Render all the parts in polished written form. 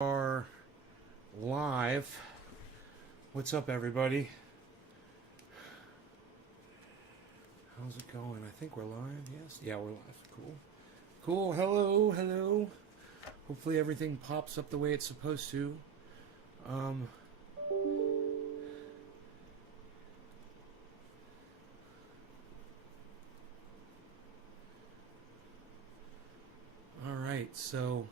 Are live. What's up, everybody? How's it going? I think we're live. Yes. Yeah, we're live. Cool. Cool. Hello. Hello. Hopefully everything pops up the way it's supposed to. All right. So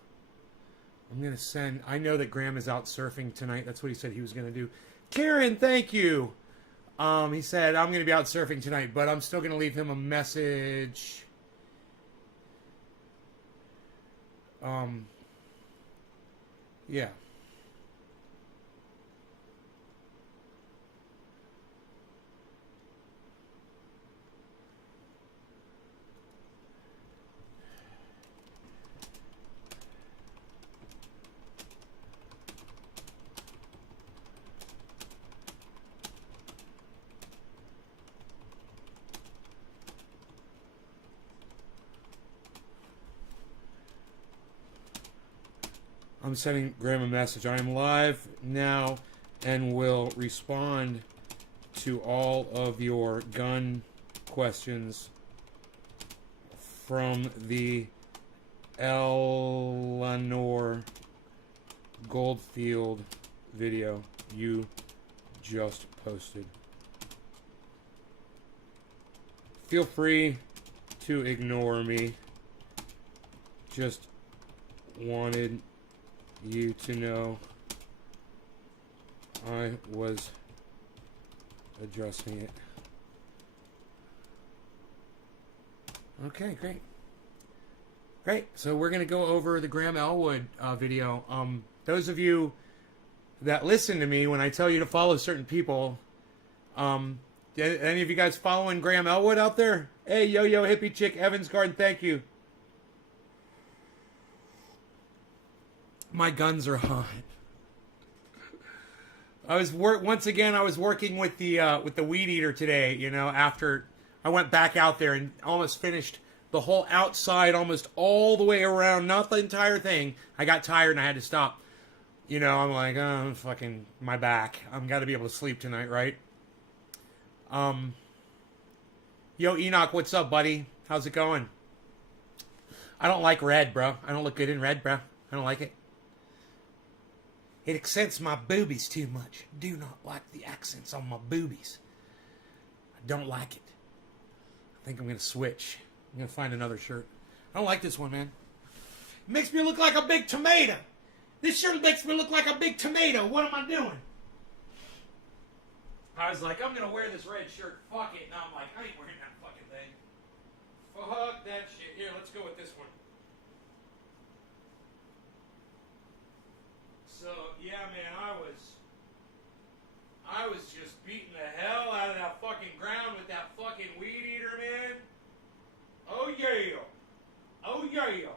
I'm going to send... I know that Grahm is out surfing tonight. That's what he said he was going to do. Karen, thank you. He said, I'm going to be out surfing tonight, but I'm still going to leave him a message. Yeah. I'm sending Grahm a message. I am live now and will respond to all of your gun questions from the Eleanor Goldfield video you just posted. Feel free to ignore me. Just wanted you to know I was addressing it. Okay, great. Great. So we're going to go over the Grahm Elwood video. Those of you that listen to me when I tell you to follow certain people, any of you guys following Grahm Elwood out there? Hey, Yo-Yo Hippie Chick, Evans Garden, thank you. My guns are hot. I was working with the weed eater today. You know, after I went back out there and almost finished the whole outside, almost all the way around, not the entire thing. I got tired and I had to stop. You know, I'm like, oh, fucking my back. I'm got to be able to sleep tonight, right? Yo, Enoch, what's up, buddy? How's it going? I don't like red, bro. I don't look good in red, bro. I don't like it. It accents my boobies too much. Do not like the accents on my boobies. I don't like it. I think I'm going to switch. I'm going to find another shirt. I don't like this one, man. It makes me look like a big tomato. This shirt makes me look like a big tomato. What am I doing? I was like, I'm going to wear this red shirt. Fuck it. Now I'm like, I ain't wearing that fucking thing. Fuck that shit. Here, let's go with this one. So, yeah, man, I was just beating the hell out of that fucking ground with that fucking weed eater, man. Oh, yeah. Oh, yeah.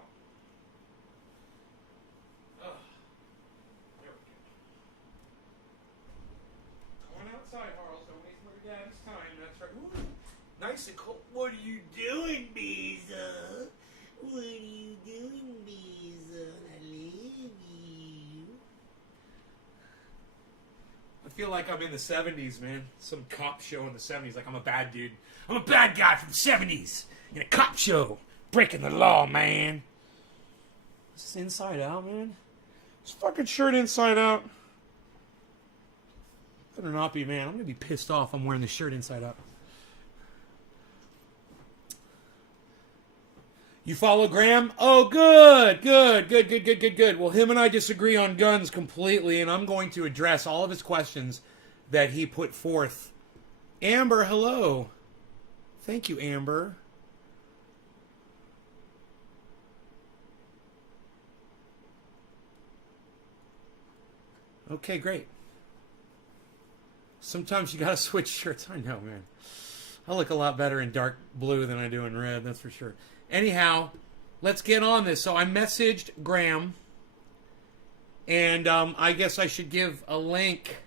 Ugh. There we go. Going outside, Harles. Don't waste my dad's time. That's right. Ooh, nice and cold. What are you doing, Beeza? What are you doing, Beeza? I love you. I feel like I'm in the 70s, man. Some cop show in the 70s. Like I'm a bad dude. I'm a bad guy from the 70s. In a cop show. Breaking the law, man. Is this inside out, man? This fucking shirt inside out. Better not be, man. I'm going to be pissed off I'm wearing this shirt inside out. You follow Grahm? Oh, good. Well, him and I disagree on guns completely, and I'm going to address all of his questions that he put forth. Amber, hello. Thank you, Amber. Okay, great. Sometimes you gotta switch shirts. I know, man. I look a lot better in dark blue than I do in red, that's for sure. Anyhow, let's get on this. So I messaged Grahm, and I guess I should give a link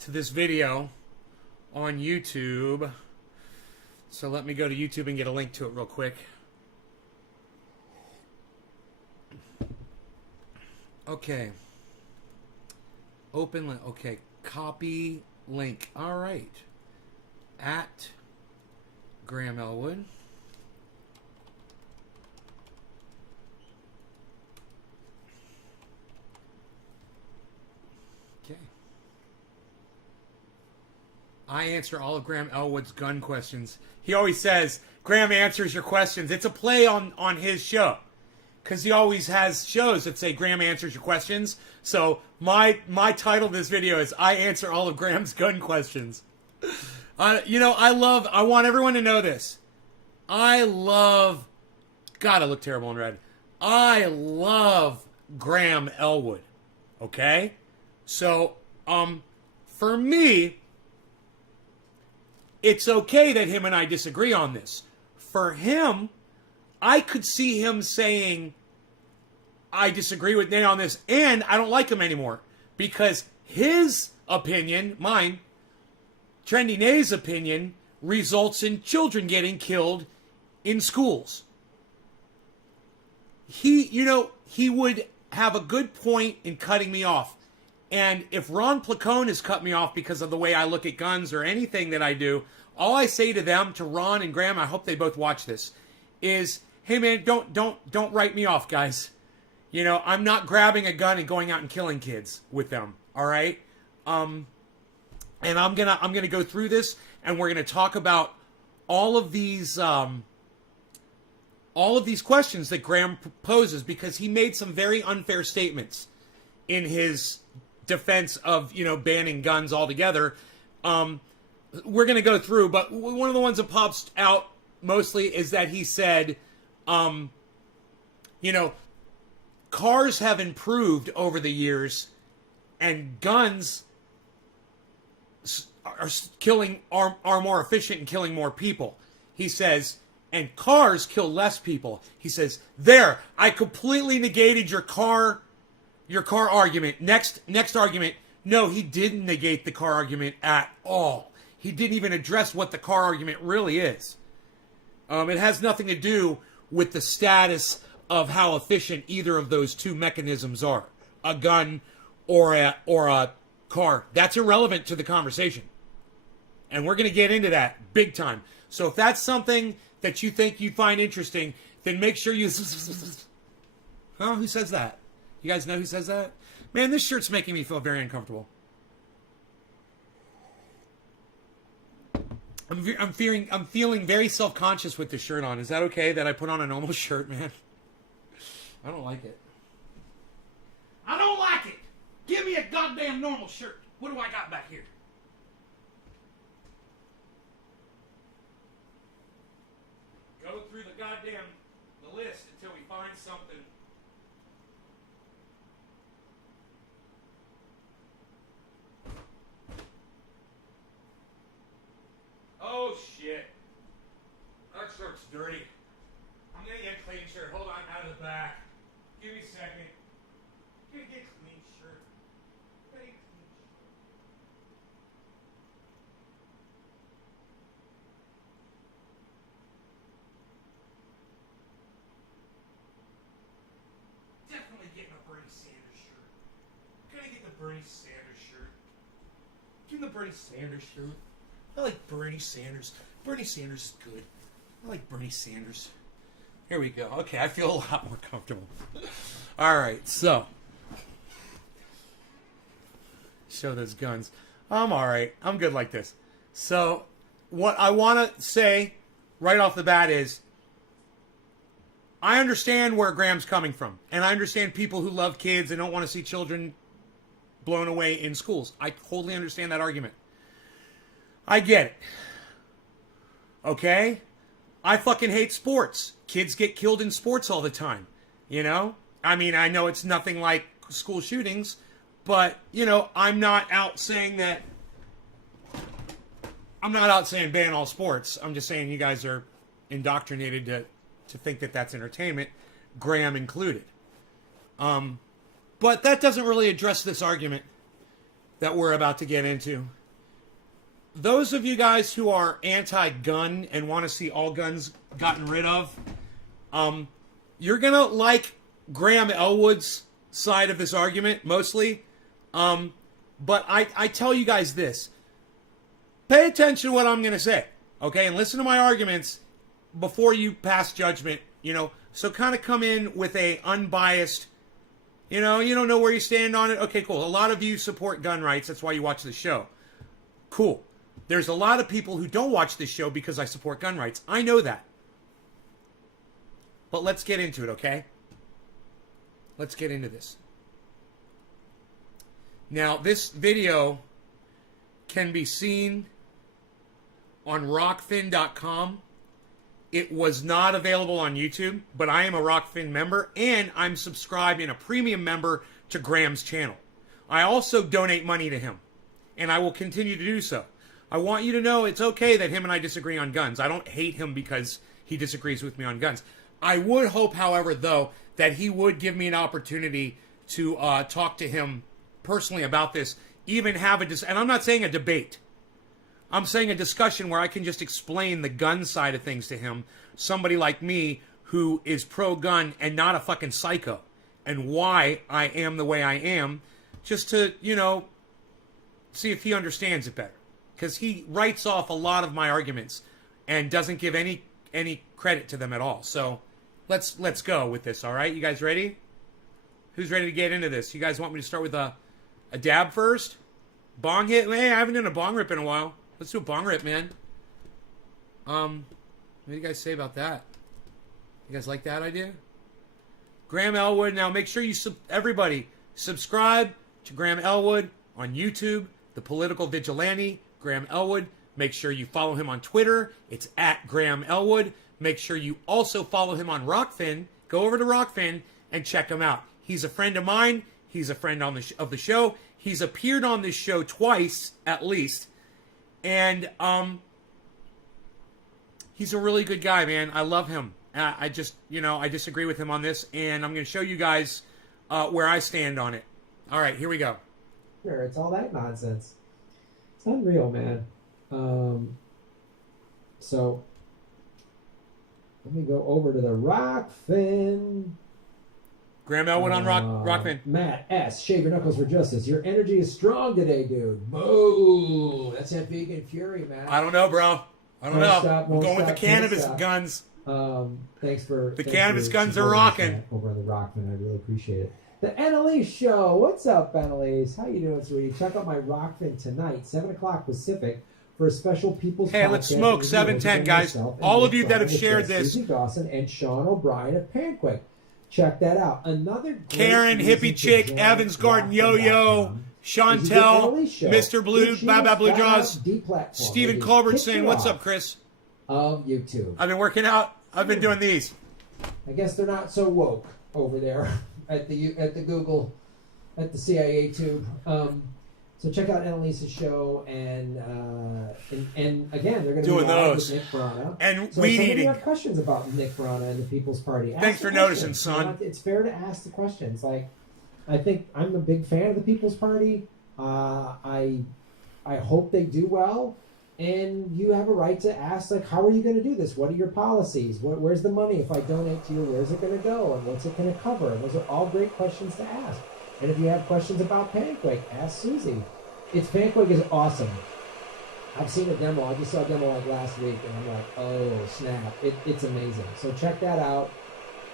to this video on YouTube. So let me go to YouTube and get a link to it real quick. Okay. Open link. Okay. Copy link. All right. At Grahm Elwood. Okay. I answer all of Grahm Elwood's gun questions. He always says, Grahm answers your questions. It's a play on his show. Because he always has shows that say Grahm answers your questions. So my title of this video is I answer all of Graham's gun questions. I want everyone to know this. God, I look terrible in red. I love Grahm Elwood. Okay? So, for me, it's okay that him and I disagree on this. For him, I could see him saying, I disagree with Nate on this, and I don't like him anymore. Because his opinion, mine, Trendy Nate's opinion, results in children getting killed in schools. He would have a good point in cutting me off. And if Ron Placone has cut me off because of the way I look at guns or anything that I do, all I say to them, to Ron and Grahm, I hope they both watch this, is, hey man, don't write me off, guys. I'm not grabbing a gun and going out and killing kids with them. All right. And I'm gonna go through this, and we're gonna talk about all of these questions that Grahm poses, because he made some very unfair statements in his defense of banning guns altogether. We're gonna go through, but one of the ones that pops out mostly is that he said, cars have improved over the years, and guns are more efficient in killing more people. He says, and cars kill less people. He says, there, I completely negated your car argument. Next argument. No, he didn't negate the car argument at all. He didn't even address what the car argument really is. It has nothing to do with the status of how efficient either of those two mechanisms are. A gun or a car. That's irrelevant to the conversation. And we're going to get into that big time. So if that's something that you think you find interesting, then make sure you... Huh? Who says that? You guys know who says that? Man, this shirt's making me feel very uncomfortable. I'm feeling very self-conscious with this shirt on. Is that okay that I put on a normal shirt, man? I don't like it. I don't like it! Give me a goddamn normal shirt. What do I got back here? Go through the list until we find something. Oh shit. That shirt's dirty. I'm gonna get a clean shirt. Hold on, out of the back. Give me a second. I'm gonna get a clean shirt. Definitely getting a Bernie Sanders shirt. Gonna get the Bernie Sanders shirt. Give me the Bernie Sanders shirt. I like Bernie Sanders. Bernie Sanders is good. I like Bernie Sanders. Here we go. Okay, I feel a lot more comfortable. All right, so. Show those guns. I'm all right. I'm good like this. So, what I want to say right off the bat is, I understand where Graham's coming from. And I understand people who love kids and don't want to see children blown away in schools. I totally understand that argument. I get it. Okay? I fucking hate sports. Kids get killed in sports all the time. I mean, I know it's nothing like school shootings, but, I'm not out saying ban all sports. I'm just saying you guys are indoctrinated to think that that's entertainment, Grahm included. But that doesn't really address this argument that we're about to get into. Those of you guys who are anti-gun and want to see all guns gotten rid of, you're going to like Grahm Elwood's side of this argument, mostly. But I tell you guys this. Pay attention to what I'm going to say, okay? And listen to my arguments before you pass judgment, So kind of come in with a unbiased, you don't know where you stand on it. Okay, cool. A lot of you support gun rights. That's why you watch this show. Cool. There's a lot of people who don't watch this show because I support gun rights. I know that. But let's get into it, okay? Let's get into this. Now, this video can be seen on rockfin.com. It was not available on YouTube, but I am a Rockfin member, and I'm subscribed and a premium member to Graham's channel. I also donate money to him, and I will continue to do so. I want you to know it's okay that him and I disagree on guns. I don't hate him because he disagrees with me on guns. I would hope, however, though, that he would give me an opportunity to talk to him personally about this, even have and I'm not saying a debate. I'm saying a discussion where I can just explain the gun side of things to him, somebody like me who is pro-gun and not a fucking psycho, and why I am the way I am, just to, see if he understands it better. Because he writes off a lot of my arguments and doesn't give any credit to them at all. So let's go with this, all right? You guys ready? Who's ready to get into this? You guys want me to start with a dab first? Bong hit? Hey, I haven't done a bong rip in a while. Let's do a bong rip, man. What do you guys say about that? You guys like that idea? Grahm Elwood. Now make sure you everybody subscribe to Grahm Elwood on YouTube, the political vigilante, Grahm Elwood. Make sure you follow him on Twitter. It's at Grahm Elwood. Make sure you also follow him on Rockfin. Go over to Rockfin and check him out. He's a friend of mine. He's a friend of the show. He's appeared on this show twice, at least. And he's a really good guy, man. I love him. I just, I disagree with him on this. And I'm going to show you guys where I stand on it. All right, here we go. Sure, it's all that nonsense. It's unreal, man. So, let me go over to the Rockfin. Grahm Elwood on Rockfin. Matt S. Shave your knuckles for justice. Your energy is strong today, dude. Boo! That's that vegan fury, man. I don't know, bro. I don't know. I'm going with the cannabis guns. Thanks for the cannabis guns are rocking. Over on the Rockfin, I really appreciate it. The Annalise Show. What's up, Annalise? How you doing, sweetie? Check out my Rockfin tonight, 7 o'clock Pacific, for a special people's Hey, let's smoke 7:10, guys. All of you that have shared this. Susie Dawson and Sean O'Brien of Panquick. Check that out. Another Karen, Hippie Chick, Evans Garden Yo-Yo, Chantel, Mr. Blue, Baba Blue Jaws, Stephen Culbertson. What's up, Chris? Of YouTube. I've been working out. I've been doing these. I guess they're not so woke over there at the Google, at the CIA tube. So check out Annalise's show, and again, they're going to be live with Nick Brana. And so weed eating. eating. Have questions about Nick Brana and the People's Party. Thanks for noticing, son. It's fair to ask the questions. Like, I think I'm a big fan of the People's Party. I hope they do well, and you have a right to ask, like, how are you going to do this? What are your policies? Where's the money? If I donate to you, where's it going to go? And what's it going to cover? And those are all great questions to ask. And if you have questions about Panquick, ask Susie. Panquick is awesome. I've seen a demo. I just saw a demo like last week, and I'm like, oh, snap. It's amazing. So check that out.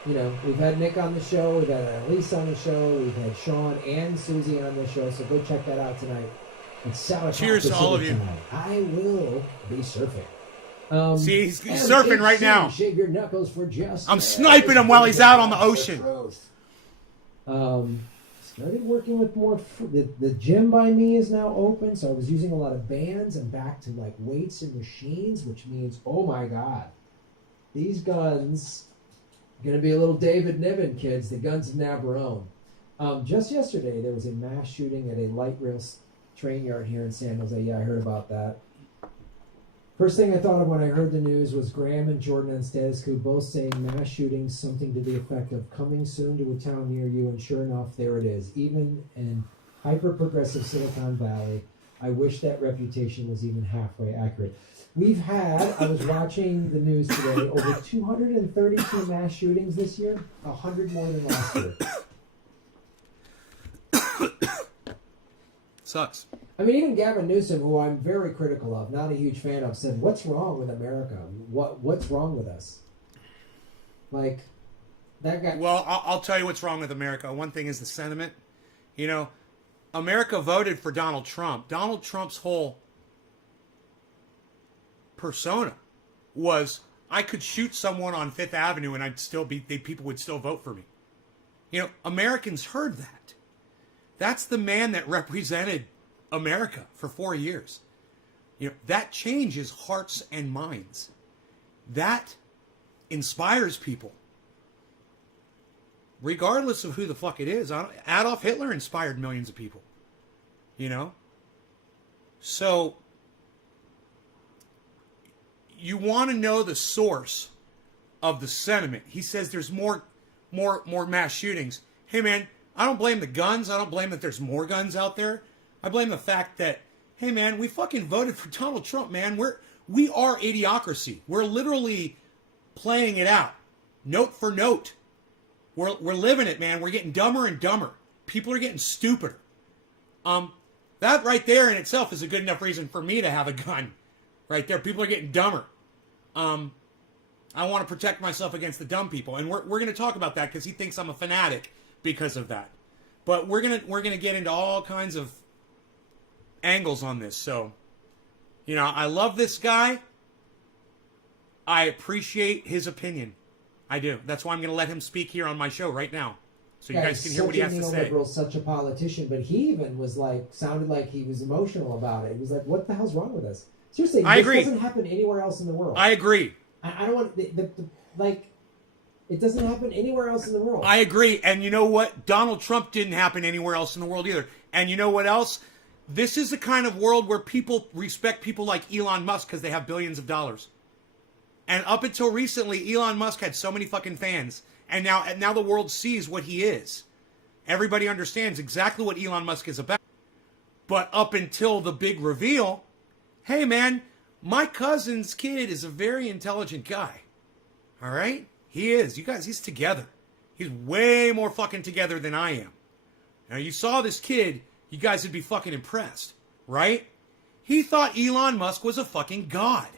We've had Nick on the show. We've had Elise on the show. We've had Sean and Susie on the show. So go check that out tonight. Cheers to all of you. Tonight. I will be surfing. See, he's surfing right now. Shave your knuckles for justice. I'm sniping him while he's out on the ocean. Started working with more. The gym by me is now open, so I was using a lot of bands and back to like weights and machines, which means, oh my God, these guns are going to be a little David Niven, kids. The guns of Navarone. Just yesterday, there was a mass shooting at a light rail train yard here in San Jose. Yeah, I heard about that. First thing I thought of when I heard the news was Grahm and Jordan on Status Quo both saying mass shootings, something to the effect of coming soon to a town near you, and sure enough, there it is. Even in hyper-progressive Silicon Valley, I wish that reputation was even halfway accurate. I was watching the news today, over 232 mass shootings this year, 100 more than last year. Sucks. I mean, even Gavin Newsom, who I'm very critical of, not a huge fan of, said, "What's wrong with America? What's wrong with us?" Like, that guy. Well, I'll tell you what's wrong with America. One thing is the sentiment. You know, America voted for Donald Trump. Donald Trump's whole persona was, I could shoot someone on Fifth Avenue and people would still vote for me. You know, Americans heard that. That's the man that represented America for 4 years. You know, that changes hearts and minds. That inspires people. Regardless of who the fuck it is. Adolf Hitler inspired millions of people. You know? So, you want to know the source of the sentiment. He says there's more mass shootings. Hey man, I don't blame the guns. I don't blame that there's more guns out there. I blame the fact that, hey man, we fucking voted for Donald Trump, man. We are idiocracy. We're literally playing it out, note for note. We're living it, man. We're getting dumber and dumber. People are getting stupider. That right there in itself is a good enough reason for me to have a gun. Right there, people are getting dumber. I want to protect myself against the dumb people, and we're going to talk about that because he thinks I'm a fanatic because of that. But we're gonna get into all kinds of angles on this. So, you know, I love this guy. I appreciate his opinion. I do. That's why I'm going to let him speak here on my show right now, so you guys can hear what he has to say. Liberal, such a politician, but he even was like, sounded like he was emotional about it. He was like, "What the hell's wrong with us?" Seriously, I agree. This doesn't happen anywhere else in the world. I agree. I don't want it doesn't happen anywhere else in the world. I agree. And you know what? Donald Trump didn't happen anywhere else in the world either. And you know what else? This is the kind of world where people respect people like Elon Musk because they have billions of dollars. And up until recently, Elon Musk had so many fucking fans. And now the world sees what he is. Everybody understands exactly what Elon Musk is about. But up until the big reveal, hey man, my cousin's kid is a very intelligent guy. All right? He is. You guys, he's together. He's way more fucking together than I am. Now, you saw this kid, you guys would be fucking impressed, right? He thought Elon Musk was a fucking god.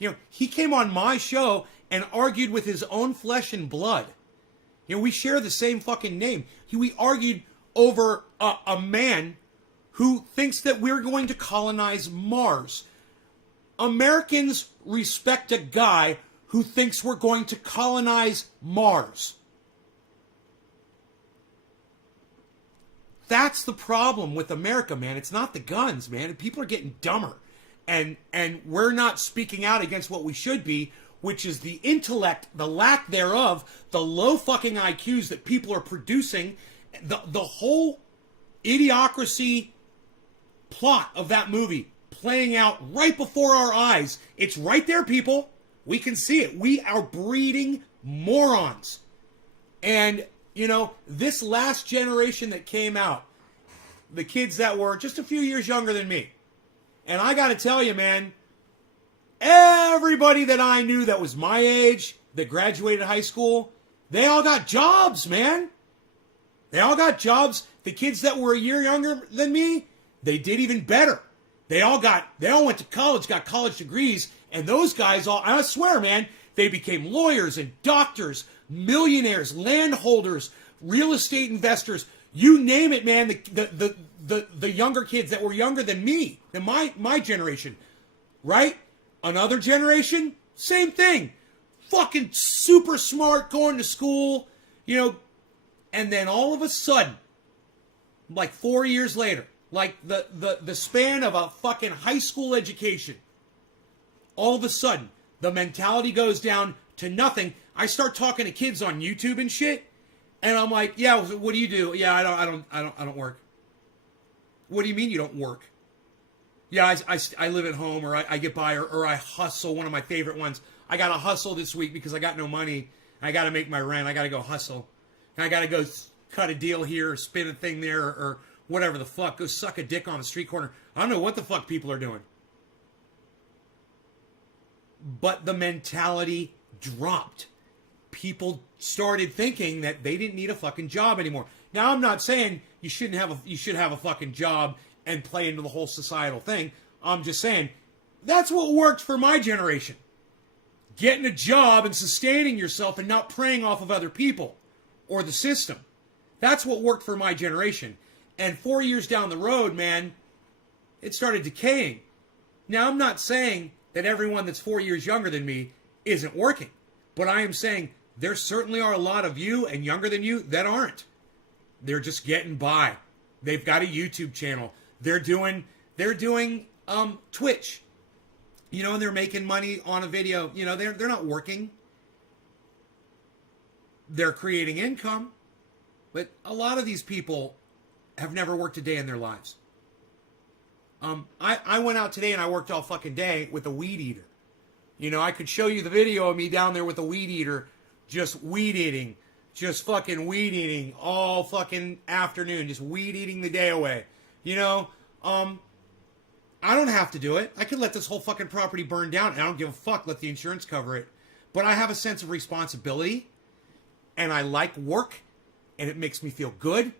You know, he came on my show and argued with his own flesh and blood. You know, we share the same fucking name. We argued over a man who thinks that we're going to colonize Mars. Americans respect a guy who thinks we're going to colonize Mars. That's the problem with America, man. It's not the guns, man. People are getting dumber. And we're not speaking out against what we should be, which is the intellect, the lack thereof, the low fucking IQs that people are producing. The whole idiocracy plot of that movie playing out right before our eyes. It's right there, people. We can see it. We are breeding morons. And, you know, this last generation that came out, the kids that were just a few years younger than me, and I got to tell you, man, everybody that I knew that was my age, that graduated high school, they all got jobs, man. They all got jobs. The kids that were a year younger than me, they did even better. They all went to college, got college degrees, and those guys I swear, man, they became lawyers and doctors, millionaires, landholders, real estate investors, you name it, man. The younger kids that were younger than me, than my generation, right? Another generation, same thing. Fucking super smart, going to school, you know, and then all of a sudden, like 4 years later, like the span of a fucking high school education, all of a sudden, the mentality goes down to nothing. I start talking to kids on YouTube and shit, and I'm like, yeah, what do you do? Yeah, I don't work. What do you mean you don't work? Yeah, I live at home, or I get by, or I hustle. One of my favorite ones. I got to hustle this week because I got no money. I got to make my rent. I got to go hustle. And I got to go cut a deal here, or spin a thing there, or whatever the fuck. Go suck a dick on a street corner. I don't know what the fuck people are doing. But the mentality dropped. People started thinking that they didn't need a fucking job anymore. Now, I'm not saying you should have a fucking job and play into the whole societal thing. I'm just saying, that's what worked for my generation. Getting a job and sustaining yourself and not preying off of other people or the system. That's what worked for my generation. And 4 years down the road, man, it started decaying. Now, I'm not saying that everyone that's 4 years younger than me isn't working. But I am saying there certainly are a lot of you and younger than you that aren't. They're just getting by. They've got a YouTube channel. They're doing Twitch. You know, and they're making money on a video. You know, they're not working. They're creating income. But a lot of these people have never worked a day in their lives. I went out today and I worked all fucking day with a weed eater. You know, I could show you the video of me down there with a weed eater, just weed eating. Just fucking weed eating all fucking afternoon. Just weed eating the day away. You know, I don't have to do it. I could let this whole fucking property burn down. And I don't give a fuck. Let the insurance cover it. But I have a sense of responsibility. And I like work. And it makes me feel good.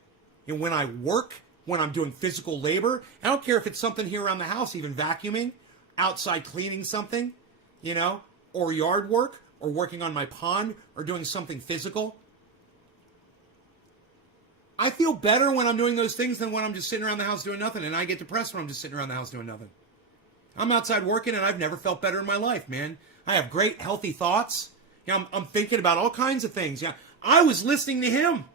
And when I work, when I'm doing physical labor, I don't care if it's something here around the house, even vacuuming, outside cleaning something, you know, or yard work, or working on my pond, or doing something physical. I feel better when I'm doing those things than when I'm just sitting around the house doing nothing. And I get depressed when I'm just sitting around the house doing nothing. I'm outside working and I've never felt better in my life, man. I have great, healthy thoughts. You know, I'm thinking about all kinds of things. Yeah, I was listening to him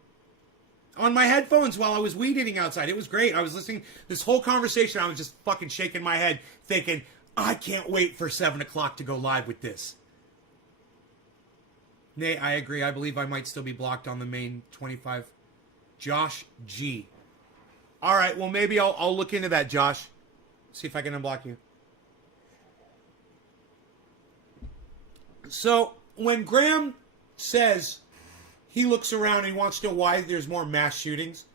on my headphones while I was weed eating outside. It was great. I was listening this whole conversation. I was just fucking shaking my head thinking, I can't wait for 7 o'clock to go live with this. Nay, I agree. I believe I might still be blocked on the main 25. Josh G. All right, well, maybe I'll look into that, Josh. See if I can unblock you. So, when Grahm says he looks around and he wants to know why there's more mass shootings,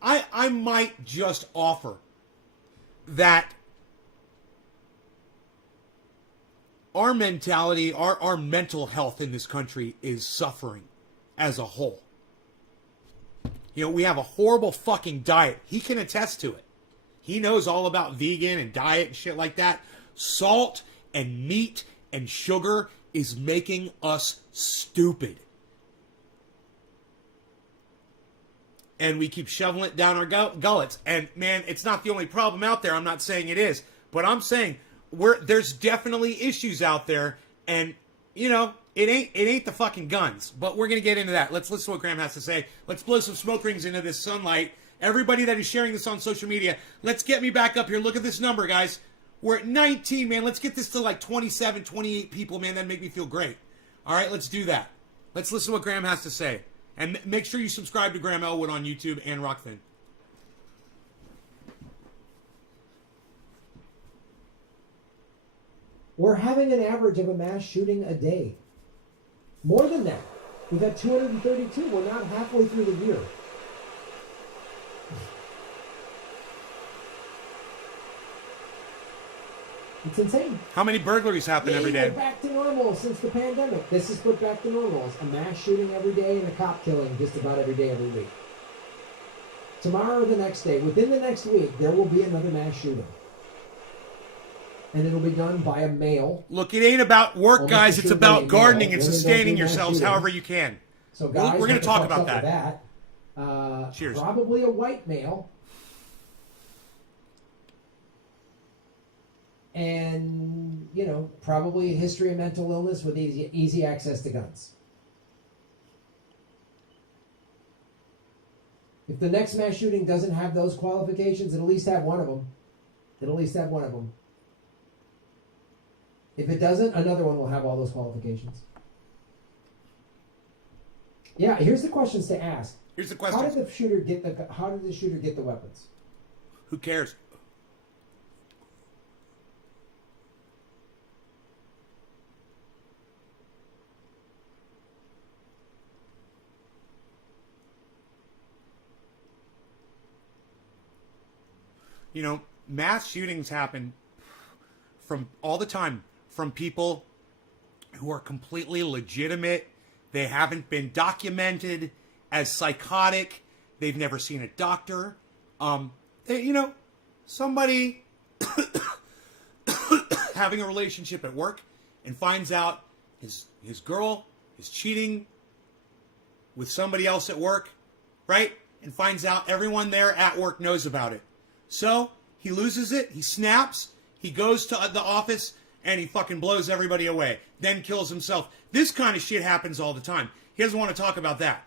I might just offer that our mentality, our mental health in this country is suffering as a whole. You know, we have a horrible fucking diet. He can attest to it. He knows all about vegan and diet and shit like that. Salt and meat and sugar is making us stupid. And we keep shoveling it down our gullets. And, man, it's not the only problem out there. I'm not saying it is. But I'm saying there's definitely issues out there. And, you know, it ain't the fucking guns. But we're going to get into that. Let's listen to what Grahm has to say. Let's blow some smoke rings into this sunlight. Everybody that is sharing this on social media, let's get me back up here. Look at this number, guys. We're at 19, man. Let's get this to like 27, 28 people, man. That'd make me feel great. All right, let's do that. Let's listen to what Grahm has to say. And make sure you subscribe to Grahm Elwood on YouTube and Rockfin. We're having an average of a mass shooting a day. More than that. We've had 232. We're not halfway through the year. It's insane. How many burglaries happen every day? We're back to normal since the pandemic. This is put back to normal. It's a mass shooting every day and a cop killing just about every day, every week. Tomorrow or the next day, within the next week, there will be another mass shooting. And it'll be done by a male. Look, it ain't about work, guys. It's about gardening and sustaining yourselves however you can. So, guys, we're going to talk about that. Cheers. Probably a white male. And, you know, probably a history of mental illness with easy access to guns. If the next mass shooting doesn't have those qualifications, it'll at least have one of them. It'll at least have one of them. If it doesn't, another one will have all those qualifications. Yeah, here's the questions to ask. Here's the question. How did the shooter get the weapons? Who cares? You know, mass shootings happen from all the time from people who are completely legitimate. They haven't been documented as psychotic. They've never seen a doctor. somebody having a relationship at work and finds out his girl is cheating with somebody else at work, right? And finds out everyone there at work knows about it. So he loses it, he snaps, he goes to the office, and he fucking blows everybody away. Then kills himself. This kind of shit happens all the time. He doesn't want to talk about that.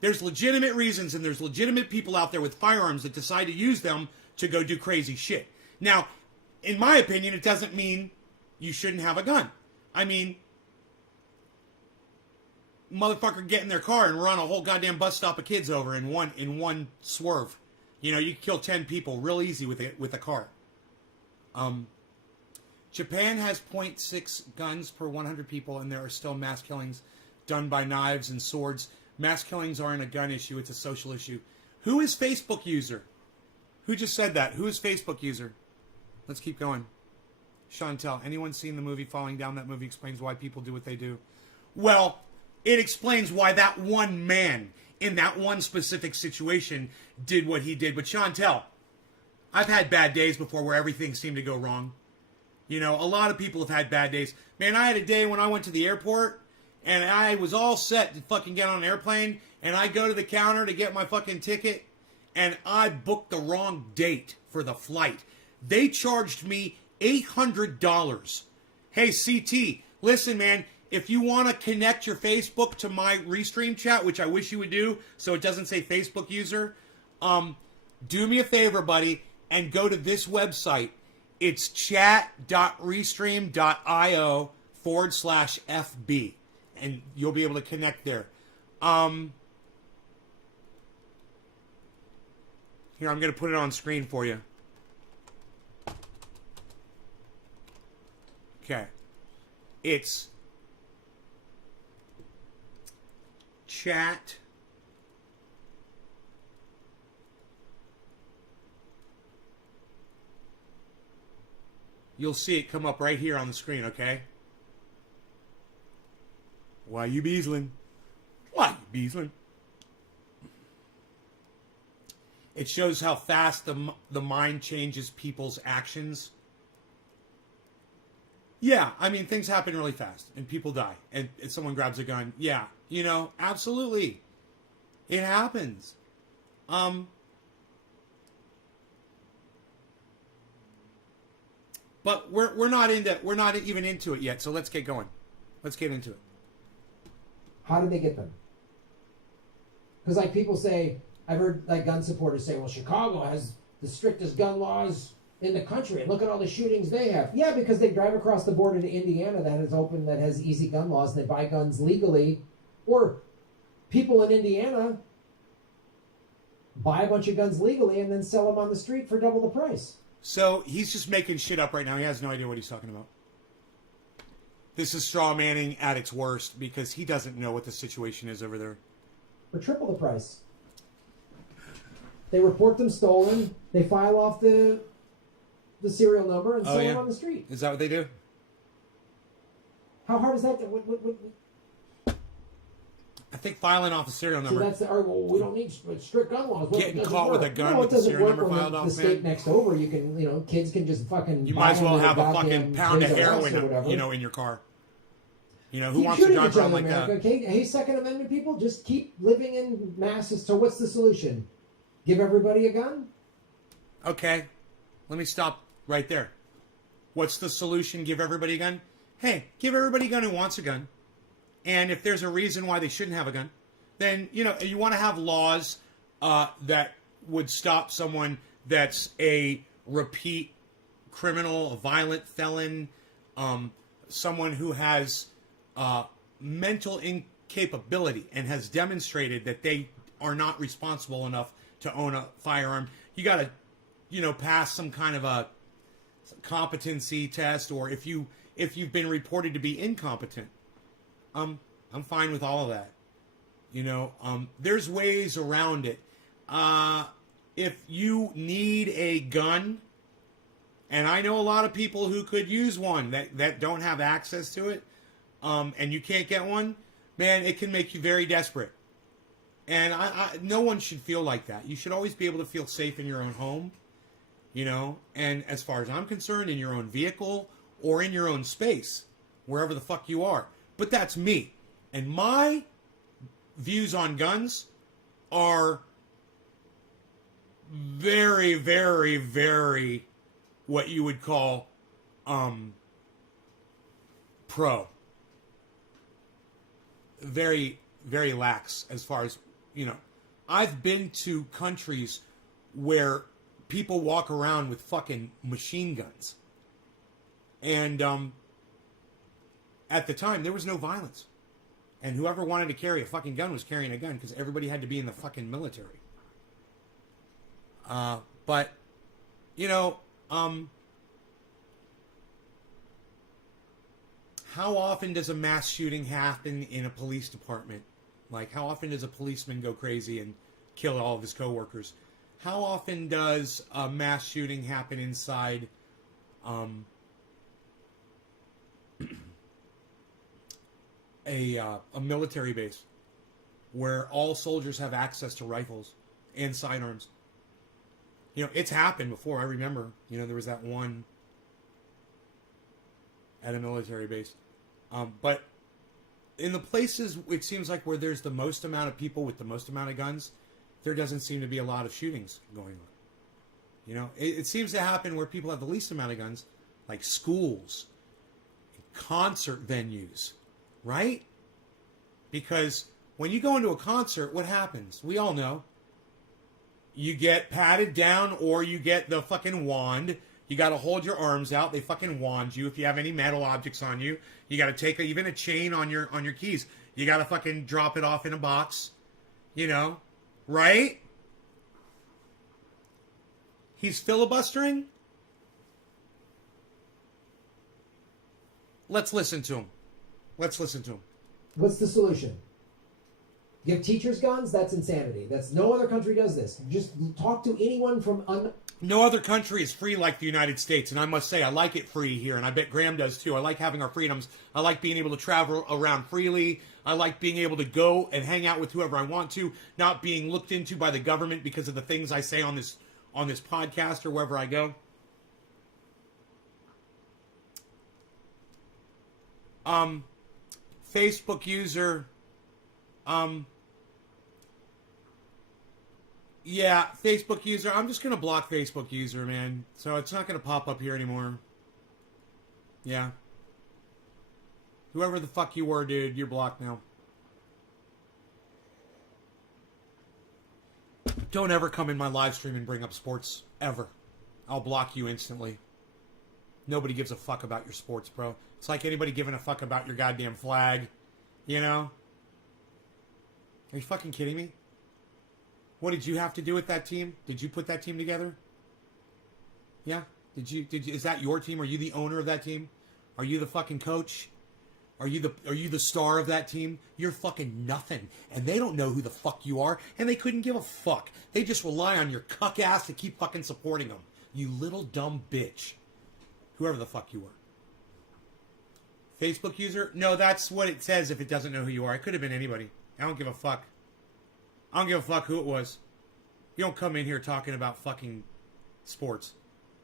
There's legitimate reasons, and there's legitimate people out there with firearms that decide to use them to go do crazy shit. Now, in my opinion, it doesn't mean you shouldn't have a gun. I mean, motherfucker get in their car and run a whole goddamn bus stop of kids over in one swerve. You know, you can kill 10 people real easy with a car. Japan has .6 guns per 100 people, and there are still mass killings done by knives and swords. Mass killings aren't a gun issue, it's a social issue. Who is Facebook user? Who just said that? Who is Facebook user? Let's keep going. Chantel, anyone seen the movie Falling Down? That movie explains why people do what they do. Well, it explains why that one man in that one specific situation did what he did. But Chantel, I've had bad days before where everything seemed to go wrong. You know, a lot of people have had bad days. Man, I had a day when I went to the airport and I was all set to fucking get on an airplane, and I go to the counter to get my fucking ticket, and I booked the wrong date for the flight. They charged me $800. Hey, CT, listen, man, if you want to connect your Facebook to my Restream chat, which I wish you would do so it doesn't say Facebook user, do me a favor, buddy, and go to this website. It's chat.restream.io/FB, and you'll be able to connect there. Here, I'm going to put it on screen for you. Okay. It's chat. You'll see it come up right here on the screen, okay? Why you beasling? Why you beasling? It shows how fast the mind changes people's actions. Yeah, I mean, things happen really fast, and people die, and someone grabs a gun. Yeah, you know, absolutely. It happens. But we're not even into it yet, so let's get going. Let's get into it. How did they get them? Because like people say, I've heard like gun supporters say, well, Chicago has the strictest gun laws in the country, and look at all the shootings they have. Yeah, because they drive across the border to Indiana that has easy gun laws, and they buy guns legally. Or people in Indiana buy a bunch of guns legally and then sell them on the street for double the price. So he's just making shit up right now. He has no idea what he's talking about. This is straw manning at its worst because he doesn't know what the situation is over there. For triple the price. They report them stolen. They file off the serial number and sell them on the street. Is that what they do? How hard is that? I think filing off a serial number. So that's we don't need strict gun laws. Getting caught with a gun with the serial number filed off, the state next over, you can, kids can just fucking. You might as well have a fucking pound of heroin, in your car. You know, who wants to drive around like that? Okay? Hey, Second Amendment people, just keep living in masses. So what's the solution? Give everybody a gun? Okay, let me stop right there. What's the solution? Give everybody a gun? Hey, give everybody a gun who wants a gun. And if there's a reason why they shouldn't have a gun, then, you want to have laws that would stop someone that's a repeat criminal, a violent felon, someone who has mental incapability and has demonstrated that they are not responsible enough to own a firearm. You got to, pass some kind of a competency test, or if you've been reported to be incompetent. I'm fine with all of that. There's ways around it. If you need a gun, and I know a lot of people who could use one that don't have access to it, and you can't get one, man, it can make you very desperate. And no one should feel like that. You should always be able to feel safe in your own home. you know, and as far as I'm concerned, in your own vehicle or in your own space, wherever the fuck you are. But that's me. And my views on guns are very, very, very what you would call pro. Very, very lax as far as, you know. I've been to countries where people walk around with fucking machine guns. And at the time, there was no violence. And whoever wanted to carry a fucking gun was carrying a gun because everybody had to be in the fucking military. But, you know, how often does a mass shooting happen in a police department? Like, how often does a policeman go crazy and kill all of his coworkers? How often does a mass shooting happen inside a military base where all soldiers have access to rifles and sidearms? You know, it's happened before. I remember, you know, there was that one at a military base. But in the places, it seems like where there's the most amount of people with the most amount of guns, there doesn't seem to be a lot of shootings going on. You know, it seems to happen where people have the least amount of guns, like schools, concert venues, right? Because when you go into a concert, what happens? We all know. You get patted down or you get the fucking wand. You got to hold your arms out. They fucking wand you. If you have any metal objects on you, you got to take even a chain on your keys. You got to fucking drop it off in a box. You know, right? He's filibustering. Let's listen to him. Let's listen to him. What's the solution? Give teachers guns? That's insanity. That's no other country does this. Just talk to anyone from No other country is free like the United States, and I must say I like it free here, and I bet Grahm does too. I like having our freedoms. I like being able to travel around freely. I like being able to go and hang out with whoever I want to, not being looked into by the government because of the things I say on this podcast or wherever I go. Facebook user, yeah, Facebook user. I'm just going to block Facebook user, man. So it's not going to pop up here anymore. Yeah. Whoever the fuck you were, dude, you're blocked now. Don't ever come in my live stream and bring up sports, ever. I'll block you instantly. Nobody gives a fuck about your sports, bro. It's like anybody giving a fuck about your goddamn flag. You know? Are you fucking kidding me? What did you have to do with that team? Did you put that team together? Yeah? Did you is that your team? Are you the owner of that team? Are you the fucking coach? Are you the star of that team? You're fucking nothing. And they don't know who the fuck you are, and they couldn't give a fuck. They just rely on your cuck ass to keep fucking supporting them. You little dumb bitch. Whoever the fuck you are. Facebook user? No, that's what it says if it doesn't know who you are. It could have been anybody. I don't give a fuck. I don't give a fuck who it was. You don't come in here talking about fucking sports.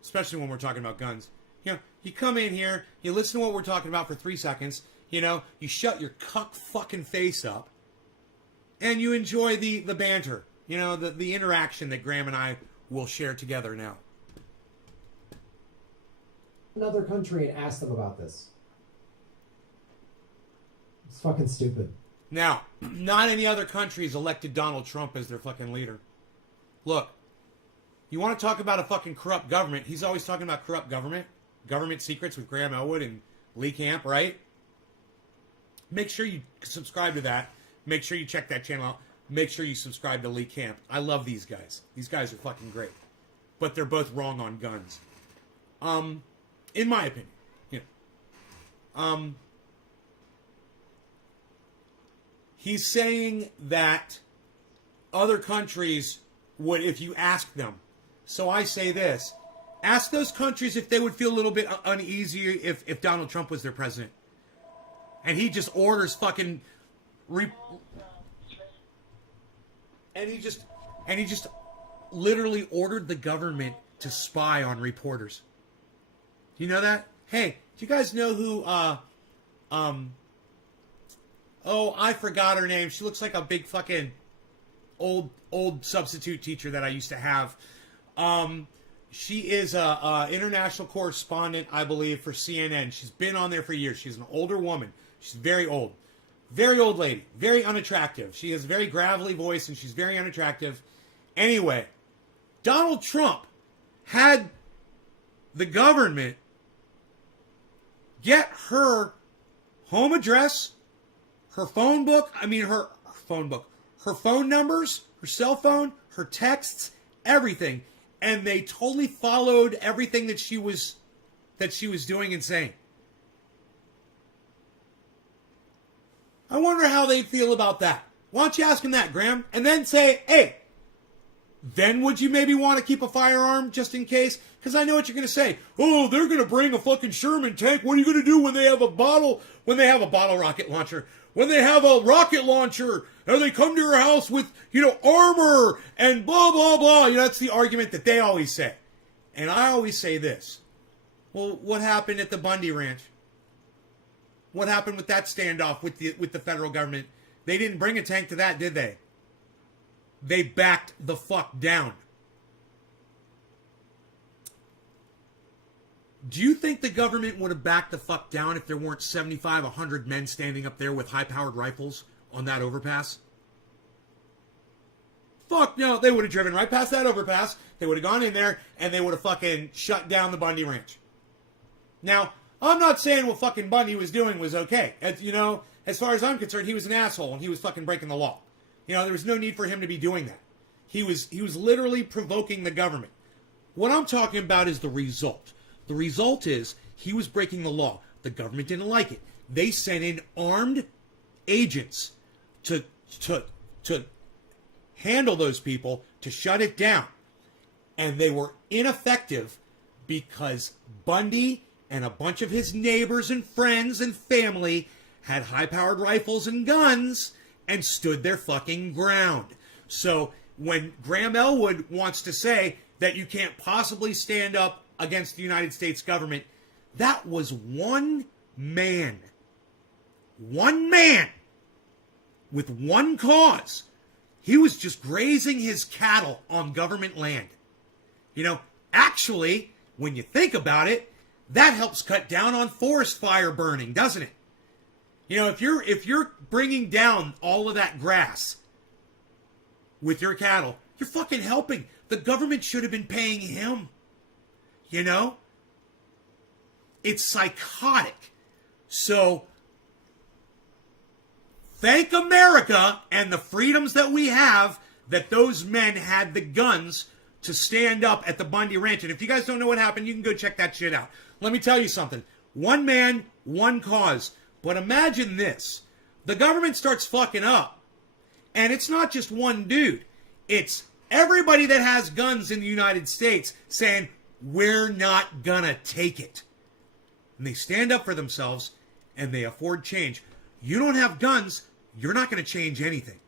Especially when we're talking about guns. You know, you come in here, you listen to what we're talking about for 3 seconds, you know, you shut your cuck fucking face up, and you enjoy the banter. You know, the interaction that Grahm and I will share together now. another country and ask them about this. It's fucking stupid. Now, not any other country has elected Donald Trump as their fucking leader. Look, you want to talk about a fucking corrupt government? He's always talking about corrupt government secrets with Grahm, Elwood, and Lee Camp, right? Make sure you subscribe to that. Make sure you check that channel out. Make sure you subscribe to Lee Camp. I love these guys. These guys are fucking great. But they're both wrong on guns. In my opinion. You know. He's saying that other countries would, if you ask them. So I say this. Ask those countries if they would feel a little bit uneasy if Donald Trump was their president. And he just orders fucking... And he just literally ordered the government to spy on reporters. Do you know that? Hey, do you guys know who, oh, I forgot her name. She looks like a big fucking old substitute teacher that I used to have. She is a international correspondent, I believe, for CNN. She's been on there for years. She's an older woman. She's very old. Very old lady. Very unattractive. She has a very gravelly voice, and she's very unattractive. Anyway, Donald Trump had the government get her home address, her phone book, her phone numbers, her cell phone, her texts, everything. And they totally followed everything that she was doing and saying. I wonder how they feel about that. Why don't you ask them that, Grahm? And then say, hey, then would you maybe want to keep a firearm just in case? Because I know what you're going to say. Oh, they're going to bring a fucking Sherman tank. What are you going to do when they have a bottle rocket launcher? When they have a rocket launcher, or they come to your house with, armor and blah, blah, blah. That's the argument that they always say. And I always say this. Well, what happened at the Bundy Ranch? What happened with that standoff with the federal government? They didn't bring a tank to that, did they? They backed the fuck down. Do you think the government would have backed the fuck down if there weren't 75, 100 men standing up there with high-powered rifles on that overpass? Fuck no, they would have driven right past that overpass. They would have gone in there, and they would have fucking shut down the Bundy Ranch. Now, I'm not saying what fucking Bundy was doing was okay. As far as I'm concerned, he was an asshole, and he was fucking breaking the law. There was no need for him to be doing that. He was literally provoking the government. What I'm talking about is the result. The result is he was breaking the law. The government didn't like it. They sent in armed agents to handle those people, to shut it down. And they were ineffective because Bundy and a bunch of his neighbors and friends and family had high-powered rifles and guns and stood their fucking ground. So when Grahm Elwood wants to say that you can't possibly stand up against the United States government, that was one man with one cause. He was just grazing his cattle on government land. Actually, when you think about it, that helps cut down on forest fire burning, doesn't it? If you're bringing down all of that grass with your cattle, you're fucking helping. The government should have been paying him. It's psychotic. So, thank America and the freedoms that we have that those men had the guns to stand up at the Bundy Ranch. And if you guys don't know what happened, you can go check that shit out. Let me tell you something. One man, one cause. But imagine this. The government starts fucking up. And it's not just one dude. It's everybody that has guns in the United States saying, we're not gonna take it. And they stand up for themselves and they afford change. You don't have guns, you're not gonna change anything.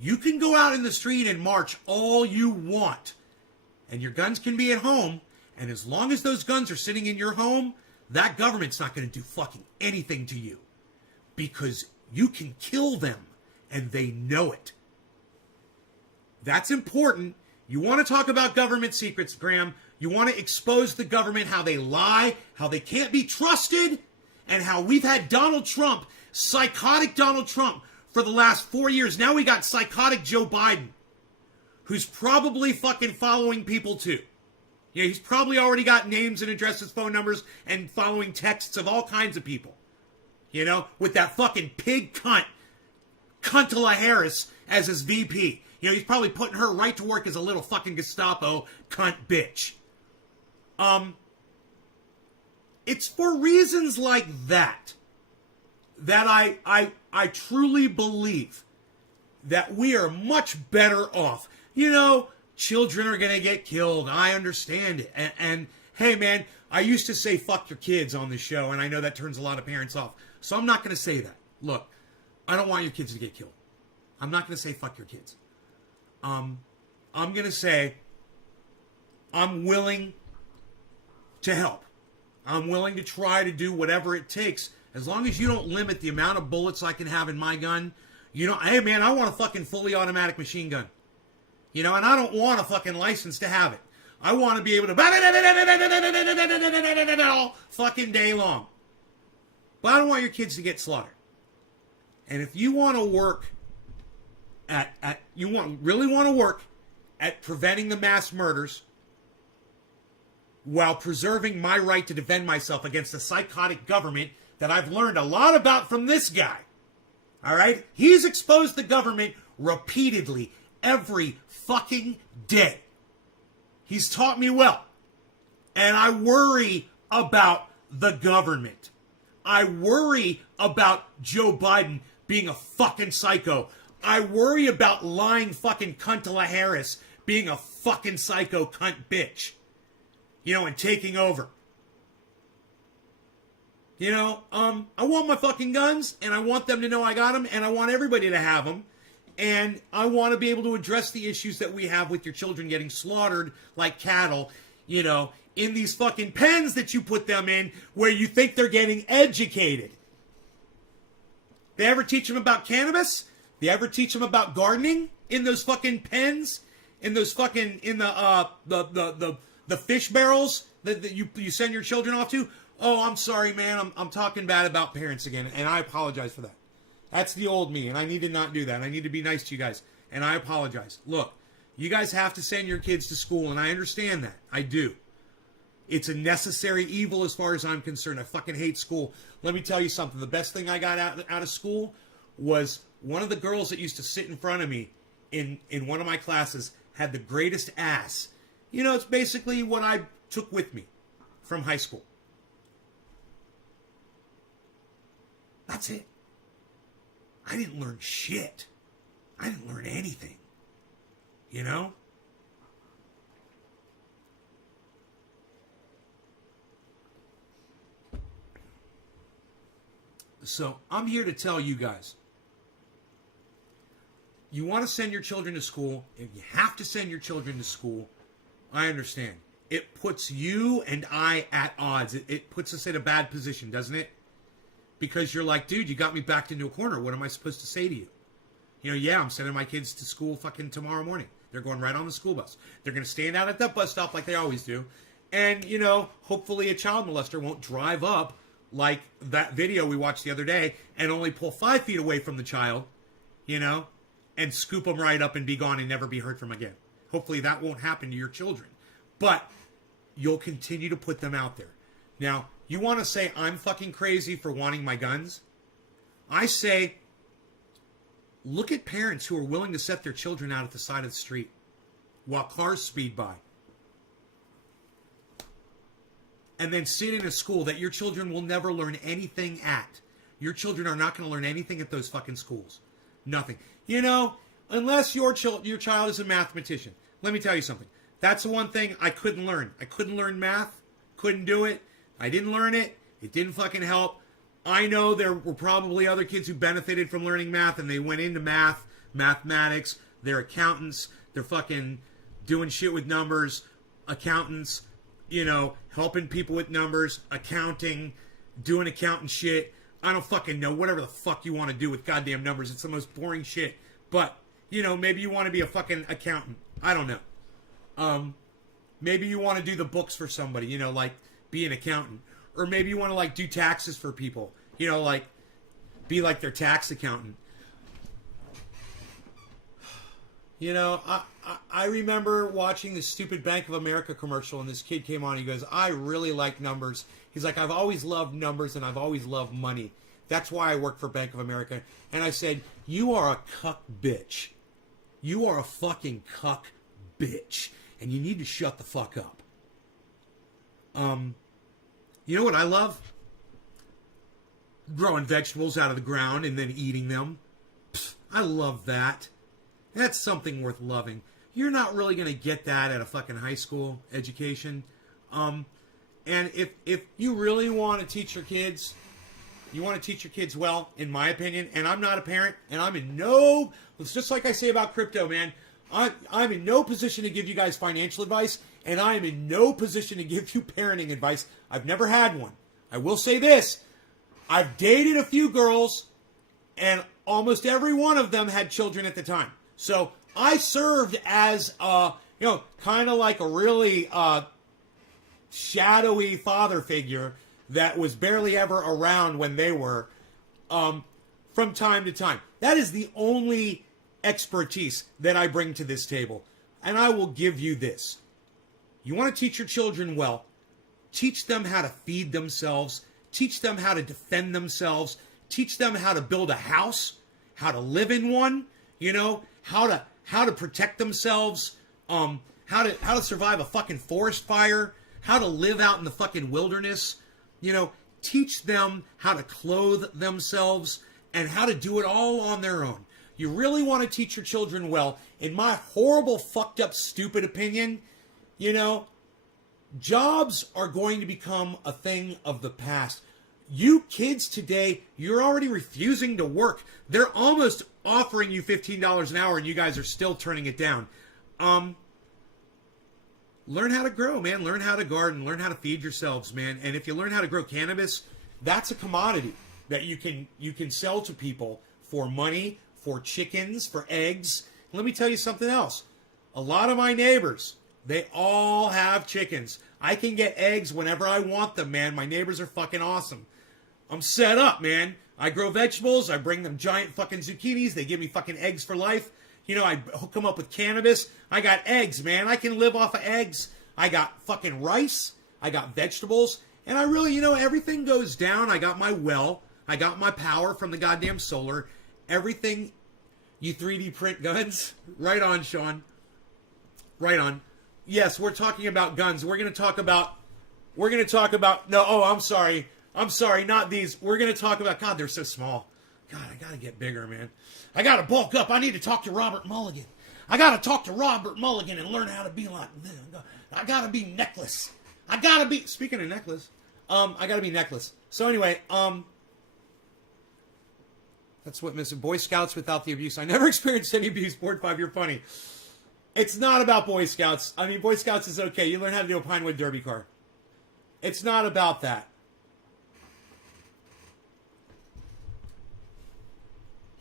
You can go out in the street and march all you want. And your guns can be at home. And as long as those guns are sitting in your home, that government's not gonna do fucking anything to you. Because you can kill them. And they know it. That's important. You want to talk about government secrets, Grahm. You want to expose the government, how they lie, how they can't be trusted, and how we've had Donald Trump, psychotic Donald Trump, for the last 4 years. Now we got psychotic Joe Biden, who's probably fucking following people too. He's probably already got names and addresses, phone numbers, and following texts of all kinds of people. With that fucking pig cunt, Cuntala Harris, as his VP. He's probably putting her right to work as a little fucking Gestapo cunt bitch. It's for reasons like that I truly believe that we are much better off. Children are going to get killed. I understand it. And hey, man, I used to say fuck your kids on this show, and I know that turns a lot of parents off. So I'm not going to say that. Look, I don't want your kids to get killed. I'm not going to say fuck your kids. I'm going to say I'm willing to help. I'm willing to try to do whatever it takes. As long as you don't limit the amount of bullets I can have in my gun. You know, hey man, I want a fucking fully automatic machine gun. You know, and I don't want a fucking license to have it. I want to be able to all fucking day long. But I don't want your kids to get slaughtered. And if you want to work really want to work at preventing the mass murders while preserving my right to defend myself against a psychotic government that I've learned a lot about from this guy. All right? He's exposed the government repeatedly every fucking day. He's taught me well. And I worry about the government. I worry about Joe Biden being a fucking psycho. I worry about lying fucking Cuntala Harris being a fucking psycho cunt bitch. You know, and taking over. You know, I want my fucking guns, and I want them to know I got them, and I want everybody to have them. And I want to be able to address the issues that we have with your children getting slaughtered like cattle, you know, in these fucking pens that you put them in where you think they're getting educated. They ever teach them about cannabis? They ever teach them about gardening in those fucking pens? In those fucking, in the fish barrels that you send your children off to? Oh, I'm sorry, man. I'm talking bad about parents again, and I apologize for that. That's the old me, and I need to not do that. I need to be nice to you guys, and I apologize. Look, you guys have to send your kids to school, and I understand that. I do. It's a necessary evil as far as I'm concerned. I fucking hate school. Let me tell you something. The best thing I got out of school was one of the girls that used to sit in front of me in one of my classes had the greatest ass. You know, it's basically what I took with me from high school. That's it. I didn't learn shit. I didn't learn anything. You know? So, I'm here to tell you guys. You want to send your children to school, and you have to send your children to school. I understand. It puts you and I at odds. It puts us in a bad position, doesn't it? Because you're like, dude, you got me backed into a corner. What am I supposed to say to you? You know, yeah, I'm sending my kids to school fucking tomorrow morning. They're going right on the school bus. They're going to stand out at that bus stop like they always do. And, you know, hopefully a child molester won't drive up like that video we watched the other day and only pull 5 feet away from the child, you know, and scoop them right up and be gone and never be heard from again. Hopefully that won't happen to your children. But you'll continue to put them out there. Now, you want to say I'm fucking crazy for wanting my guns? I say, look at parents who are willing to set their children out at the side of the street while cars speed by. And then sit in a school that your children will never learn anything at. Your children are not going to learn anything at those fucking schools. Nothing. You know, unless your child is a mathematician. Let me tell you something. That's the one thing I couldn't learn. I couldn't learn math. Couldn't do it. I didn't learn it. It didn't fucking help. I know there were probably other kids who benefited from learning math and they went into mathematics. They're accountants. They're fucking doing shit with numbers. Accountants, you know, helping people with numbers, accounting, doing accountant shit. I don't fucking know. Whatever the fuck you want to do with goddamn numbers. It's the most boring shit. But, you know, maybe you want to be a fucking accountant. I don't know. Maybe you want to do the books for somebody, you know, like be an accountant. Or maybe you want to, like, do taxes for people. You know, like, be like their tax accountant. You know, I remember watching this stupid Bank of America commercial, and this kid came on, he goes, I really like numbers. He's like, I've always loved numbers, and I've always loved money. That's why I work for Bank of America. And I said, you are a cuck bitch. You are a fucking cuck bitch. And you need to shut the fuck up. You know what I love? Growing vegetables out of the ground and then eating them. Pfft, I love that. That's something worth loving. You're not really going to get that at a fucking high school education. And if you really want to teach your kids, you want to teach your kids well, in my opinion, and I'm not a parent, and I'm in no, it's just like I say about crypto, man. I'm in no position to give you guys financial advice, and I am in no position to give you parenting advice. I've never had one. I will say this. I've dated a few girls, and almost every one of them had children at the time. So I served as, kind of like a really shadowy father figure that was barely ever around when they were, from time to time. That is the only expertise that I bring to this table. And I will give you this. You want to teach your children well, teach them how to feed themselves, teach them how to defend themselves, teach them how to build a house, how to live in one, how to protect themselves, how to survive a fucking forest fire, how to live out in the fucking wilderness, teach them how to clothe themselves and how to do it all on their own. You really want to teach your children well. In my horrible, fucked up, stupid opinion, jobs are going to become a thing of the past. You kids today, you're already refusing to work. They're almost offering you $15 an hour and you guys are still turning it down. Learn how to grow, man. Learn how to garden. Learn how to feed yourselves, man. And if you learn how to grow cannabis, that's a commodity that you can sell to people for money, for chickens, for eggs. Let me tell you something else. A lot of my neighbors, they all have chickens. I can get eggs whenever I want them, man. My neighbors are fucking awesome. I'm set up, man. I grow vegetables. I bring them giant fucking zucchinis. They give me fucking eggs for life. I hook them up with cannabis. I got eggs, man. I can live off of eggs. I got fucking rice. I got vegetables. And I really, everything goes down. I got my well. I got my power from the goddamn solar. Everything. You 3D print guns? Right on, Sean. Right on. Yes, we're talking about guns. We're going to talk about, I'm sorry, not these. We're going to talk about, God, they're so small. God, I got to get bigger, man. I got to bulk up. I need to talk to Robert Mulligan. I got to talk to Robert Mulligan and learn how to be like this. I got to be Necklace. Speaking of Necklace, I got to be Necklace. So anyway, that's what Mr. Boy Scouts without the abuse. I never experienced any abuse. Board 5, you're funny. It's not about Boy Scouts. I mean, Boy Scouts is okay. You learn how to do a Pinewood Derby car. It's not about that.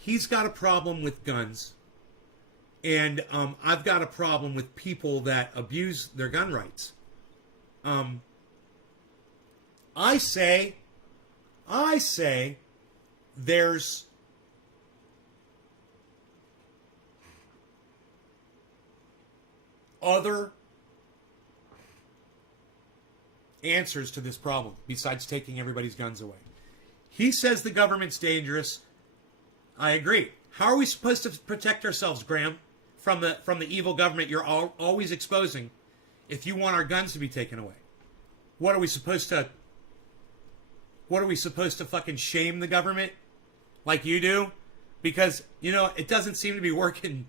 He's got a problem with guns. And I've got a problem with people that abuse their gun rights. I say there's other answers to this problem besides taking everybody's guns away. He says the government's dangerous. I agree. How are we supposed to protect ourselves, Grahm, from the evil government you're always exposing if you want our guns to be taken away? What are we supposed to fucking shame the government like you do? Because, it doesn't seem to be working.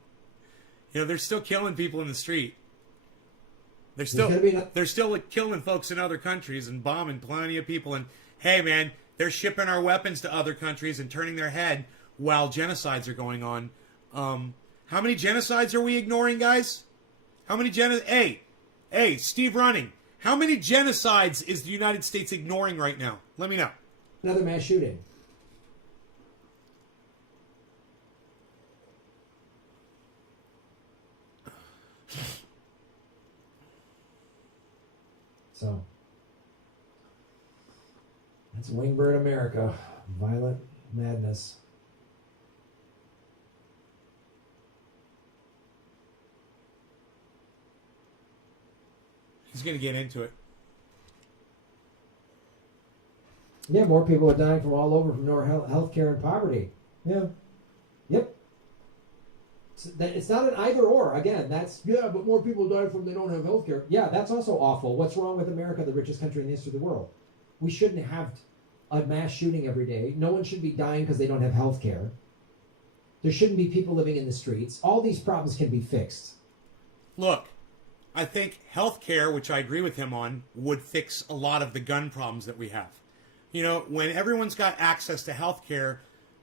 They're still killing people in the street. They're still killing folks in other countries and bombing plenty of people. And hey, man, they're shipping our weapons to other countries and turning their head while genocides are going on. How many genocides are we ignoring, guys? How many Hey, Steve Running. How many genocides is the United States ignoring right now? Let me know. Another mass shooting. So, that's Wingbird America. Violent madness. He's going to get into it. Yeah, more people are dying from all over from no healthcare and poverty. Yeah. Yep. It's not an either or. Again, but more people die from they don't have healthcare. Yeah, that's also awful. What's wrong with America, the richest country in the history of the world? We shouldn't have a mass shooting every day. No one should be dying because they don't have healthcare. There shouldn't be people living in the streets. All these problems can be fixed. Look, I think healthcare, which I agree with him on, would fix a lot of the gun problems that we have. When everyone's got access to healthcare,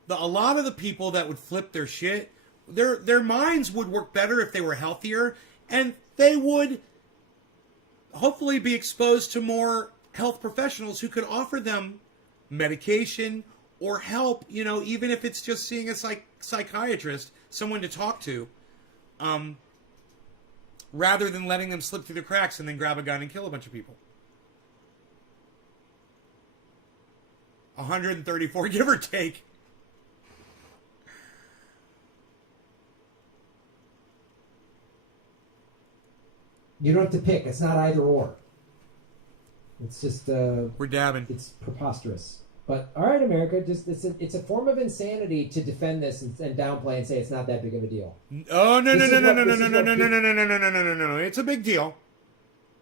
a lot of the people that would flip their shit their minds would work better if they were healthier, and they would hopefully be exposed to more health professionals who could offer them medication or help, even if it's just seeing a psychiatrist, someone to talk to, rather than letting them slip through the cracks and then grab a gun and kill a bunch of people. 134, give or take. You don't have to pick. It's not either or. It's just we're dabbing. It's preposterous. But all right, America, just it's a form of insanity to defend this and downplay and say it's not that big of a deal. Oh no. It's a big deal.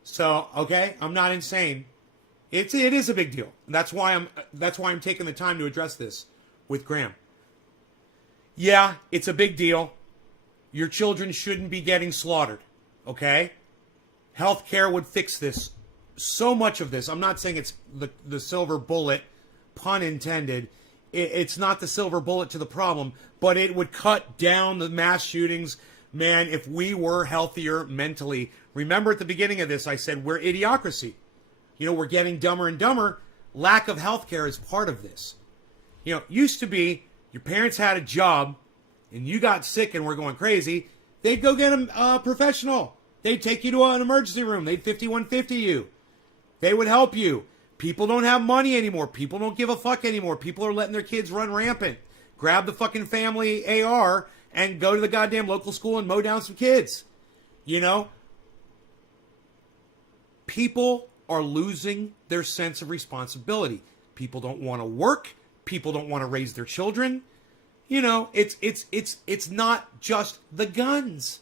So okay, I'm not insane. It is a big deal. That's why I'm taking the time to address this with Grahm. Yeah, it's a big deal. Your children shouldn't be getting slaughtered. Okay? Healthcare would fix this. So much of this. I'm not saying it's the silver bullet, pun intended. It's not the silver bullet to the problem, but it would cut down the mass shootings. Man, if we were healthier mentally. Remember at the beginning of this, I said we're idiocracy. We're getting dumber and dumber. Lack of healthcare is part of this. Used to be your parents had a job and you got sick and were going crazy. They'd go get a professional. They'd take you to an emergency room. They'd 5150 you. They would help you. People don't have money anymore. People don't give a fuck anymore. People are letting their kids run rampant. Grab the fucking family AR and go to the goddamn local school and mow down some kids. People are losing their sense of responsibility. People don't want to work. People don't want to raise their children. It's not just the guns.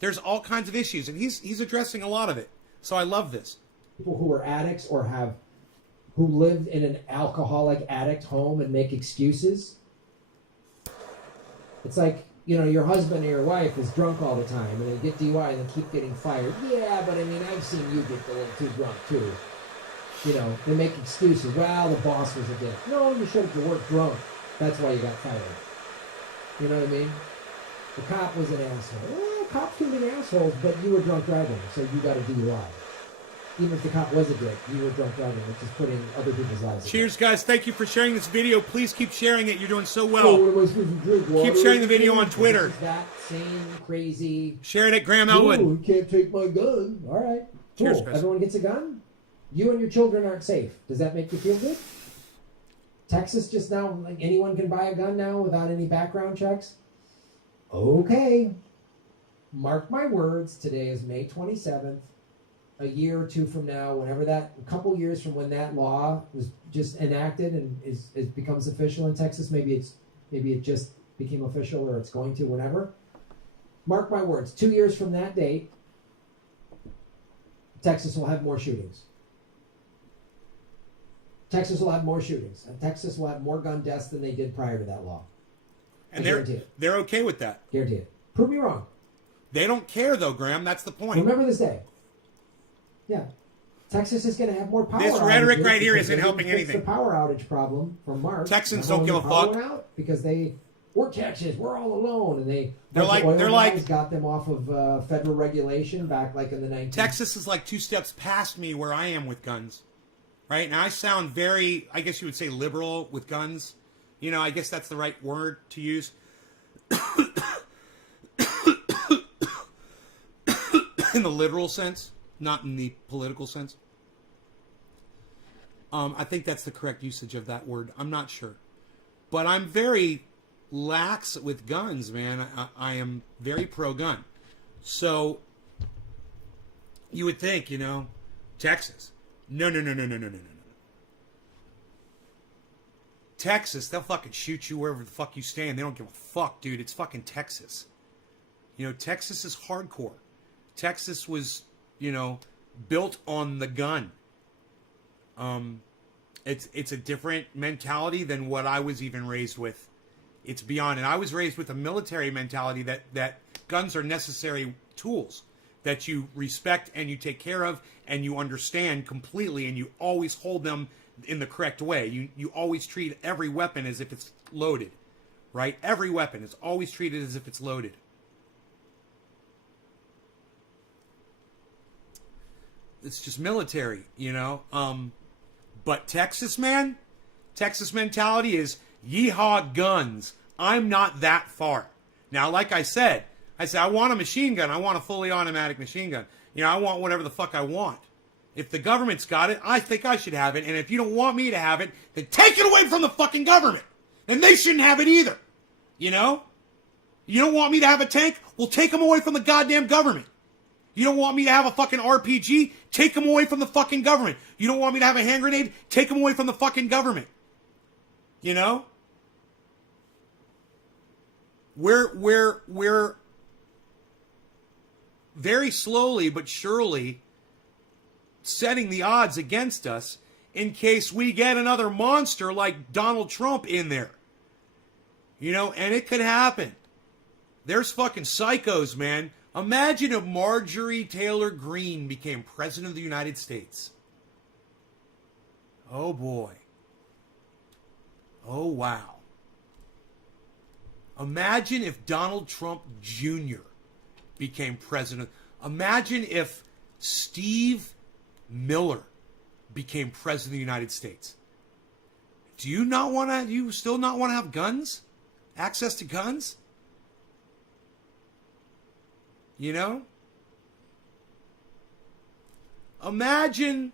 There's all kinds of issues, and he's addressing a lot of it. So I love this. People who are addicts or who lived in an alcoholic addict home and make excuses. It's like, your husband or your wife is drunk all the time and they get DUI and they keep getting fired. Yeah, but I've seen you get a little too drunk too. They make excuses. Well, the boss was a dick. No, you showed up to work drunk. That's why you got fired. You know what I mean? The cop was an asshole. Well, cops can be assholes, but you were drunk driving, so you got a DUI. Even if the cop was a dick, you were drunk driving, which is putting other people's lives at Cheers, risk. guys. Thank you for sharing this video. Please keep sharing it. You're doing so well. So what am I supposed to drink? Water? Keep sharing the video on Twitter. This is that same crazy... Share it at Grahm Elwood. Oh, you can't take my gun. All right. Cool. Cheers, guys. Everyone gets a gun? You and your children aren't safe. Does that make you feel good? Texas just now, like anyone can buy a gun now without any background checks? Okay. Mark my words, today is May 27th. A year or two from now, a couple years from when that law was just enacted and it becomes official in Texas, maybe it just became official or it's going to, whenever. Mark my words, 2 years from that date, Texas will have more shootings. Texas will have more shootings. And Texas will have more gun deaths than they did prior to that law. And they're okay with that. Guarantee it. Prove me wrong. They don't care, though, Grahm. That's the point. Remember this day. Yeah. Texas is going to have more power This rhetoric outages right here because isn't they helping didn't fix anything. The power outage problem from March. Texans don't give a fuck. Out because we're Texas, we're all alone, and they're like got them off of federal regulation back like in the 1990s. Texas is like 2 steps past me where I am with guns, right? Now I sound very, I guess you would say, liberal with guns. I guess that's the right word to use. In the literal sense, not in the political sense. I think that's the correct usage of that word. I'm not sure. But I'm very lax with guns, man. I am very pro-gun. So, you would think, Texas. No. Texas, they'll fucking shoot you wherever the fuck you stand. They don't give a fuck, dude. It's fucking Texas. Texas is hardcore. Texas was, built on the gun. It's a different mentality than what I was even raised with. It's beyond. And I was raised with a military mentality that guns are necessary tools that you respect and you take care of and you understand completely, and you always hold them in the correct way. You always treat every weapon as if it's loaded, right? Every weapon is always treated as if it's loaded. It's just military, you know? But Texas, man, Texas mentality is yeehaw guns. I'm not that far. Now, like I said, I want a machine gun. I want a fully automatic machine gun. You know, I want whatever the fuck I want. If the government's got it, I think I should have it. And if you don't want me to have it, then take it away from the fucking government. And they shouldn't have it either. You know? You don't want me to have a tank? Well, take them away from the goddamn government. You don't want me to have a fucking RPG? Take them away from the fucking government. You don't want me to have a hand grenade? Take them away from the fucking government. You know? We're very slowly but surely setting the odds against us in case we get another monster like Donald Trump in there. You know, and it could happen. There's fucking psychos, man. Imagine if Marjorie Taylor Greene became president of the United States. Oh boy. Oh wow. Imagine if Donald Trump Jr. became president. Imagine if Steve Miller became president of the United States. Do you still not want to have guns? Access to guns? You know? Imagine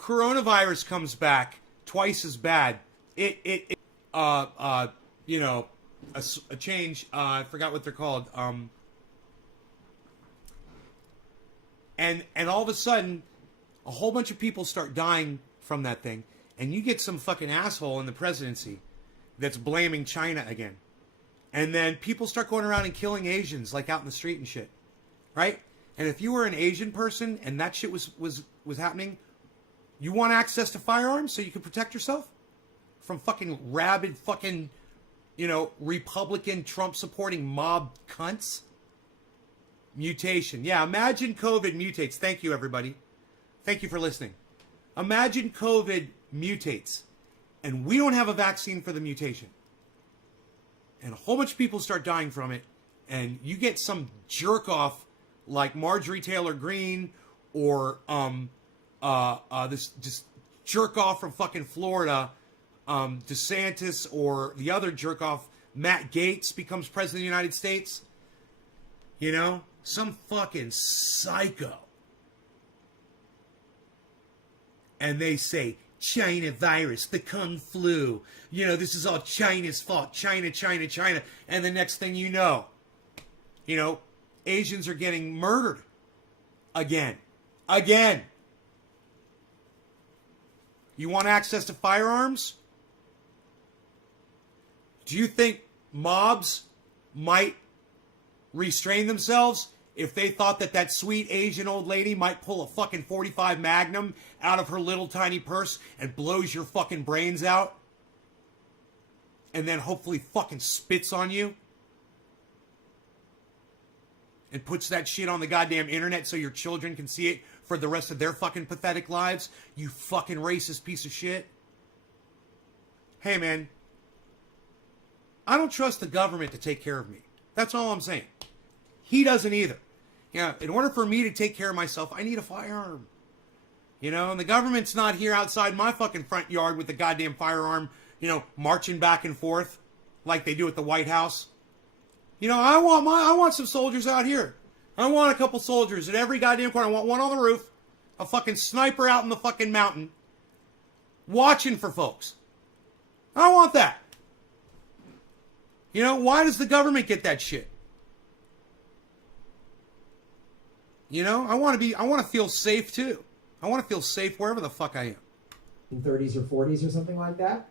coronavirus comes back twice as bad. You know, a change. I forgot what they're called. And all of a sudden, a whole bunch of people start dying from that thing, and you get some fucking asshole in the presidency that's blaming China again. And then people start going around and killing Asians, like out in the street and shit. Right? And if you were an Asian person and that shit was happening, you want access to firearms so you can protect yourself from fucking rabid fucking, you know, Republican Trump-supporting mob cunts? Mutation. Yeah, imagine COVID mutates. Thank you, everybody. Thank you for listening. Imagine COVID mutates, and we don't have a vaccine for the mutation. And a whole bunch of people start dying from it, and you get some jerk-off like Marjorie Taylor Greene or this just jerk-off from fucking Florida, DeSantis, or the other jerk-off, Matt Gaetz, becomes president of the United States. You know? Some fucking psycho. And they say, China virus, the Kung flu. You know, this is all China's fault. China, China, China. And the next thing you know, Asians are getting murdered. Again. Again. You want access to firearms? Do you think mobs might restrain themselves if they thought that sweet Asian old lady might pull a fucking .45 Magnum out of her little tiny purse and blows your fucking brains out? And then hopefully fucking spits on you? And puts that shit on the goddamn internet so your children can see it for the rest of their fucking pathetic lives? You fucking racist piece of shit. Hey, man. I don't trust the government to take care of me. That's all I'm saying. He doesn't either. Yeah, in order for me to take care of myself, I need a firearm. You know, and the government's not here outside my fucking front yard with the goddamn firearm, you know, marching back and forth like they do at the White House. You know, I want some soldiers out here. I want a couple soldiers at every goddamn corner. I want one on the roof, a fucking sniper out in the fucking mountain, watching for folks. I want that. You know, why does the government get that shit? You know, I want to feel safe too. I want to feel safe wherever the fuck I am. In 30s or 40s or something like that,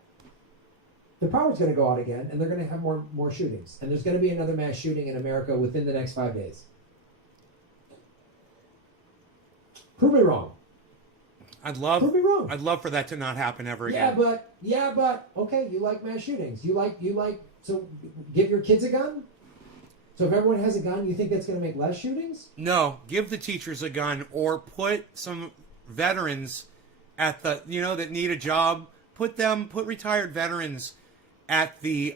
the power's going to go out again, and they're going to have more shootings. And there's going to be another mass shooting in America within the next 5 days. Prove me wrong. Prove me wrong. I'd love for that to not happen ever again. Yeah, but okay, you like mass shootings. You like so give your kids a gun? So if everyone has a gun, you think that's going to make less shootings? No, give the teachers a gun, or put some veterans at the, you know, that need a job. Put retired veterans at the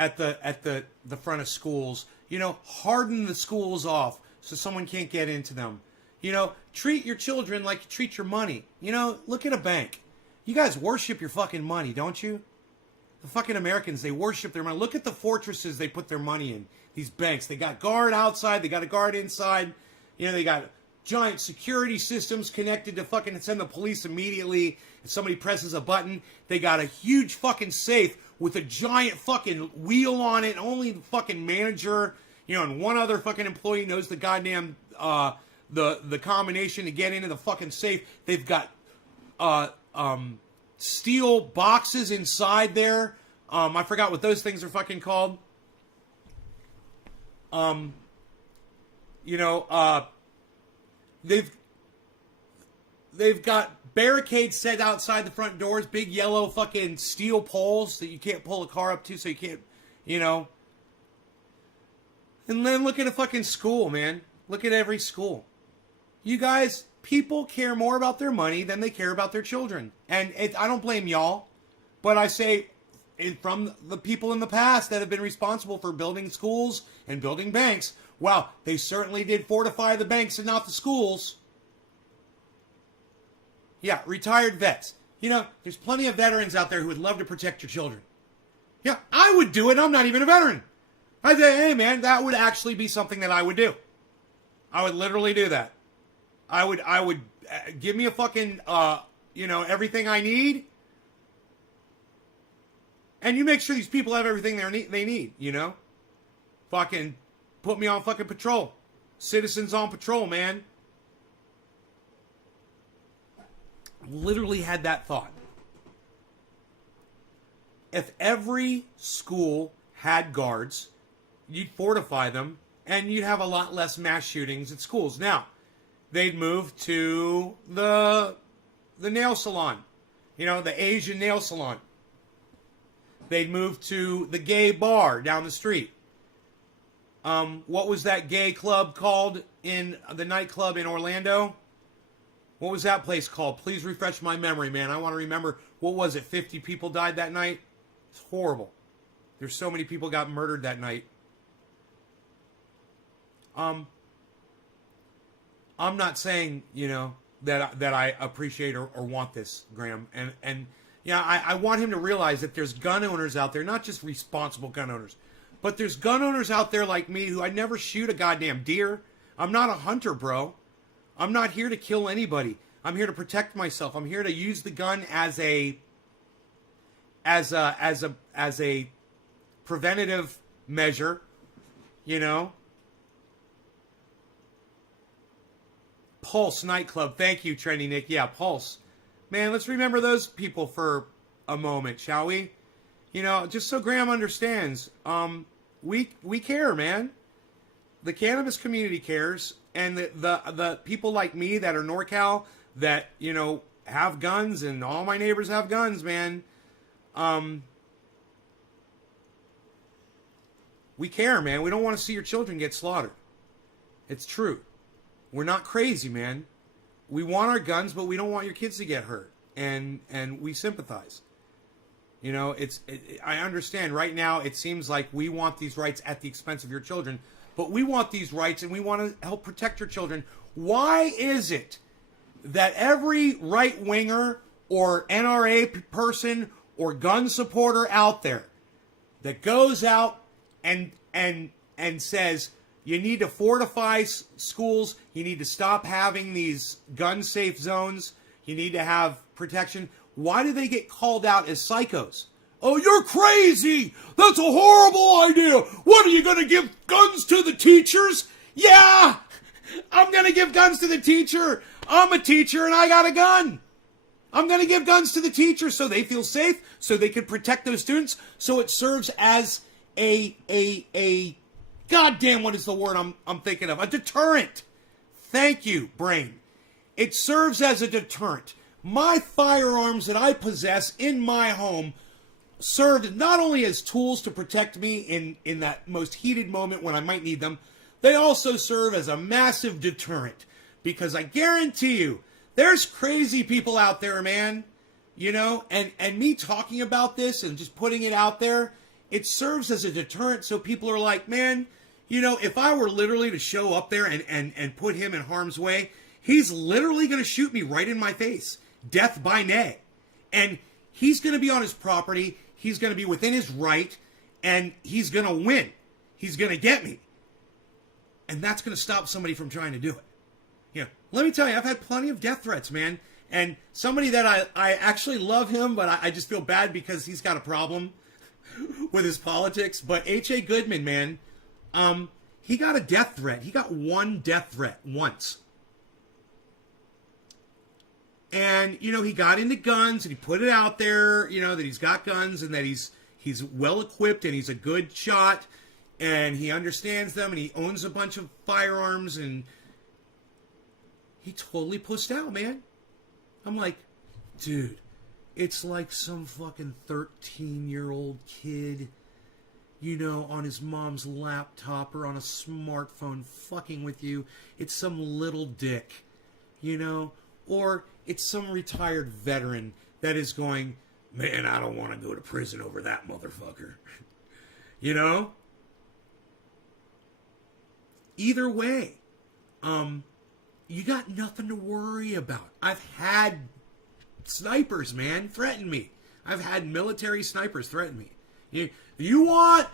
at the front of schools. You know, harden the schools off so someone can't get into them. You know, treat your children like you treat your money. You know, look at a bank. You guys worship your fucking money, don't you? The fucking Americans, they worship their money. Look at the fortresses they put their money in. These banks, they got guard outside, they got a guard inside. You know, they got giant security systems connected to fucking send the police immediately if somebody presses a button. They got a huge fucking safe with a giant fucking wheel on it. Only the fucking manager, you know, and one other fucking employee knows the goddamn the combination to get into the fucking safe. They've got steel boxes inside there. I forgot what those things are fucking called. You know, they've got barricades set outside the front doors, big yellow fucking steel poles that you can't pull a car up to, so you can't, you know. And then look at a fucking school, man. Look at every school. You guys, people care more about their money than they care about their children. And I don't blame y'all, but I say from the people in the past that have been responsible for building schools and building banks, wow, they certainly did fortify the banks and not the schools. Yeah, retired vets. You know, there's plenty of veterans out there who would love to protect your children. Yeah, I would do it. I'm not even a veteran. I'd say, hey, man, that would actually be something that I would do. I would literally do that. I would give me a fucking, you know, everything I need. And you make sure these people have everything they need, you know? Fucking put me on fucking patrol. Citizens on patrol, man. Literally had that thought. If every school had guards, you'd fortify them, and you'd have a lot less mass shootings at schools. Now, they'd move to the nail salon. You know, the Asian nail salon. They'd move to the gay bar down the street. What was that gay club called in the nightclub in Orlando? What was that place called? Please refresh my memory, man. I want to remember. What was it? 50 people died that night? It's horrible. There's so many people got murdered that night. I'm not saying, you know, that I appreciate or want this, Graham. And yeah, I want him to realize that there's gun owners out there, not just responsible gun owners, but there's gun owners out there like me who I'd never shoot a goddamn deer. I'm not a hunter, bro. I'm not here to kill anybody. I'm here to protect myself. I'm here to use the gun as a preventative measure, you know. Pulse nightclub. Thank you, Trendy Nick. Yeah, Pulse. Man, let's remember those people for a moment, shall we? You know, just so Graham understands, we care, man. The cannabis community cares, and the people like me that are NorCal that, you know, have guns, and all my neighbors have guns, man. We care, man. We don't want to see your children get slaughtered. It's true. We're not crazy, man. We want our guns, but we don't want your kids to get hurt, and we sympathize. You know, I understand right now it seems like we want these rights at the expense of your children, but we want these rights and we want to help protect your children. Why is it that every right-winger or NRA person or gun supporter out there that goes out and says, you need to fortify schools, you need to stop having these gun-safe zones, you need to have protection, why do they get called out as psychos? Oh, you're crazy! That's a horrible idea! What, are you going to give guns to the teachers? Yeah! I'm going to give guns to the teacher! I'm a teacher and I got a gun! I'm going to give guns to the teachers so they feel safe, so they can protect those students, so it serves as a goddamn, what is the word I'm thinking of? A deterrent. Thank you, brain. It serves as a deterrent. My firearms that I possess in my home served not only as tools to protect me in that most heated moment when I might need them, they also serve as a massive deterrent. Because I guarantee you, there's crazy people out there, man. You know, and me talking about this and just putting it out there, it serves as a deterrent, so people are like, man, you know, if I were literally to show up there and put him in harm's way, he's literally going to shoot me right in my face. Death by nay. And he's going to be on his property. He's going to be within his right. And he's going to win. He's going to get me. And that's going to stop somebody from trying to do it. You know, let me tell you, I've had plenty of death threats, man. And somebody that I actually love him, but I just feel bad because he's got a problem with his politics. But H.A. Goodman, man, he got a death threat. He got one death threat once. And, you know, he got into guns and he put it out there, you know, that he's got guns and that he's well equipped and he's a good shot and he understands them and he owns a bunch of firearms, and he totally pussed out, man. I'm like, dude, it's like some fucking 13-year-old kid, you know, on his mom's laptop or on a smartphone fucking with you. It's some little dick, you know, or it's some retired veteran that is going, man, I don't want to go to prison over that motherfucker. You know? Either way, you got nothing to worry about. I've had snipers, man, threaten me. I've had military snipers threaten me. You want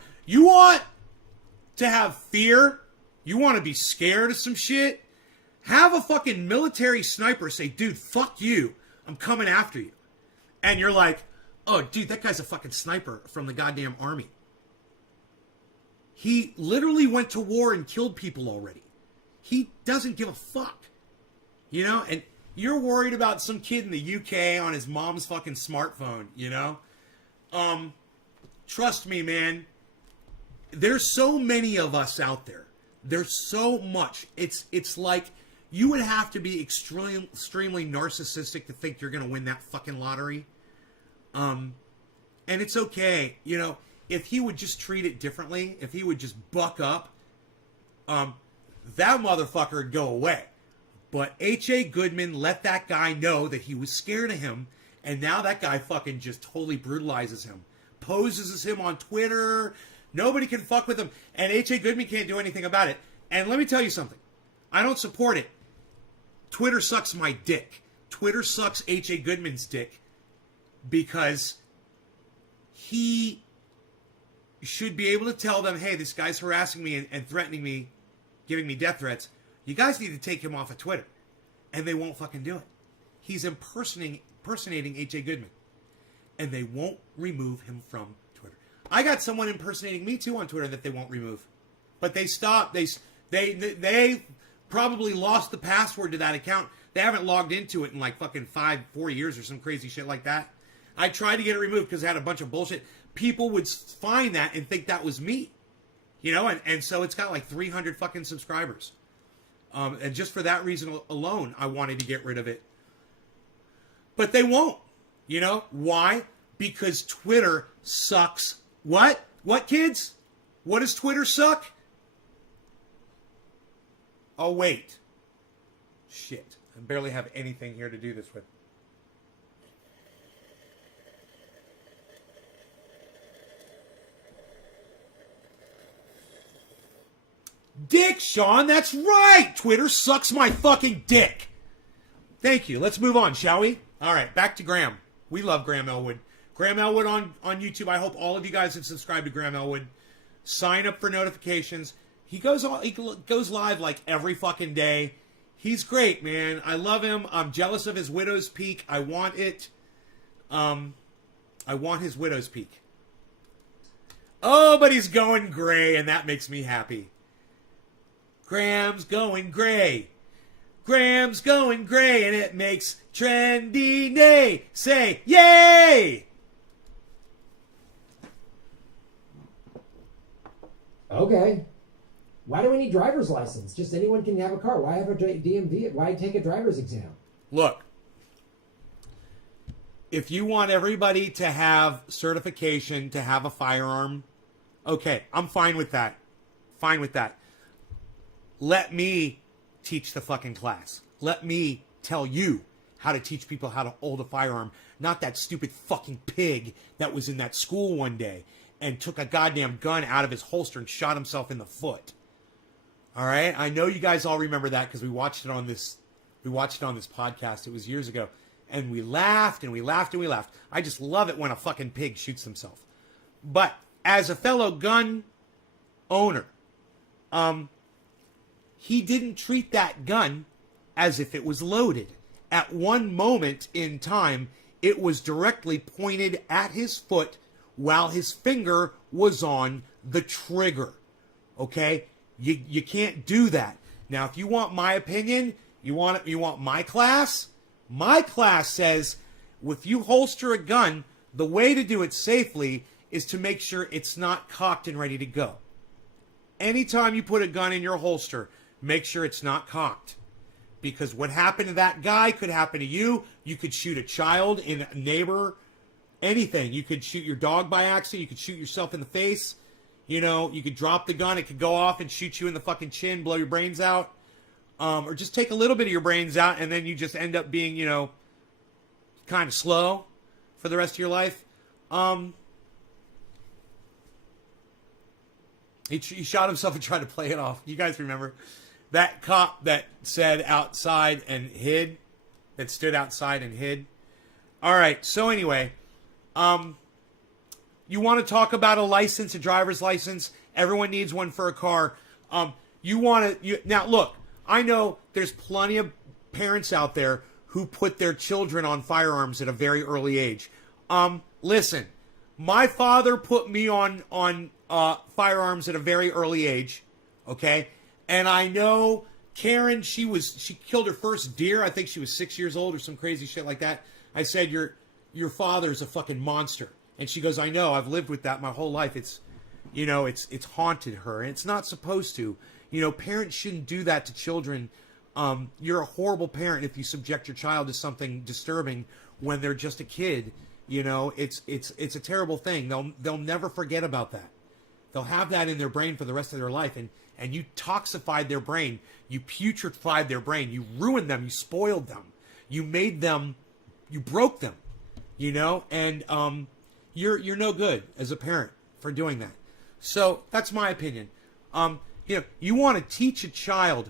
to have fear? You want to be scared of some shit? Have a fucking military sniper say, dude, fuck you. I'm coming after you. And you're like, oh, dude, that guy's a fucking sniper from the goddamn army. He literally went to war and killed people already. He doesn't give a fuck. You know? And you're worried about some kid in the UK on his mom's fucking smartphone, you know? Trust me, man. There's so many of us out there. There's so much. It's like you would have to be extremely narcissistic to think you're going to win that fucking lottery. And it's okay. You know, if he would just treat it differently, if he would just buck up, that motherfucker would go away. But H.A. Goodman let that guy know that he was scared of him, and now that guy fucking just totally brutalizes him. Poses as him on Twitter. Nobody can fuck with him. And H.A. Goodman can't do anything about it. And let me tell you something. I don't support it. Twitter sucks my dick. Twitter sucks H.A. Goodman's dick because he should be able to tell them, hey, this guy's harassing me and threatening me, giving me death threats. You guys need to take him off of Twitter. And they won't fucking do it. He's impersonating H.A. Goodman. And they won't remove him from Twitter. I got someone impersonating me too on Twitter that they won't remove. But they stopped. They probably lost the password to that account. They haven't logged into it in like fucking 4 years or some crazy shit like that. I tried to get it removed because it had a bunch of bullshit. People would find that and think that was me. You know, and so it's got like 300 fucking subscribers. And just for that reason alone, I wanted to get rid of it. But they won't. You know, why? Because Twitter sucks. What? What, kids? What does Twitter suck? Oh, wait. Shit. I barely have anything here to do this with. Dick, Sean, that's right! Twitter sucks my fucking dick. Thank you. Let's move on, shall we? All right, back to Grahm. We love Grahm Elwood. Grahm Elwood on YouTube. I hope all of you guys have subscribed to Grahm Elwood. Sign up for notifications. He goes live like every fucking day. He's great, man. I love him. I'm jealous of his widow's peak. I want it. I want his widow's peak. Oh, but he's going gray, and that makes me happy. Graham's going gray. Graham's going gray, and it makes Trendy Nay say yay! Okay. Why do we need driver's license? Just anyone can have a car. Why have a DMV? Why take a driver's exam? Look, if you want everybody to have certification to have a firearm, okay, I'm fine with that. Fine with that. Let me teach the fucking class. Let me tell you how to teach people how to hold a firearm. Not that stupid fucking pig that was in that school one day and took a goddamn gun out of his holster and shot himself in the foot. All right, I know you guys all remember that because we watched it on this podcast. It was years ago, and we laughed and we laughed and we laughed. I just love it when a fucking pig shoots himself. But as a fellow gun owner, he didn't treat that gun as if it was loaded. At one moment in time, it was directly pointed at his foot while his finger was on the trigger. Okay? You can't do that. Now, if you want my opinion, you want my class? My class says, if you holster a gun, the way to do it safely is to make sure it's not cocked and ready to go. Anytime you put a gun in your holster, make sure it's not cocked. Because what happened to that guy could happen to you. You could shoot a child, a neighbor, anything. You could shoot your dog by accident. You could shoot yourself in the face. You know, you could drop the gun. It could go off and shoot you in the fucking chin, blow your brains out. Or just take a little bit of your brains out, and then you just end up being, kind of slow for the rest of your life. He shot himself and tried to play it off. You guys remember that cop that said outside and hid, that stood outside and hid? All right. So anyway, you want to talk about a license, a driver's license? Everyone needs one for a car. Now look, I know there's plenty of parents out there who put their children on firearms at a very early age. Listen, my father put me on firearms at a very early age, okay? And I know Karen, she killed her first deer. I think she was 6 years old or some crazy shit like that. I said, your father's a fucking monster. And she goes, I know, I've lived with that my whole life. It's haunted her, and it's not supposed to. Parents shouldn't do that to children. You're a horrible parent if you subject your child to something disturbing when they're just a kid. It's a terrible thing. They'll never forget about that. They'll have that in their brain for the rest of their life, and you toxified their brain. You putrefied their brain. You ruined them. You spoiled them. You made them. You broke them. And you're no good as a parent for doing that. So that's my opinion. You want to teach a child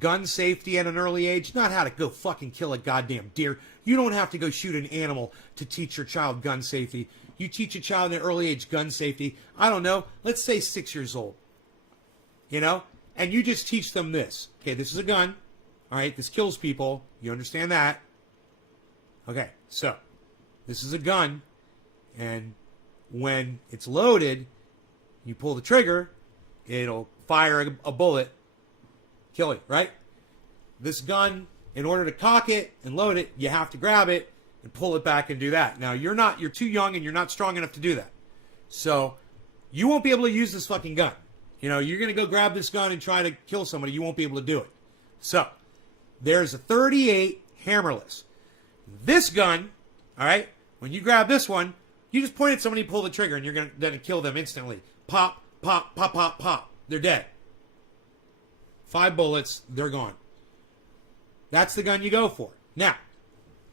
gun safety at an early age, not how to go fucking kill a goddamn deer. You don't have to go shoot an animal to teach your child gun safety. You teach a child at an early age gun safety, I don't know, let's say 6 years old. And you just teach them this. Okay, this is a gun. All right, this kills people. You understand that? Okay, so this is a gun. And when it's loaded, you pull the trigger, it'll fire a bullet, kill it, right? This gun, in order to cock it and load it, you have to grab it and pull it back and do that. Now, you're too young and you're not strong enough to do that. So, you won't be able to use this fucking gun. You're going to go grab this gun and try to kill somebody. You won't be able to do it. So, there's a 38 hammerless. This gun, all right, when you grab this one, you just point at somebody, pull the trigger, and you're going to kill them instantly. Pop, pop, pop, pop, pop. They're dead. 5 bullets, they're gone. That's the gun you go for. Now,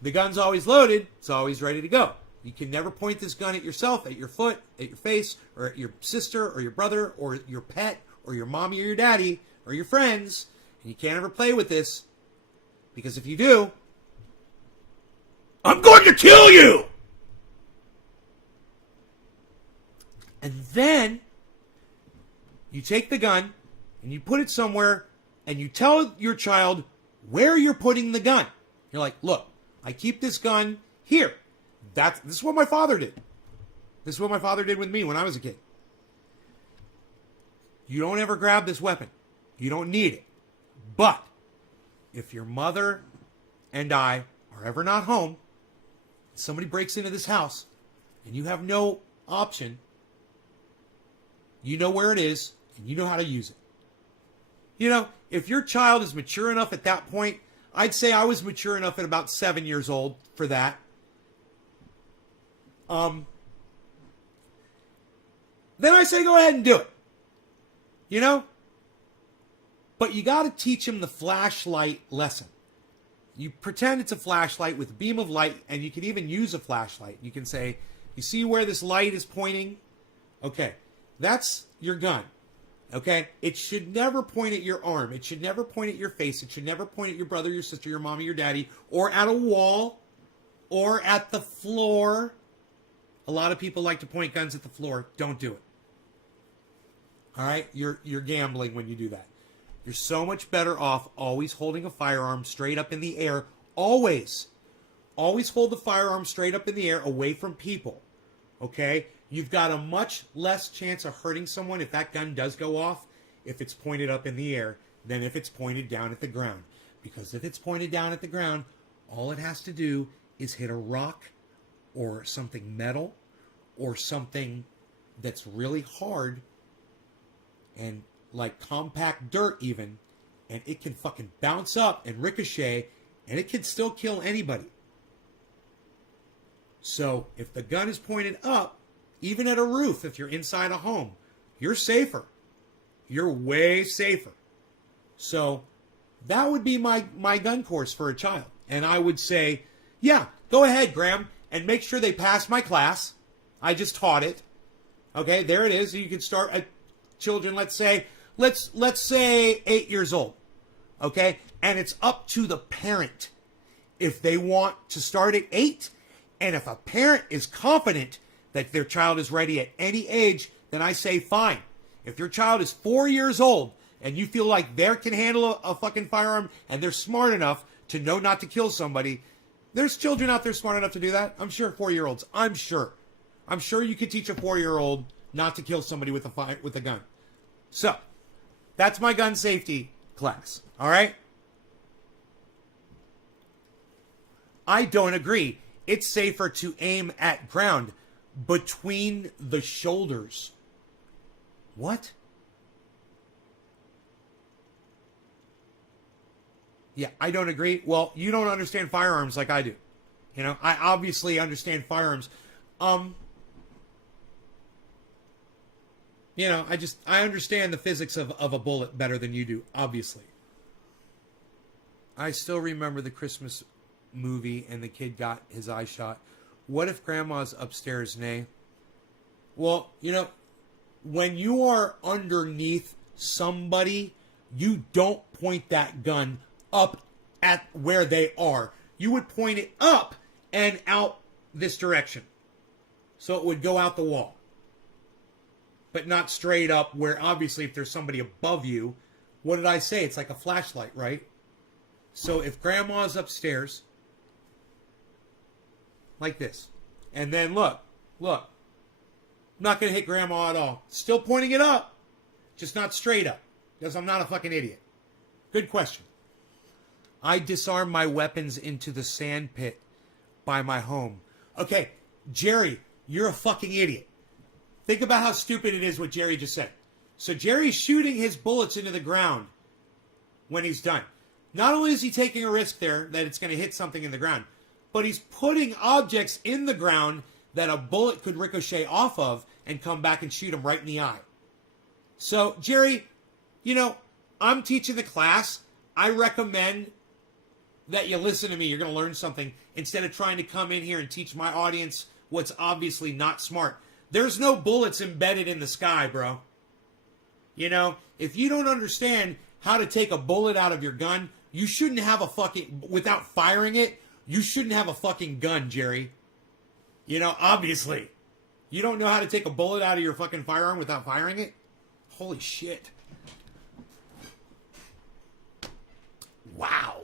the gun's always loaded. It's always ready to go. You can never point this gun at yourself, at your foot, at your face, or at your sister, or your brother, or your pet, or your mommy or your daddy, or your friends. And you can't ever play with this. Because if you do, I'm going to kill you! And then you take the gun and you put it somewhere and you tell your child where you're putting the gun. You're like, look, I keep this gun here. This is what my father did. This is what my father did with me when I was a kid. You don't ever grab this weapon. You don't need it. But if your mother and I are ever not home, somebody breaks into this house and you have no option, you know where it is, and you know how to use it. If your child is mature enough at that point, I'd say I was mature enough at about 7 years old for that. Then I say go ahead and do it. But you got to teach him the flashlight lesson. You pretend it's a flashlight with a beam of light, and you can even use a flashlight. You can say, you see where this light is pointing? Okay, that's your gun. Okay, it should never point at your arm. It should never point at your face. It should never point at your brother, your sister, your mom, or your daddy, or at a wall, or at the floor. A lot of people like to point guns at the floor. Don't do it. All right, you're gambling when you do that. You're so much better off always holding a firearm straight up in the air. Always hold the firearm straight up in the air, away from people. Okay? You've got a much less chance of hurting someone if that gun does go off if it's pointed up in the air than if it's pointed down at the ground. Because if it's pointed down at the ground, all it has to do is hit a rock or something metal or something that's really hard and like compact dirt even, and it can fucking bounce up and ricochet, and it can still kill anybody. So if the gun is pointed up, even at a roof, if you're inside a home, you're safer. You're way safer. So that would be my gun course for a child. And I would say, yeah, go ahead, Grahm, and make sure they pass my class. I just taught it. Okay, there it is. You can start at children, let's say 8 years old. Okay? And it's up to the parent if they want to start at 8. And if a parent is confident that their child is ready at any age, then I say fine. If your child is 4 years old and you feel like they can handle a fucking firearm and they're smart enough to know not to kill somebody, there's children out there smart enough to do that. I'm sure 4-year-olds. I'm sure you could teach a 4-year-old not to kill somebody with a gun. So, that's my gun safety class. All right? I don't agree. It's safer to aim at ground between the shoulders. What? Yeah, I don't agree. Well, you don't understand firearms like I do. You know, I obviously understand firearms. You know, I understand the physics of a bullet better than you do, obviously. I still remember the Christmas movie and the kid got his eye shot. What if grandma's upstairs, Nay? Well, you know, when you are underneath somebody, you don't point that gun up at where they are. You would point it up and out this direction. So it would go out the wall. But not straight up where, obviously, if there's somebody above you, what did I say? It's like a flashlight, right? So if grandma's upstairs, like this, and then look, I'm not going to hit grandma at all. Still pointing it up, just not straight up, because I'm not a fucking idiot. Good question. I disarm my weapons into the sand pit by my home. Okay, Jerry, you're a fucking idiot. Think about how stupid it is what Jerry just said. So Jerry's shooting his bullets into the ground when he's done. Not only is he taking a risk there that it's going to hit something in the ground, but he's putting objects in the ground that a bullet could ricochet off of and come back and shoot him right in the eye. So, Jerry, you know, I'm teaching the class. I recommend that you listen to me. You're going to learn something instead of trying to come in here and teach my audience what's obviously not smart. There's no bullets embedded in the sky, bro. You know, if you don't understand how to take a bullet out of your gun, you shouldn't have a fucking, without firing it, you shouldn't have a fucking gun, Jerry. You know, obviously. You don't know how to take a bullet out of your fucking firearm without firing it? Holy shit. Wow.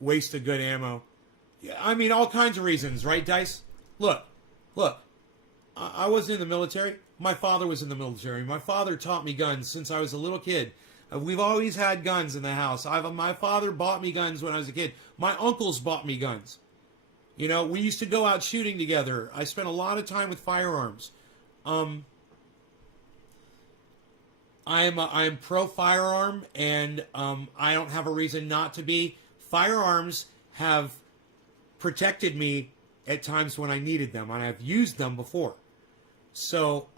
Waste of good ammo. Yeah, I mean, all kinds of reasons, right, Dice? Look. I wasn't in the military. My father was in the military. My father taught me guns since I was a little kid. We've always had guns in the house. My father bought me guns when I was a kid. My uncles bought me guns. You know, we used to go out shooting together. I spent a lot of time with firearms. I'm pro firearm, and I don't have a reason not to be. Firearms have protected me at times when I needed them, and I've used them before. So,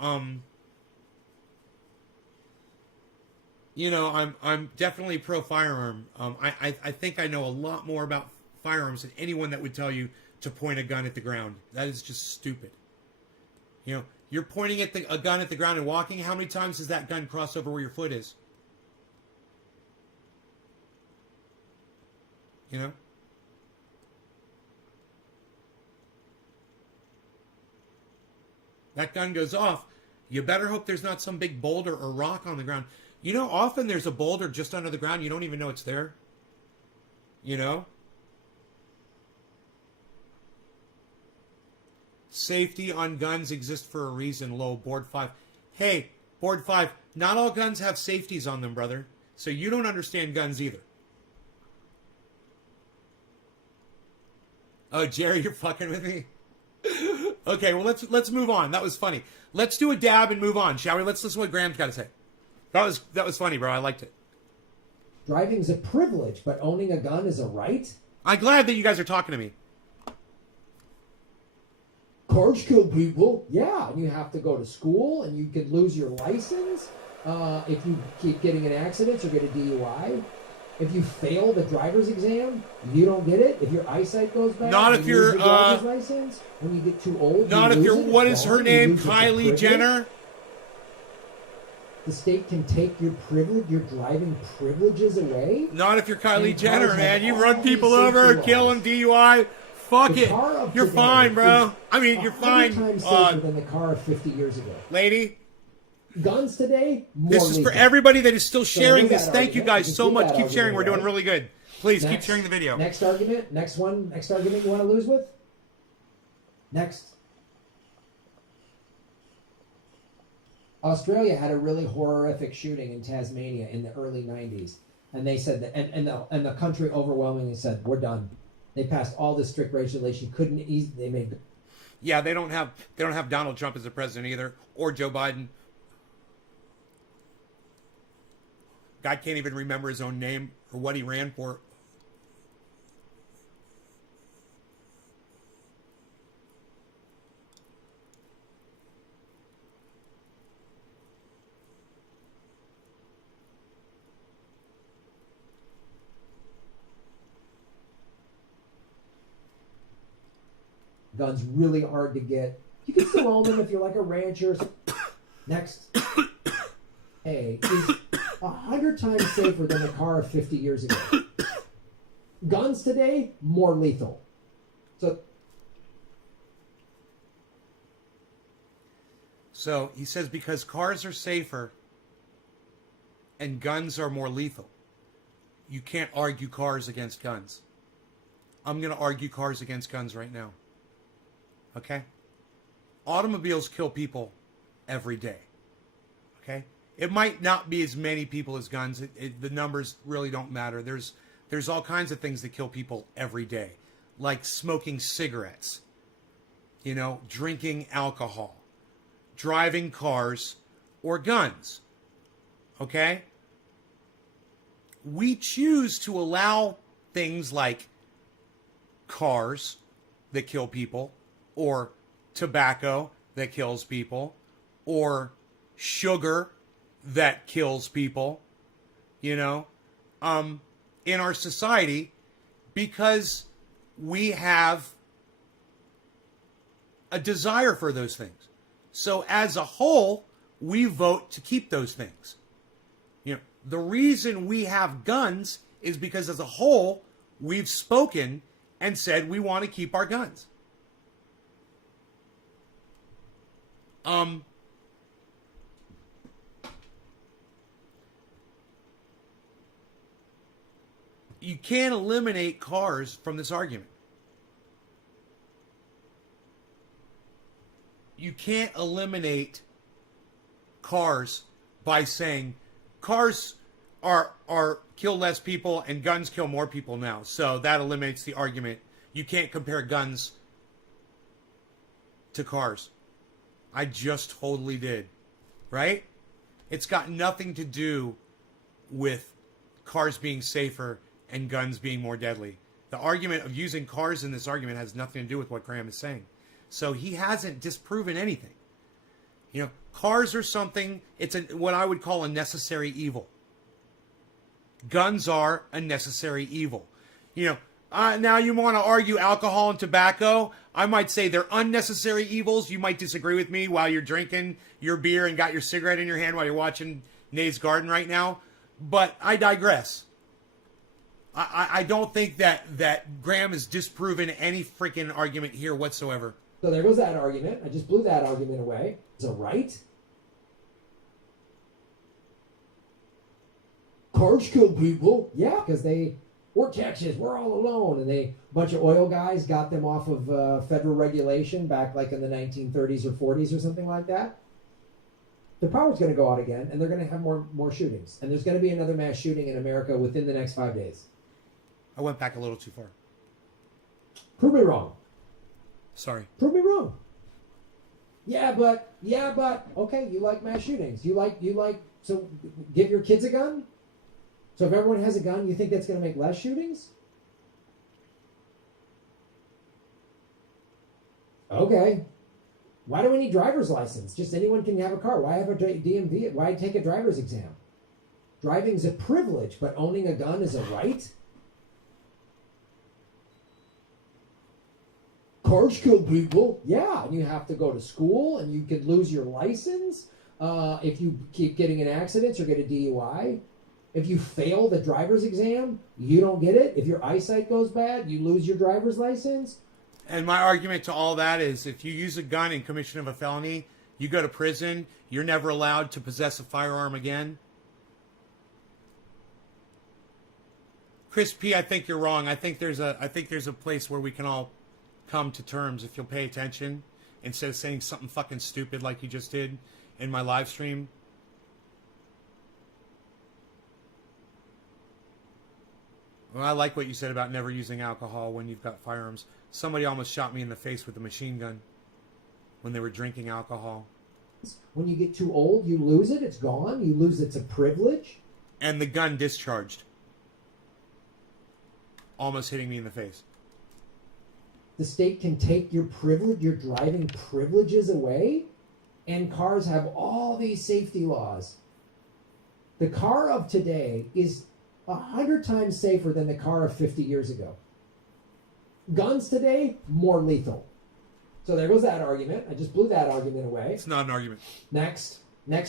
you know, I'm definitely pro firearm. I think I know a lot more about firearms than anyone that would tell you to point a gun at the ground. That is just stupid. You know, you're pointing at a gun at the ground and walking. How many times does that gun cross over where your foot is? You know? That gun goes off. You better hope there's not some big boulder or rock on the ground. You know, often there's a boulder just under the ground. You don't even know it's there. You know? Safety on guns exists for a reason. Low, board 5. Hey, board 5, not all guns have safeties on them, brother. So you don't understand guns either. Oh, Jerry, you're fucking with me? Okay, well, let's move on. That was funny. Let's do a dab and move on, shall we? Let's listen to what Graham's got to say. That was funny, bro. I liked it. Driving's a privilege, but owning a gun is a right? I'm glad that you guys are talking to me. Cars kill people. Yeah, and you have to go to school, and you could lose your license if you keep getting in accidents or get a DUI. If you fail the driver's exam, you don't get it. If your eyesight goes bad, not if you're your driver's license. When you get too old, not if you're what is her name, Kylie Jenner. The state can take your privilege, your driving privileges away. Not if you're Kylie Jenner, man. You run people over, kill them, DUI. Fuck it. You're fine, bro. I mean, you're fine. 100 times safer than the car of 50 years ago. Lady. Guns today, more this is lethal. for everybody that is still sharing this. Thank you guys so much. Keep sharing. We're doing really good. Please keep sharing the video. Next argument. Next argument you want to lose with? Next. Australia had a really horrific shooting in Tasmania in the early 90s. And they said that, and the country overwhelmingly said, we're done. They passed all this strict regulation. They made. Yeah, they don't have Donald Trump as the president either, or Joe Biden. Guy can't even remember his own name or what he ran for. Guns really hard to get. You can still own them if you're like a rancher. Next. Hey, is 100 times safer than a car of 50 years ago. Guns today, more lethal. So he says because cars are safer and guns are more lethal, you can't argue cars against guns. I'm going to argue cars against guns right now. Okay? Automobiles kill people every day. Okay? It might not be as many people as guns. The numbers really don't matter. There's all kinds of things that kill people every day, like smoking cigarettes, drinking alcohol, driving cars, or guns. Okay? We choose to allow things like cars that kill people, or tobacco that kills people, or sugar that kills people, in our society, because we have a desire for those things. So as a whole, we vote to keep those things. The reason we have guns is because as a whole, we've spoken and said we want to keep our guns. You can't eliminate cars from this argument. You can't eliminate cars by saying cars are kill less people and guns kill more people now. So that eliminates the argument. You can't compare guns to cars. I just totally did. Right? It's got nothing to do with cars being safer and guns being more deadly. The argument of using cars in this argument has nothing to do with what Grahm is saying. So he hasn't disproven anything. Cars are something, it's what I would call a necessary evil. Guns are a necessary evil. Now you want to argue alcohol and tobacco. I might say they're unnecessary evils. You might disagree with me while you're drinking your beer and got your cigarette in your hand while you're watching Nate's Garden right now. But I digress. I don't think that Grahm has disproven any freaking argument here whatsoever. So there goes that argument. I just blew that argument away. It's a right. Cars kill people. Yeah, because we're Texas, we're all alone. And a bunch of oil guys got them off of federal regulation back like in the 1930s or 40s or something like that. The power's going to go out again, and they're going to have more shootings. And there's going to be another mass shooting in America within the next 5 days. I went back a little too far. Prove me wrong. Sorry. Prove me wrong. Yeah, but okay, you like mass shootings. You like so give your kids a gun? So if everyone has a gun, you think that's going to make less shootings? Okay. Why do we need driver's license? Just anyone can have a car. Why have a DMV? Why take a driver's exam? Driving's a privilege, but owning a gun is a right? Cars kill people. Yeah, and you have to go to school, and you could lose your license if you keep getting in accidents or get a DUI. If you fail the driver's exam, you don't get it. If your eyesight goes bad, you lose your driver's license. And my argument to all that is if you use a gun in commission of a felony, you go to prison, you're never allowed to possess a firearm again. Chris P., I think you're wrong. I think there's a place where we can all come to terms if you'll pay attention instead of saying something fucking stupid like you just did in my live stream. Well, I like what you said about never using alcohol when you've got firearms. Somebody almost shot me in the face with a machine gun when they were drinking alcohol. When you get too old, you lose it. It's gone. You lose it's a privilege. And the gun discharged. Almost hitting me in the face. The state can take your privilege, your driving privileges away, and cars have all these safety laws. The car of today is 100 times safer than the car of 50 years ago. Guns today, more lethal. So there goes that argument. I just blew that argument away. It's not an argument. Next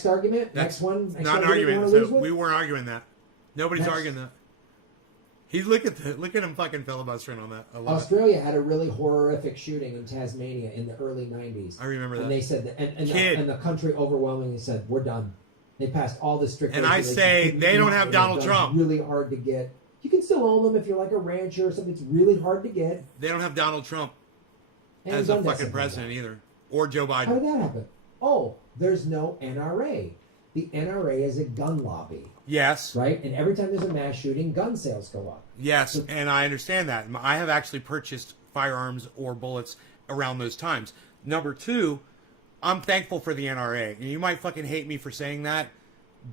argument. Next one. Next not an argument. So we weren't arguing that. Nobody's arguing that. He's look at him fucking filibustering on that. Australia had a really horrific shooting in Tasmania in the early 90s. I remember that. And they said that, and the country overwhelmingly said, we're done. They passed all the strict regulations. And I say they don't have Donald Trump. It's really hard to get. You can still own them if you're like a rancher or something. It's really hard to get. They don't have Donald Trump and as a fucking president either. Or Joe Biden. How did that happen? Oh, there's no NRA. The NRA is a gun lobby. Yes. Right? And every time there's a mass shooting, gun sales go up. Yes, so, and I understand that. I have actually purchased firearms or bullets around those times. Number two, I'm thankful for the NRA. And you might fucking hate me for saying that,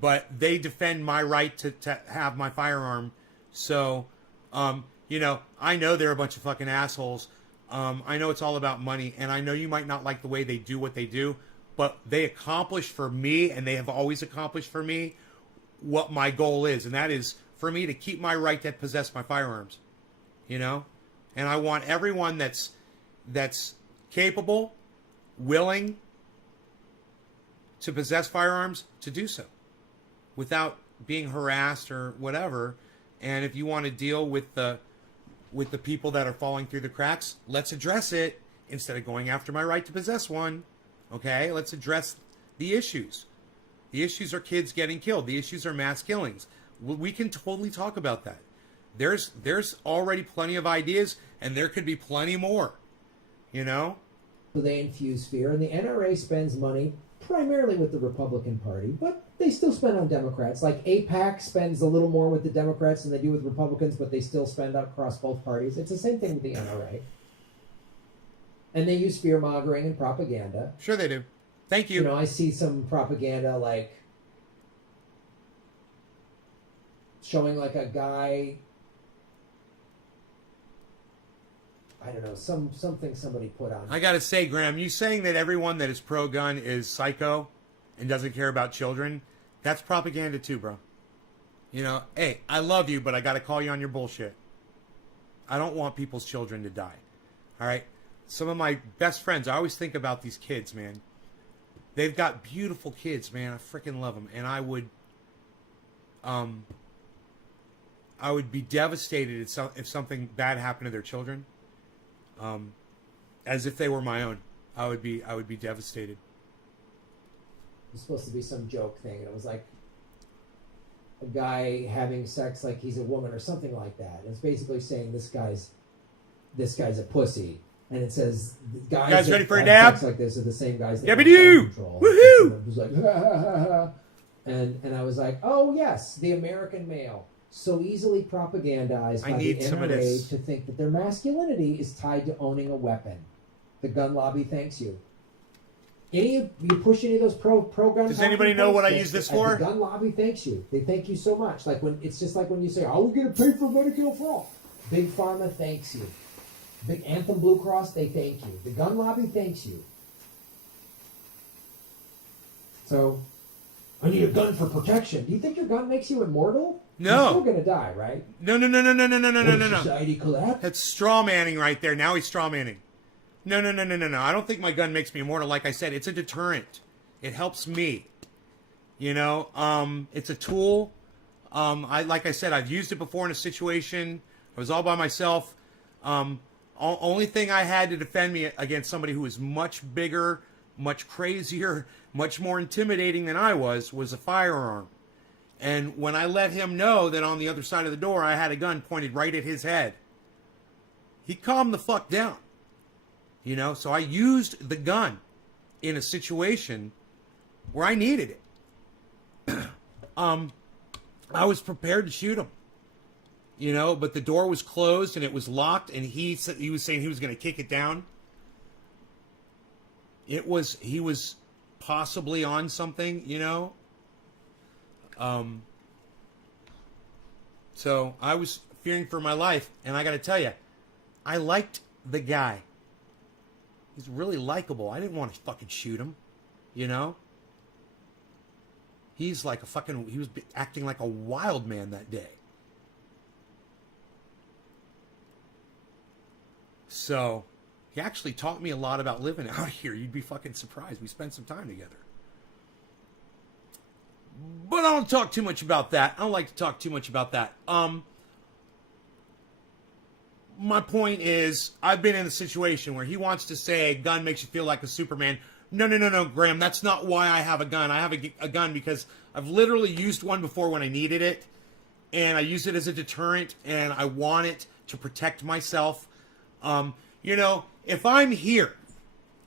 but they defend my right to have my firearm. So, I know they're a bunch of fucking assholes. I know it's all about money, and I know you might not like the way they do what they do, but they accomplish for me, and they have always accomplished for me, what my goal is, and that is for me to keep my right to possess my firearms, and I want everyone that's capable, willing to possess firearms to do so without being harassed or whatever. And if you want to deal with the people that are falling through the cracks, let's address it instead of going after my right to possess one. Okay, let's address the issues. The issues are kids getting killed. The issues are mass killings. We can totally talk about that. There's already plenty of ideas, and there could be plenty more. So they infuse fear, and the NRA spends money primarily with the Republican Party, but they still spend on Democrats. Like AIPAC spends a little more with the Democrats than they do with Republicans, but they still spend across both parties. It's the same thing with the NRA. And they use fear-mongering and propaganda. Sure they do. Thank you. I see some propaganda like showing like a guy, I don't know, something somebody put on. I gotta say, Grahm, you saying that everyone that is pro-gun is psycho and doesn't care about children, that's propaganda too, bro. Hey, I love you, but I gotta call you on your bullshit. I don't want people's children to die. All right? Some of my best friends, I always think about these kids, man. They've got beautiful kids, man. I freaking love them. And I would be devastated if something bad happened to their children. As if they were my own. I would be devastated. It was supposed to be some joke thing, and it was like a guy having sex like he's a woman or something like that. And it's basically saying this guy's a pussy. And it says guys ready for a have dab? sex like this are the same guys that Yabba have gun doo! control. Woohoo! And it was like, ha, ha, ha, ha. And I was like, oh yes, the American male, so easily propagandized by the NRA to think that their masculinity is tied to owning a weapon. The gun lobby thanks you. You push any of those pro gun? Does anybody know what I use this for? The gun lobby thanks you. They thank you so much. Like when it's just like when you say, "Are we going to pay for Medicare for all?" Big Pharma thanks you. Big Anthem Blue Cross, they thank you. The gun lobby thanks you. So, I need a gun for protection. Do you think your gun makes you immortal? No. You're still going to die, right? No. Society collapse? That's straw manning right there. Now he's straw manning. No. I don't think my gun makes me immortal. Like I said, it's a deterrent. It helps me. You know, it's a tool. Like I said, I've used it before in a situation. I was all by myself. Only thing I had to defend me against somebody who was much bigger, much crazier, much more intimidating than I was a firearm. And when I let him know that on the other side of the door I had a gun pointed right at his head, he calmed the fuck down. You know, so I used the gun in a situation where I needed it. I was prepared to shoot him. You know, but the door was closed and it was locked, and he was saying he was going to kick it down. He was possibly on something, you know. So I was fearing for my life, and I got to tell you, I liked the guy. He's really likable. I didn't want to fucking shoot him, you know. He was acting like a wild man that day. So, he actually taught me a lot about living out here. You'd be fucking surprised. We spent some time together. But I don't talk too much about that. I don't like to talk too much about that. My point is, I've been in a situation where he wants to say a gun makes you feel like a Superman. No, Graham. That's not why I have a gun. I have a gun because I've literally used one before when I needed it. And I use it as a deterrent. And I want it to protect myself. You know, if I'm here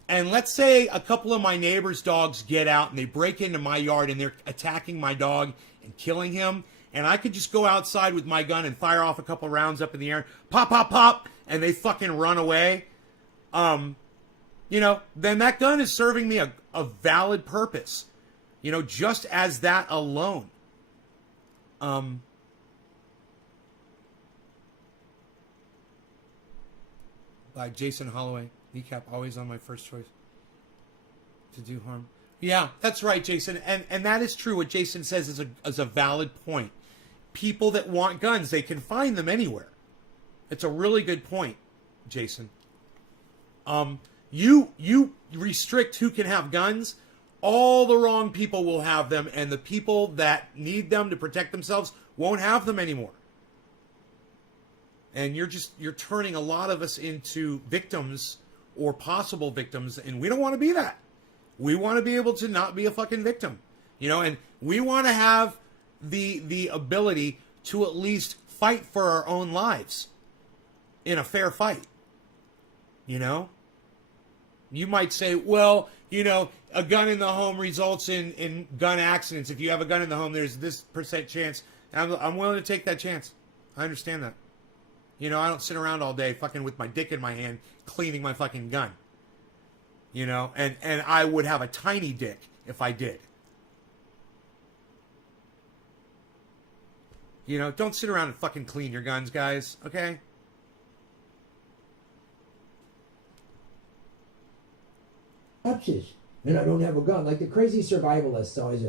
and let's say a couple of my neighbors' dogs get out and they break into my yard and they're attacking my dog and killing him, and I could just go outside with my gun and fire off a couple rounds up in the air, pop, pop, pop, and they fucking run away, you know, then that gun is serving me a valid purpose, you know, just as that alone. By Jason Holloway. Kneecap always on my first choice to do harm. Yeah, that's right, Jason. And that is true. What Jason says is a valid point. People that want guns, they can find them anywhere. It's a really good point, Jason. You restrict who can have guns, all the wrong people will have them, and the people that need them to protect themselves won't have them anymore. And you're turning a lot of us into victims or possible victims, and we don't want to be that. We want to be able to not be a fucking victim, you know, and we want to have the ability to at least fight for our own lives in a fair fight, you know. You might say, well, you know, a gun in the home results in gun accidents. If you have a gun in the home, there's this % chance. I'm willing to take that chance. I understand that. You know, I don't sit around all day fucking with my dick in my hand cleaning my fucking gun. You know, and I would have a tiny dick if I did. You know, don't sit around and fucking clean your guns, guys, okay? And I don't have a gun. Like the crazy survivalists always,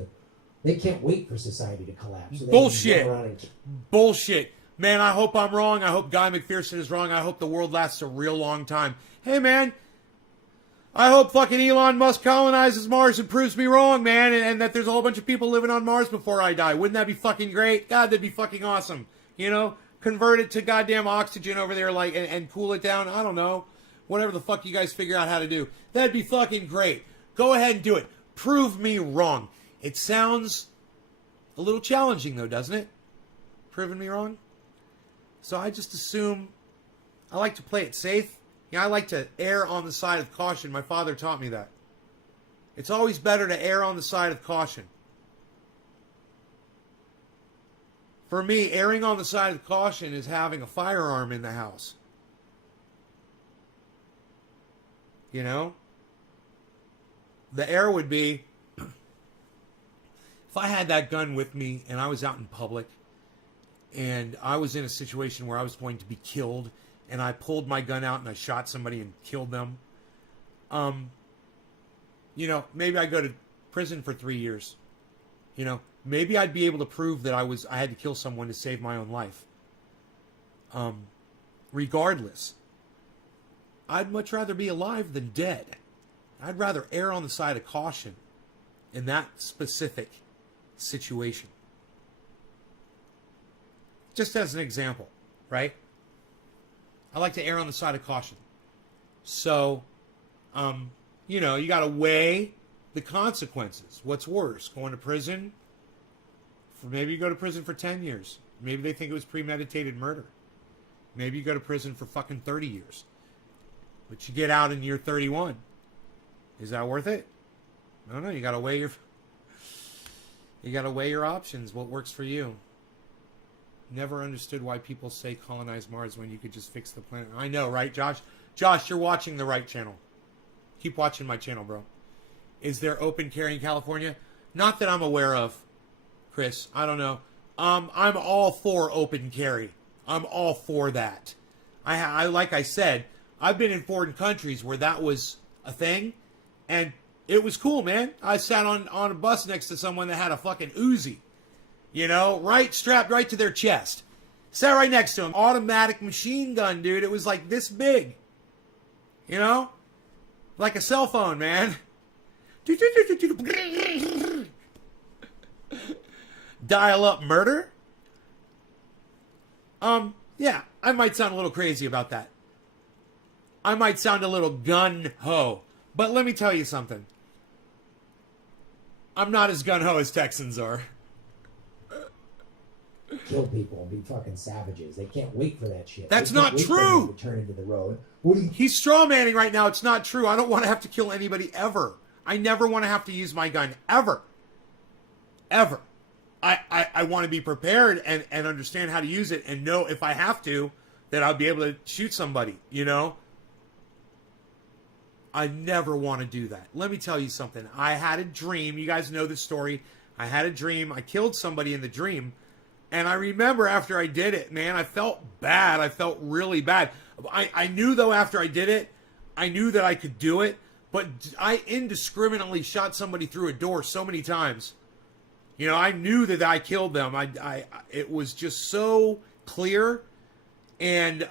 they can't wait for society to collapse. So Bullshit. Bullshit. Man, I hope I'm wrong. I hope Guy McPherson is wrong. I hope the world lasts a real long time. Hey, man, I hope fucking Elon Musk colonizes Mars and proves me wrong, man, and that there's a whole bunch of people living on Mars before I die. Wouldn't that be fucking great? God, that'd be fucking awesome. You know, convert it to goddamn oxygen over there, like, and cool it down. I don't know. Whatever the fuck you guys figure out how to do. That'd be fucking great. Go ahead and do it. Prove me wrong. It sounds a little challenging, though, doesn't it? Proving me wrong? So I just assume I like to play it safe. Yeah, I like to err on the side of caution. My father taught me that. It's always better to err on the side of caution. For me, erring on the side of caution is having a firearm in the house. You know? The error would be, if I had that gun with me and I was out in public and I was in a situation where I was going to be killed and I pulled my gun out and I shot somebody and killed them, you know, maybe I'd go to prison for 3 years. You know, maybe I'd be able to prove that I had to kill someone to save my own life. Regardless, I'd much rather be alive than dead. I'd rather err on the side of caution in that specific situation. Just as an example, right? I like to err on the side of caution. So, you know, you got to weigh the consequences. What's worse, going to prison? Maybe you go to prison for 10 years. Maybe they think it was premeditated murder. Maybe you go to prison for fucking 30 years. But you get out in year 31. Is that worth it? No, you got to weigh your options. What works for you? Never understood why people say colonize Mars when you could just fix the planet. I know, right, Josh? Josh, you're watching the right channel. Keep watching my channel, bro. Is there open carry in California? Not that I'm aware of, Chris. I don't know. I'm all for open carry. I'm all for that. I like I said, I've been in foreign countries where that was a thing, and it was cool, man. I sat on a bus next to someone that had a fucking Uzi. You know, strapped right to their chest. Sat right next to him. Automatic machine gun, dude. It was like this big. You know? Like a cell phone, man. Dial up murder? Yeah, I might sound a little crazy about that. I might sound a little gun-ho. But let me tell you something. I'm not as gun-ho as Texans are. Kill people and be fucking savages. They can't wait for that shit. That's not true. To turn into the road. He's strawmanning right now. It's not true. I don't want to have to kill anybody ever. I never want to have to use my gun ever. Ever. I want to be prepared and understand how to use it and know if I have to that I'll be able to shoot somebody, you know? I never want to do that. Let me tell you something. I had a dream. You guys know this story. I had a dream. I killed somebody in the dream. And I remember after I did it, man, I felt bad. I felt really bad. I knew, though, after I did it, I knew that I could do it. But I indiscriminately shot somebody through a door so many times. You know, I knew that I killed them. It was just so clear. And,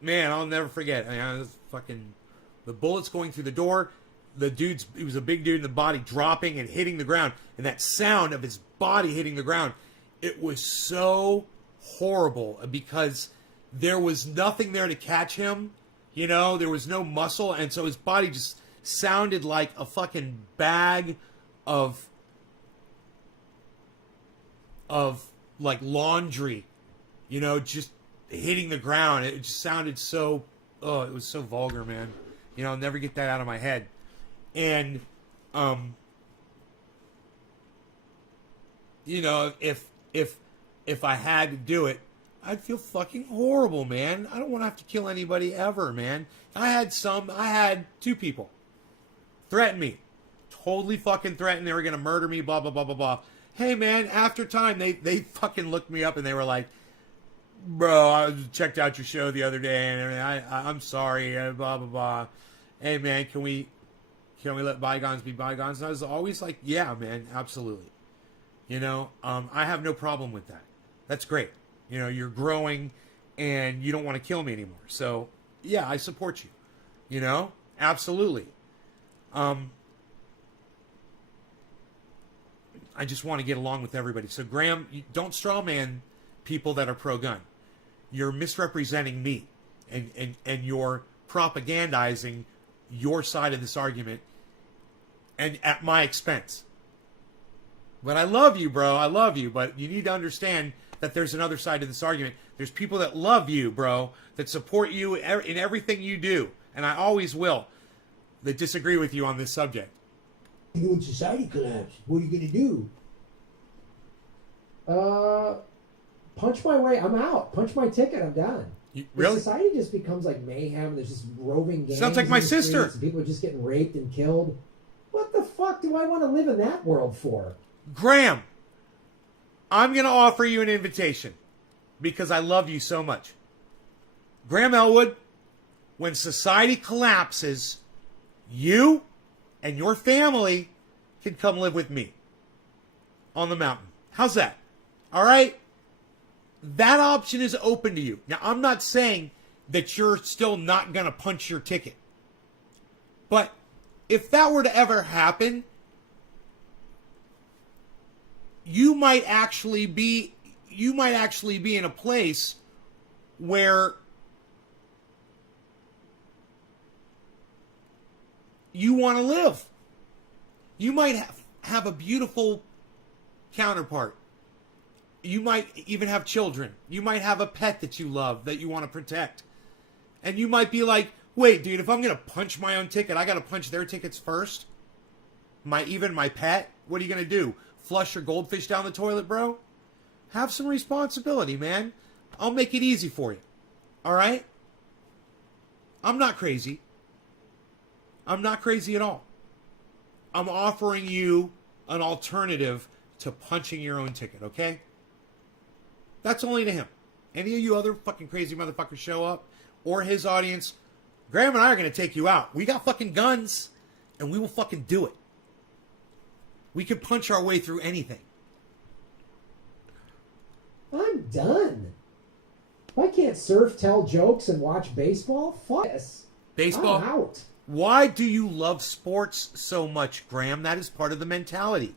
man, I'll never forget. I was fucking the bullets going through the door. He was a big dude in the body dropping and hitting the ground. And that sound of his body hitting the ground, it was so horrible because there was nothing there to catch him. You know, there was no muscle. And so his body just sounded like a fucking bag of like laundry, you know, just hitting the ground. It just sounded so, it was so vulgar, man. You know, I'll never get that out of my head. And, you know, if I had to do it, I'd feel fucking horrible, man. I don't want to have to kill anybody ever, man. I had 2 people threaten me. Totally fucking threatened they were going to murder me, blah, blah, blah, blah, blah. Hey, man, after time, they fucking looked me up and they were like, bro, I checked out your show the other day and I'm sorry, blah, blah, blah. Hey, man, can we let bygones be bygones? And I was always like, yeah, man, absolutely. You know, I have no problem with that. That's great. You know, you're growing and you don't want to kill me anymore. So, yeah, I support you. You know? Absolutely. I just want to get along with everybody. So, Graham, don't strawman people that are pro-gun. You're misrepresenting me, and you're propagandizing your side of this argument, and at my expense. But I love you, bro. I love you. But you need to understand that there's another side to this argument. There's people that love you, bro, that support you in everything you do, and I always will, that disagree with you on this subject. You do when society collapse. What are you going to do? Punch my way. I'm out. Punch my ticket. I'm done. Really? Society just becomes like mayhem. There's just roving gangs. Sounds like my sister. And people are just getting raped and killed. What the fuck do I want to live in that world for? Graham, I'm going to offer you an invitation because I love you so much. Graham Elwood, when society collapses, you and your family can come live with me on the mountain. How's that? All right? That option is open to you. Now, I'm not saying that you're still not going to punch your ticket. But if that were to ever happen, you might actually be in a place where you want to live. You might have a beautiful counterpart. You might even have children. You might have a pet that you love, that you want to protect. And you might be like, wait, dude, if I'm going to punch my own ticket, I got to punch their tickets first? Even my pet? What are you going to do? Flush your goldfish down the toilet, bro? Have some responsibility, man. I'll make it easy for you. All right? I'm not crazy. I'm not crazy at all. I'm offering you an alternative to punching your own ticket, okay? That's only to him. Any of you other fucking crazy motherfuckers show up, or his audience, Graham and I are going to take you out. We got fucking guns, and we will fucking do it. We can punch our way through anything. I'm done. If I can't surf, tell jokes, and watch baseball, fuck this. Baseball? I'm out. Why do you love sports so much, Graham? That is part of the mentality.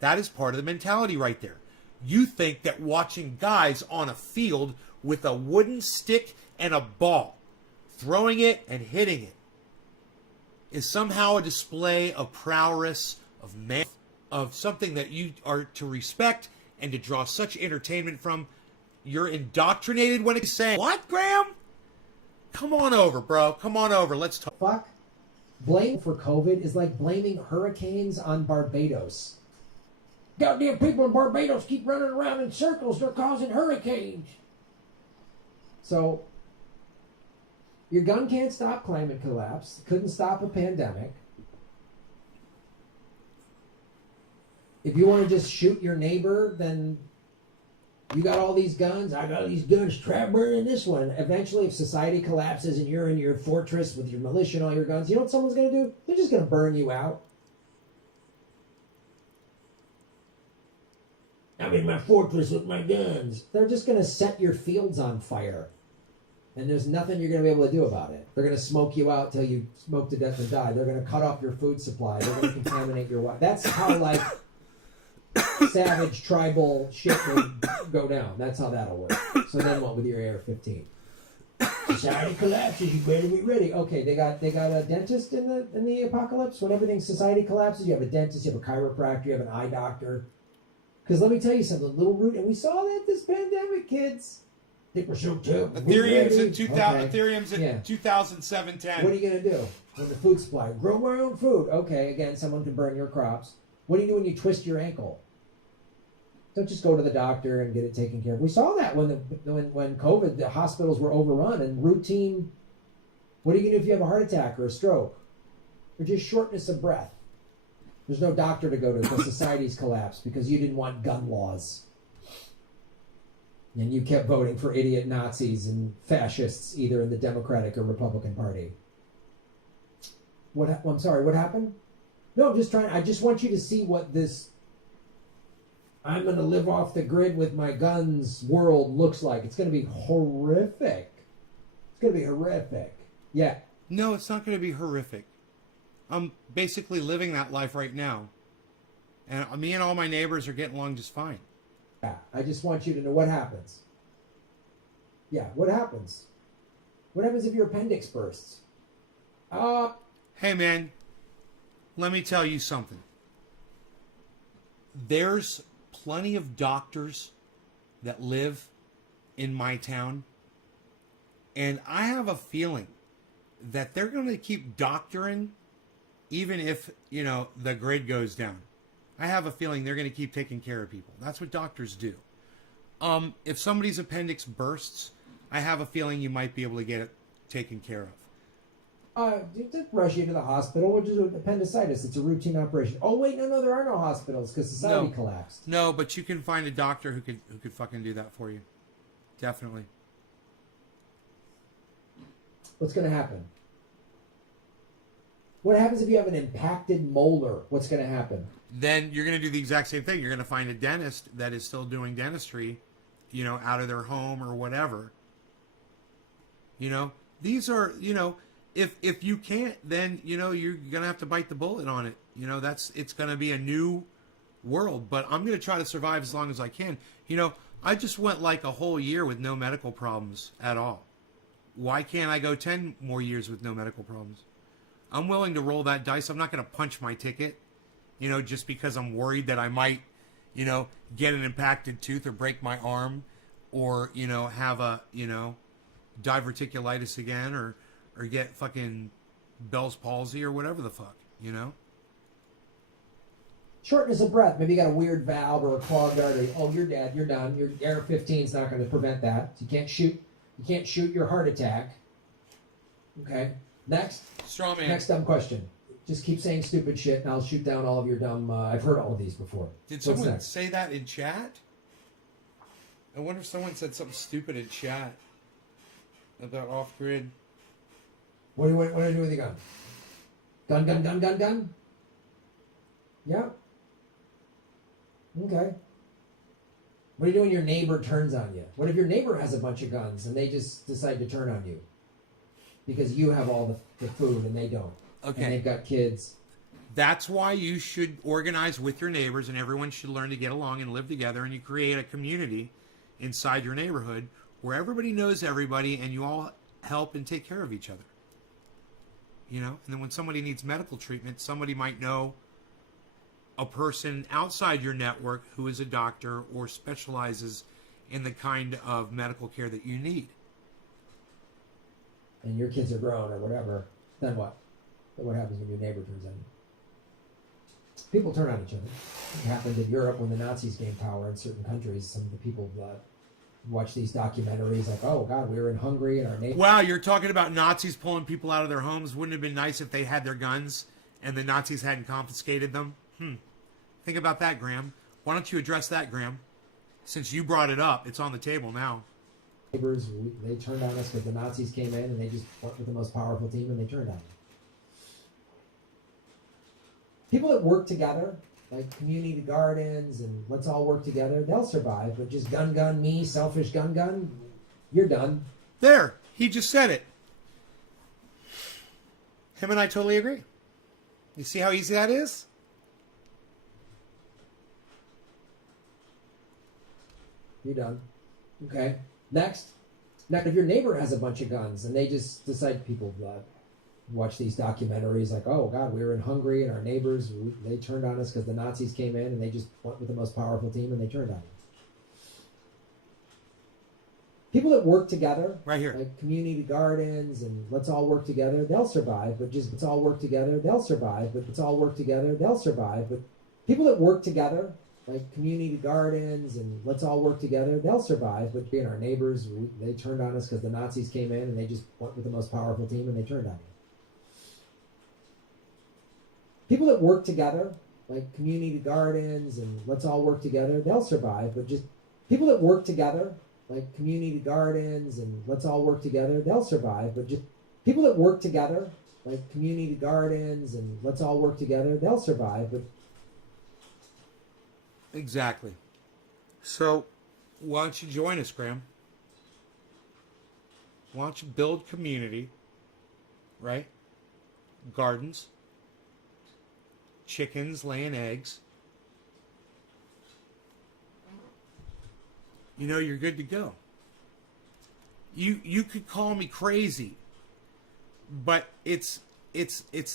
That is part of the mentality right there. You think that watching guys on a field with a wooden stick and a ball, throwing it and hitting it, is somehow a display of prowess, of man, of something that you are to respect and to draw such entertainment from. You're indoctrinated when it's saying, what, Graham? Come on over, bro. Come on over. Let's talk. Fuck. Blame for COVID is like blaming hurricanes on Barbados. Goddamn people in Barbados keep running around in circles. They're causing hurricanes. So, your gun can't stop climate collapse. Couldn't stop a pandemic. If you want to just shoot your neighbor, then you got all these guns. I got these guns. Try burning this one. Eventually, if society collapses and you're in your fortress with your militia and all your guns, you know what someone's going to do? They're just going to burn you out. I'm in my fortress with my guns. They're just going to set your fields on fire. And there's nothing you're going to be able to do about it. They're going to smoke you out till you smoke to death and die. They're going to cut off your food supply. They're going to contaminate your water. That's how, like, savage tribal shit would go down. That's how that'll work. So then what with your AR-15? Society collapses. You better be ready. Okay, they got a dentist in the apocalypse. When everything society collapses, you have a dentist, you have a chiropractor, you have an eye doctor. Because let me tell you something, little root, and we saw that this pandemic, kids. I think we're so too. Ethereum's in 2007-10. What are you going to do when the food supply? Grow my own food. Okay, again, someone can burn your crops. What do you do when you twist your ankle? Don't just go to the doctor and get it taken care of. We saw that when COVID, the hospitals were overrun and routine. What are you going to do if you have a heart attack or a stroke? Or just shortness of breath? There's no doctor to go to because society's collapsed because you didn't want gun laws. And you kept voting for idiot Nazis and fascists, either in the Democratic or Republican Party. I'm sorry, what happened? No, I'm just trying. I just want you to see what this. I'm going to live off the grid with my guns world looks like. It's going to be horrific. It's going to be horrific. Yeah. No, it's not going to be horrific. I'm basically living that life right now. And me and all my neighbors are getting along just fine. Yeah. I just want you to know what happens. Yeah, what happens? What happens if your appendix bursts? Hey, man, let me tell you something. There's plenty of doctors that live in my town, and I have a feeling that they're going to keep doctoring even if, the grid goes down. I have a feeling they're going to keep taking care of people. That's what doctors do. If somebody's appendix bursts, I have a feeling you might be able to get it taken care of. Just rush you to the hospital, which is appendicitis. It's a routine operation. Oh wait, no, there are no hospitals because society collapsed. No, but you can find a doctor who could fucking do that for you. Definitely. What's going to happen? What happens if you have an impacted molar? What's going to happen? Then you're going to do the exact same thing. You're going to find a dentist that is still doing dentistry, out of their home or whatever. These are, if you can't, then, you're going to have to bite the bullet on it. It's going to be a new world, but I'm going to try to survive as long as I can. I just went like a whole year with no medical problems at all. Why can't I go 10 more years with no medical problems? I'm willing to roll that dice. I'm not going to punch my ticket, just because I'm worried that I might, get an impacted tooth or break my arm or, have a, diverticulitis again or get fucking Bell's palsy or whatever the fuck, Shortness of breath. Maybe you got a weird valve or a clogged artery. Oh, you're dead. You're done. Your Air 15 is not going to prevent that. You can't shoot your heart attack. Okay. Next. Straw man. Next dumb question. Just keep saying stupid shit and I'll shoot down all of your dumb... I've heard all of these before. Did someone say that in chat? I wonder if someone said something stupid in chat about off-grid. What do I do with the gun? Gun? Yeah. Okay. What do you do when your neighbor turns on you? What if your neighbor has a bunch of guns and they just decide to turn on you? Because you have all the food and they don't. Okay. And they've got kids. That's why you should organize with your neighbors and everyone should learn to get along and live together, and you create a community inside your neighborhood where everybody knows everybody and you all help and take care of each other. And then when somebody needs medical treatment, somebody might know a person outside your network who is a doctor or specializes in the kind of medical care that you need. And your kids are grown or whatever. Then what? Then what happens when your neighbor turns on you? People turn on each other. It happened in Europe when the Nazis gained power in certain countries. Some of the people watch these documentaries like, oh, God, we were in Hungary and our neighbor... Wow, you're talking about Nazis pulling people out of their homes. Wouldn't it have been nice if they had their guns and the Nazis hadn't confiscated them? Think about that, Grahm. Why don't you address that, Grahm? Since you brought it up, it's on the table now. Neighbors, they turned on us because the Nazis came in and they just went with the most powerful team and they turned on us. People that work together, like community gardens and let's all work together, they'll survive. But just gun, me, selfish gun, you're done. There, he just said it. Him and I totally agree. You see how easy that is? You're done. Okay. Next, if your neighbor has a bunch of guns and they just decide, people watch these documentaries like, oh, God, we were in Hungary and our neighbors, they turned on us because the Nazis came in and they just went with the most powerful team and they turned on us. People that work together, right here, like community gardens and let's all work together, they'll survive. But just let's all work together, they'll survive. But let's all work together, they'll survive. But people that work together, like community gardens and let's all work together, they'll survive. But being our neighbors, they turned on us because the Nazis came in and they just went with the most powerful team and they turned on us. People that work together, like community gardens and let's all work together, they'll survive. But just people that work together, like community gardens and let's all work together, they'll survive. But just people that work together, like community gardens and let's all work together, they'll survive. But exactly. So, why don't you join us, Grahm? Why don't you build community, right? Gardens, chickens laying eggs. You know, you're good to go. You could call me crazy, but it's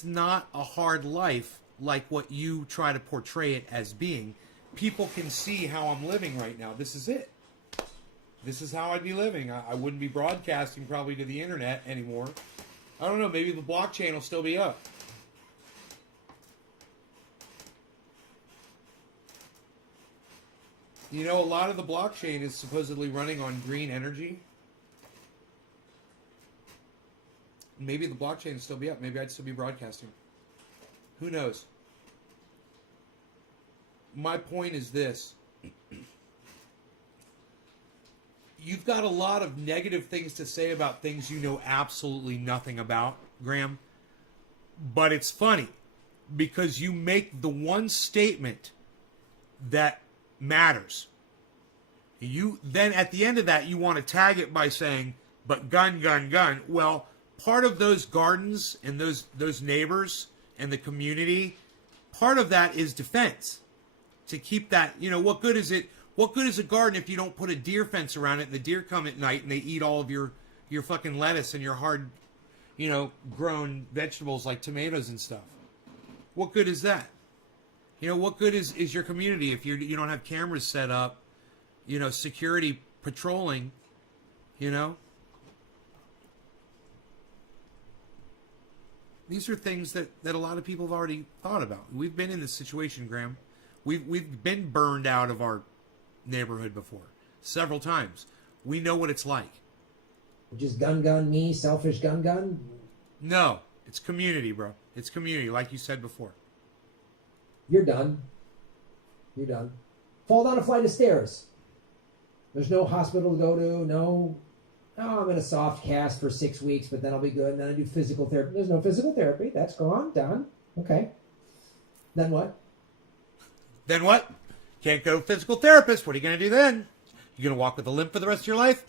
not a hard life like what you try to portray it as being. People can see how I'm living right now. This is it. This is how I'd be living. I wouldn't be broadcasting probably to the internet anymore. I don't know. Maybe the blockchain will still be up. You know, a lot of the blockchain is supposedly running on green energy. Maybe the blockchain will still be up. Maybe I'd still be broadcasting. Who knows? My point is this. You've got a lot of negative things to say about things you know absolutely nothing about, Grahm. But it's funny because you make the one statement that matters. You then at the end of that you want to tag it by saying, but gun, gun, gun. Well, part of those gardens and those neighbors and the community, part of that is defense. To keep that, you know, what good is it? What good is a garden if you don't put a deer fence around it and the deer come at night and they eat all of your fucking lettuce and your hard, you know, grown vegetables like tomatoes and stuff? What good is that? You know, what good is your community if you don't have cameras set up, you know, security patrolling, you know? These are things that a lot of people have already thought about. We've been in this situation, Grahm. We've been burned out of our neighborhood before several times. We know what it's like. Just gun me, selfish gun. No, it's community, bro. It's community, like you said before. You're done. You're done. Fall down a flight of stairs. There's no hospital to go to. No. Oh, I'm in a soft cast for 6 weeks, but then I'll be good. And then I do physical therapy. There's no physical therapy. That's gone. Done. Okay. Then what? Then what? Can't go to a physical therapist. What are you going to do then? You going to walk with a limp for the rest of your life?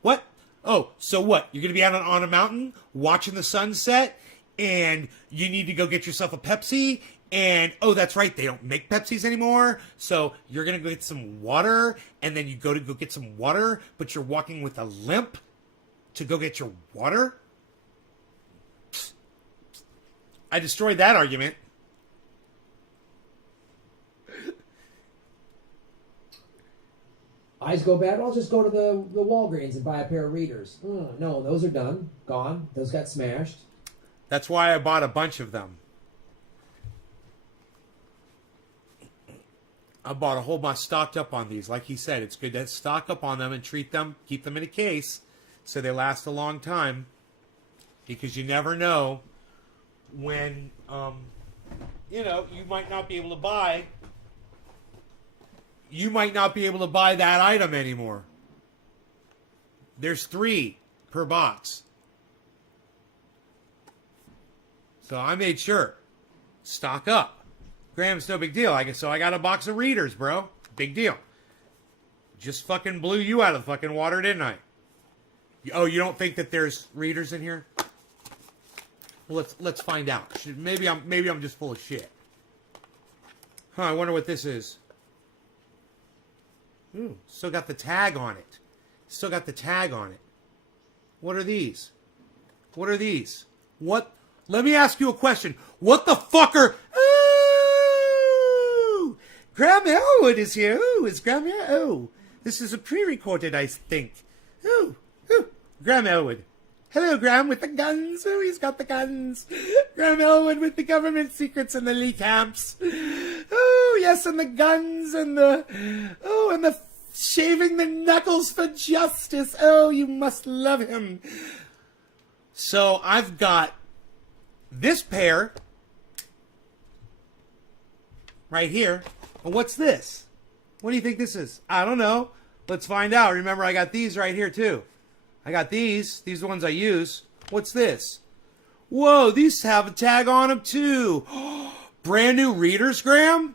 What? Oh, so what? You're going to be out on a mountain watching the sunset and you need to go get yourself a Pepsi and, oh, that's right, they don't make Pepsis anymore. So you're going to go get some water and then you go get some water, but you're walking with a limp to go get your water? I destroyed that argument. Eyes go bad, I'll just go to the Walgreens and buy a pair of readers. No, those are done. Gone. Those got smashed. That's why I bought a bunch of them. I bought a whole bunch, stocked up on these. Like he said, it's good to stock up on them and treat them, keep them in a case so they last a long time. Because you never know when, you know, you might not be able to buy that item anymore. There's 3 per box. So I made sure. Stock up. Graham's no big deal. So I got a box of readers, bro. Big deal. Just fucking blew you out of the fucking water, didn't I? Oh, you don't think that there's readers in here? Well, let's find out. Maybe I'm just full of shit. Huh, I wonder what this is. Ooh, still got the tag on it. Still got the tag on it. What are these? What are these? What? Let me ask you a question. What the fuck are... Ooh! Grahm Elwood is here. Ooh, is Grahm here? Oh, this is a pre-recorded, I think. Ooh, ooh. Grahm Elwood. Hello, Grahm with the guns. Oh, he's got the guns. Grahm Elwood with the government secrets and the Lee camps. Oh, yes, and the guns and the... Oh, and the shaving the knuckles for justice. Oh, you must love him. So I've got this pair right here. And what's this? What do you think this is? I don't know. Let's find out. Remember, I got these right here, too. I got these. These are the ones I use. What's this? Whoa, these have a tag on them, too. Brand new readers, Grahm?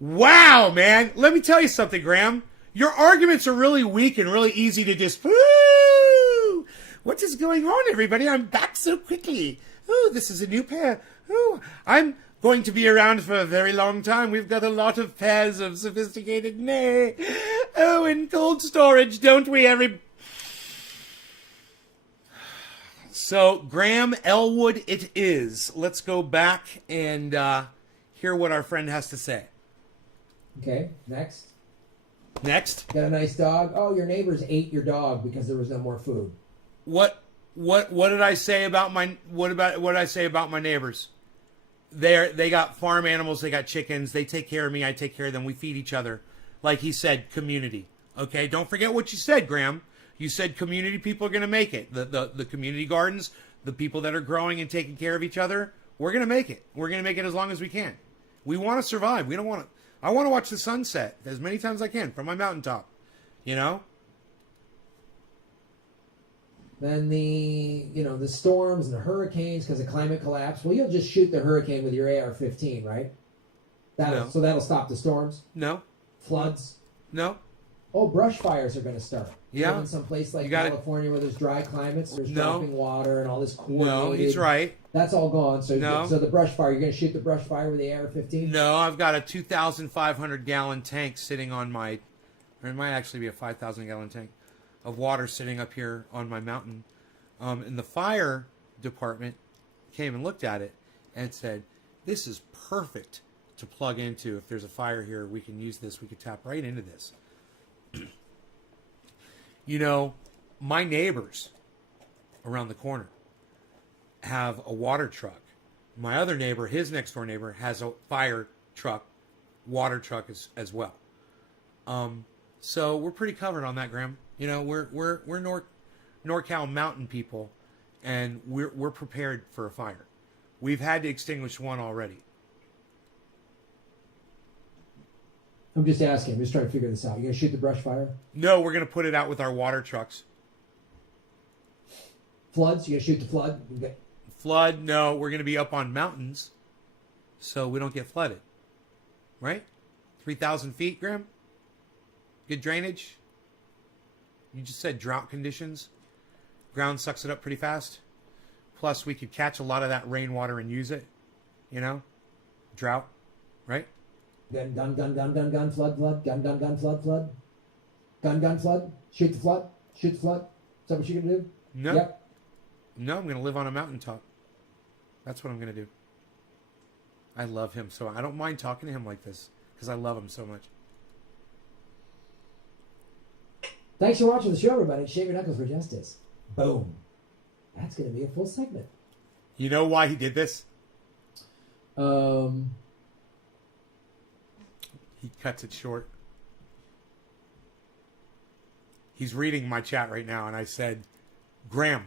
Wow, man. Let me tell you something, Grahm. Your arguments are really weak and really easy to just, woo! What is going on, everybody? I'm back so quickly. Oh, this is a new pair. Oh, I'm going to be around for a very long time. We've got a lot of pairs of sophisticated nay. Oh, in cold storage, don't we, So, Grahm, Elwood it is. Let's go back and hear what our friend has to say. Okay, next. Next. Got a nice dog. Oh, your neighbors ate your dog because there was no more food. What did I say about my what did I say about my neighbors? They got farm animals, they got chickens, they take care of me, I take care of them, we feed each other. Like he said, community. Okay, don't forget what you said, Grahm. You said community people are gonna make it. The community gardens, the people that are growing and taking care of each other, we're gonna make it. We're gonna make it as long as we can. We wanna survive. We don't wanna I wanna watch the sunset as many times as I can from my mountaintop. You know? Then the storms and the hurricanes because of climate collapse. Well, you'll just shoot the hurricane with your AR-15, right? No. So that'll stop the storms. No. Floods. No. Oh, brush fires are going to start. Yeah. In some place like California where there's dry climates, there's dropping water and all this coordinated. No, he's right. That's all gone. So no. So the brush fire, you're going to shoot the brush fire with the AR-15? No, I've got a 2,500 gallon tank sitting on my, or it might actually be a 5,000 gallon tank of water sitting up here on my mountain. And the fire department came and looked at it and said, this is perfect to plug into. If there's a fire here, we can use this. We could tap right into this. You know, my neighbors around the corner have a water truck. My other neighbor, his next door neighbor, has a fire truck, water truck as well. So we're pretty covered on that, Grahm. You know, we're NorCal mountain people, and we're prepared for a fire. We've had to extinguish one already. I'm just asking. I'm just trying to figure this out. You going to shoot the brush fire? No, we're going to put it out with our water trucks. Floods? You going to shoot the flood? Flood? No, we're going to be up on mountains, so we don't get flooded. Right? 3,000 feet, Grahm? Good drainage? You just said drought conditions. Ground sucks it up pretty fast. Plus, we could catch a lot of that rainwater and use it. You know? Drought. Right? Gun, flood, flood. Gun, flood, flood. Gun, flood. Shoot the flood. Shoot the flood. Is that what you're going to do? No. Yep. No, I'm going to live on a mountaintop. That's what I'm going to do. I love him so I don't mind talking to him like this because I love him so much. Thanks for watching the show, everybody. Shave your knuckles for justice. Boom. That's going to be a full segment. You know why he did this? He cuts it short. He's reading my chat right now, and I said, Grahm,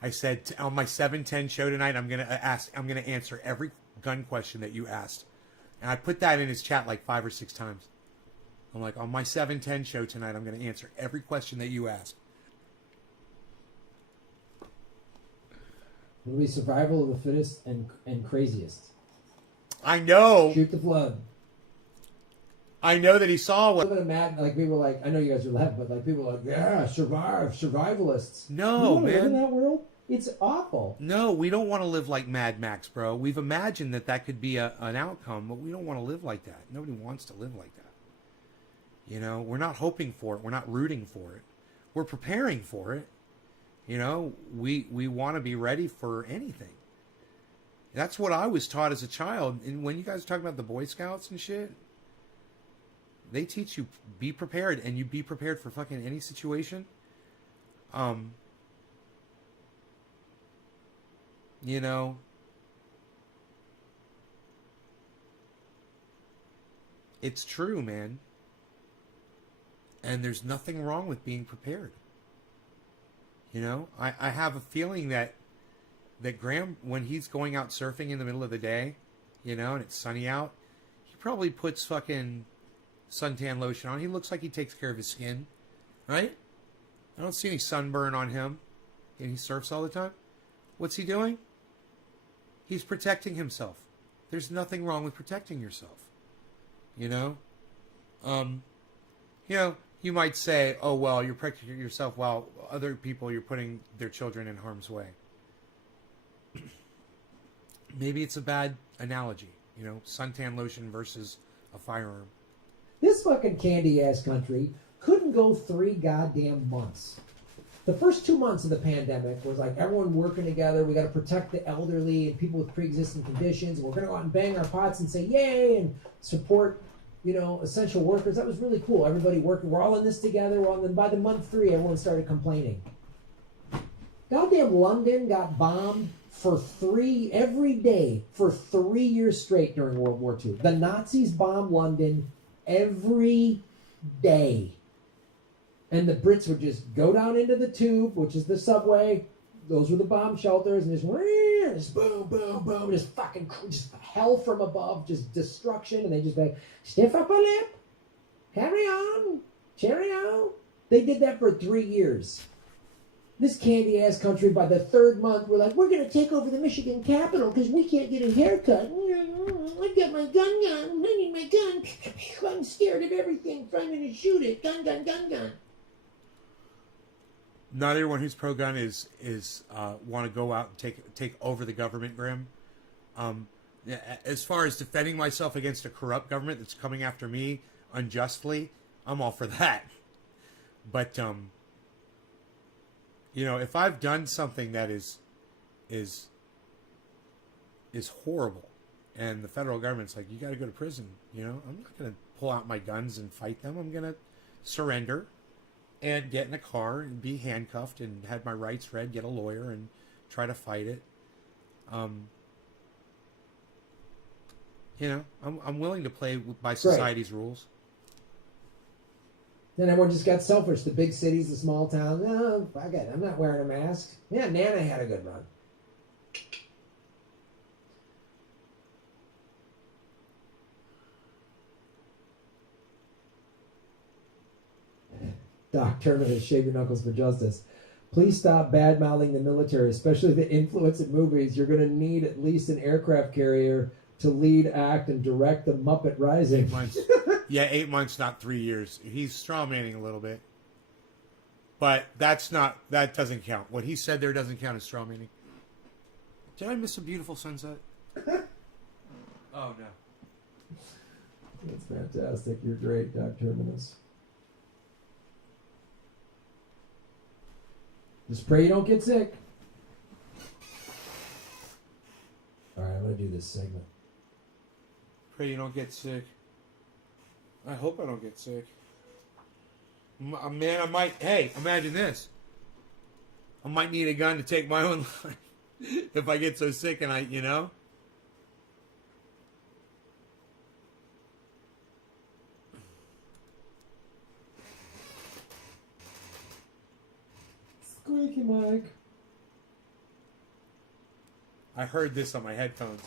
I said on my 710 show tonight, I'm gonna answer every gun question that you asked, and I put that in his chat like 5 or 6 times. I'm like, on my 710 show tonight, I'm gonna answer every question that you asked. It'll be survival of the fittest and craziest. I know. Shoot the flood. I know that he saw what. A little bit of mad, like people were like, I know you guys are laughing, but like people were like, yeah, survivalists. No, man. Live in that world? It's awful. No, we don't want to live like Mad Max, bro. We've imagined that could be an outcome, but we don't want to live like that. Nobody wants to live like that. You know, we're not hoping for it. We're not rooting for it. We're preparing for it. You know, we want to be ready for anything. That's what I was taught as a child. And when you guys are talking about the Boy Scouts and shit, they teach you be prepared, and you be prepared for fucking any situation. You know, it's true, man. And there's nothing wrong with being prepared. You know, I have a feeling that Grahm, when he's going out surfing in the middle of the day, you know, and it's sunny out, he probably puts fucking suntan lotion on. He looks like he takes care of his skin, right? I don't see any sunburn on him, and he surfs all the time. What's he doing? He's protecting himself. There's nothing wrong with protecting yourself. You know? You know, you might say, oh, well, you're protecting yourself while other people, you're putting their children in harm's way. Maybe it's a bad analogy. You know, suntan lotion versus a firearm. This fucking candy-ass country couldn't go 3 goddamn months. The first 2 months of the pandemic was like everyone working together. We got to protect the elderly and people with pre-existing conditions. We're going to go out and bang our pots and say yay and support, you know, essential workers. That was really cool. Everybody working. We're all in this together. By the month 3, everyone started complaining. Goddamn London got bombed every day for 3 years straight during World War II. The Nazis bombed London every day. And the Brits would just go down into the tube, which is the subway. Those were the bomb shelters, and just boom, boom, boom, just hell from above, just destruction. And they just like, stiff upper lip, carry on, cheerio. They did that for 3 years. This candy-ass country, by the 3rd month, we're like, we're going to take over the Michigan Capitol because we can't get a haircut. I've got my gun. I need my gun. I'm scared of everything, so I'm going to shoot it. Gun, gun, gun, gun. Not everyone who's pro-gun is want to go out and take over the government, Grahm. As far as defending myself against a corrupt government that's coming after me unjustly, I'm all for that. But you know, if I've done something that is horrible, and the federal government's like, you got to go to prison, you know, I'm not going to pull out my guns and fight them. I'm going to surrender and get in a car and be handcuffed and have my rights read, get a lawyer and try to fight it. You know, I'm willing to play by society's rules. Then everyone just got selfish. The big cities, the small towns. No, fuck it. I'm not wearing a mask. Yeah, Nana had a good run. Doc Terminus, shave your knuckles for justice. Please stop bad-mouthing the military, especially the influence in movies. You're going to need at least an aircraft carrier to lead, act, and direct the Muppet Rising. 8 months. Yeah, 8 months, not 3 years. He's strawmanning a little bit. But that doesn't count. What he said there doesn't count as strawmanning. Did I miss a beautiful sunset? Oh, no. That's fantastic. You're great, Doc Terminus. Just pray you don't get sick. All right, I'm going to do this segment. Pray you don't get sick. I hope I don't get sick. Man, I might... Hey, imagine this. I might need a gun to take my own life if I get so sick and you know? Squeaky Mike. I heard this on my headphones.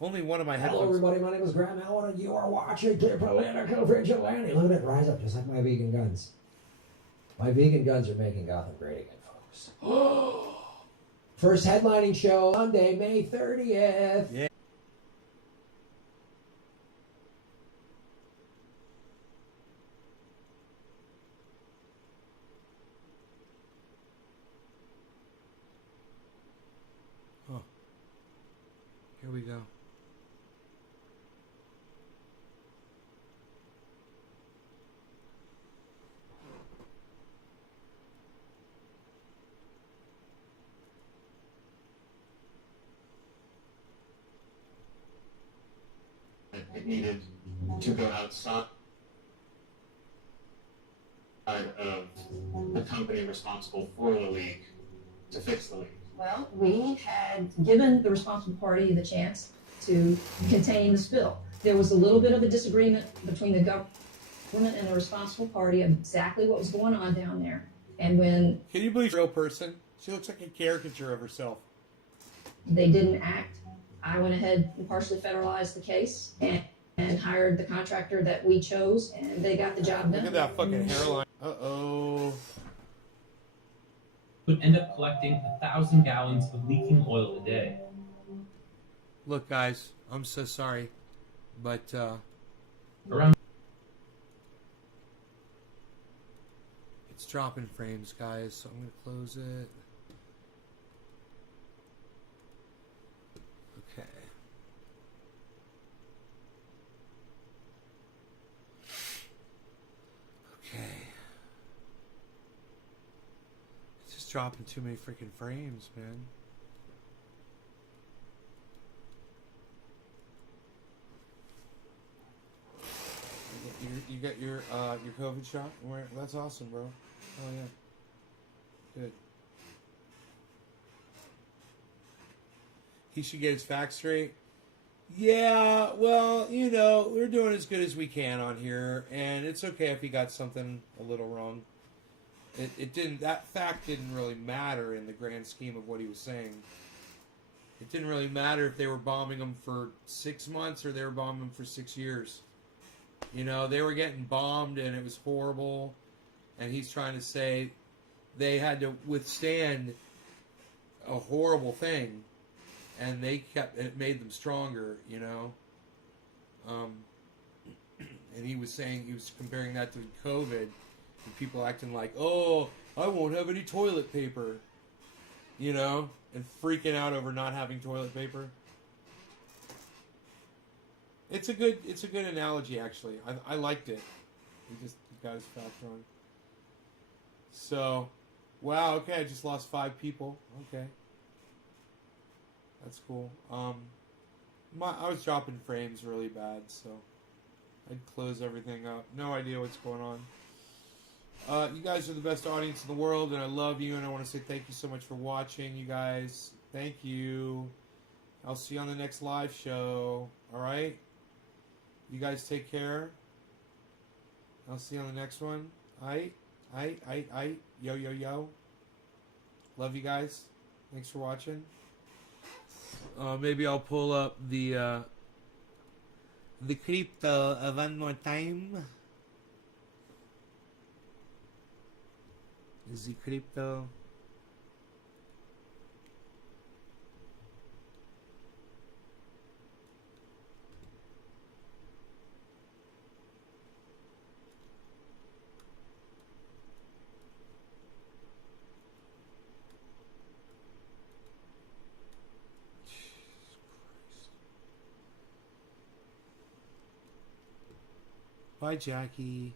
Only one of my headphones. Hello, everybody. My name is Grahm Elwood, and you are watching Political Vigilante. Look at it rise up, just like my vegan guns. My vegan guns are making Gotham great again, folks. First headlining show Monday, May 30th. Yeah. Oh. Here we go. It needed to go outside of the company responsible for the leak to fix the leak. Well, we had given the responsible party the chance to contain the spill. There was a little bit of a disagreement between the government and the responsible party of exactly what was going on down there. And when Can you believe a real person? She looks like a caricature of herself. they didn't act, I went ahead and partially federalized the case and hired the contractor that we chose, and they got the job done. Look at that fucking hairline. Uh-oh. Would end up collecting 1,000 gallons of leaking oil a day. Look, guys, I'm so sorry, but Around It's dropping frames, guys, so I'm going to close it. Okay. Okay. It's just dropping too many freaking frames, man. You got your COVID shot? That's awesome, bro. Oh yeah. Good. He should get his facts straight. Yeah, well, you know, we're doing as good as we can on here, and it's okay if he got something a little wrong. It didn't. That fact didn't really matter in the grand scheme of what he was saying. It didn't really matter if they were bombing him for 6 months or they were bombing him for 6 years. You know, they were getting bombed and it was horrible. And he's trying to say they had to withstand a horrible thing. And it made them stronger, you know. And he was comparing that to COVID. And people acting like, oh, I won't have any toilet paper. You know, and freaking out over not having toilet paper. It's a good analogy, actually. I liked it. He got his fact wrong. So, wow. Okay, I just lost 5 people. Okay, that's cool. I was dropping frames really bad, so I'd close everything up. No idea what's going on. You guys are the best audience in the world, and I love you, and I want to say thank you so much for watching, you guys. Thank you. I'll see you on the next live show. All right? You guys take care. I'll see you on the next one. Aight. Yo, yo, yo. Love you guys. Thanks for watching. Maybe I'll pull up the crypto one more time. The crypto. Bye, Jackie.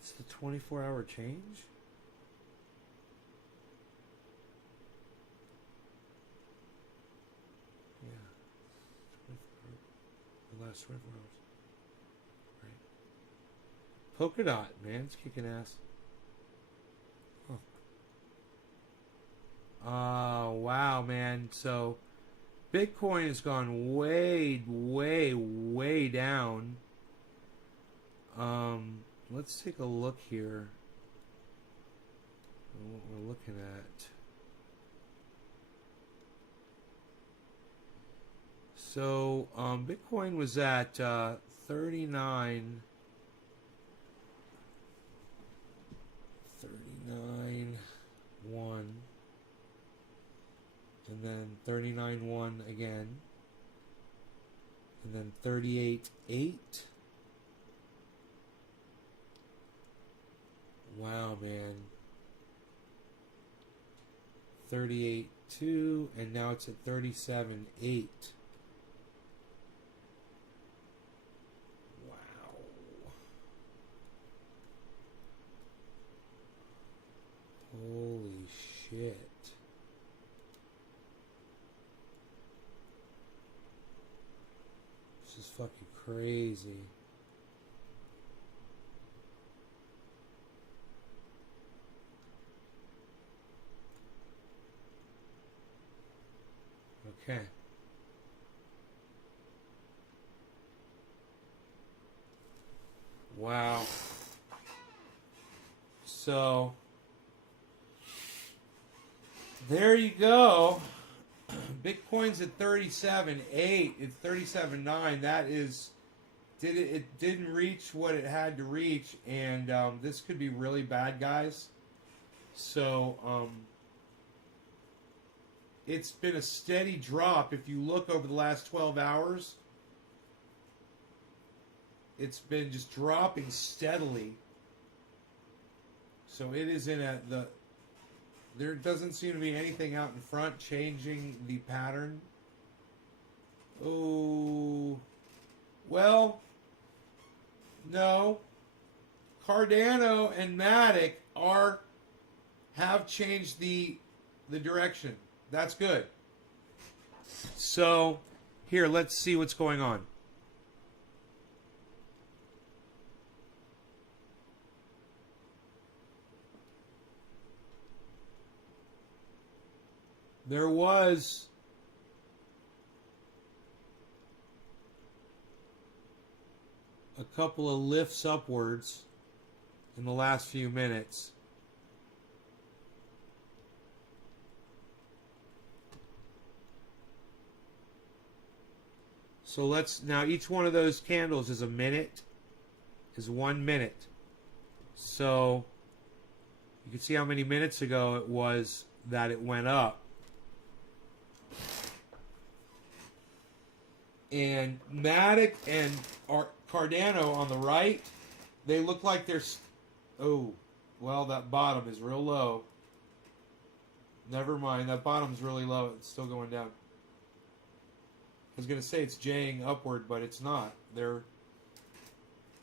It's the 24-hour change? Yeah. 24, the last 24 hours. Right. Polka dot, man. It's kicking ass. Wow, man. So, Bitcoin has gone way, way, way down. Let's take a look here at what we're looking at. So, Bitcoin was at 39 1. And then 39.1 again. And then 38.8. Wow, man. 38.2, and now it's at 37.8. Wow. Holy shit. This is fucking crazy. Okay. Wow. So, there you go. Bitcoin's at 37.8. It's 37.9. That is, it didn't reach what it had to reach, and this could be really bad, guys. So, it's been a steady drop. If you look over the last 12 hours, it's been just dropping steadily. So it is in there doesn't seem to be anything out in front changing the pattern. Oh, well, no. Cardano and Matic have changed the direction. That's good. So, here, let's see what's going on. There was a couple of lifts upwards in the last few minutes. So now each one of those candles is 1 minute. So you can see how many minutes ago it was that it went up. And Matic and Cardano on the right, they look like they're... Oh, well, that bottom is real low. Never mind, that bottom's really low. It's still going down. I was going to say it's jaying upward, but it's not. They're...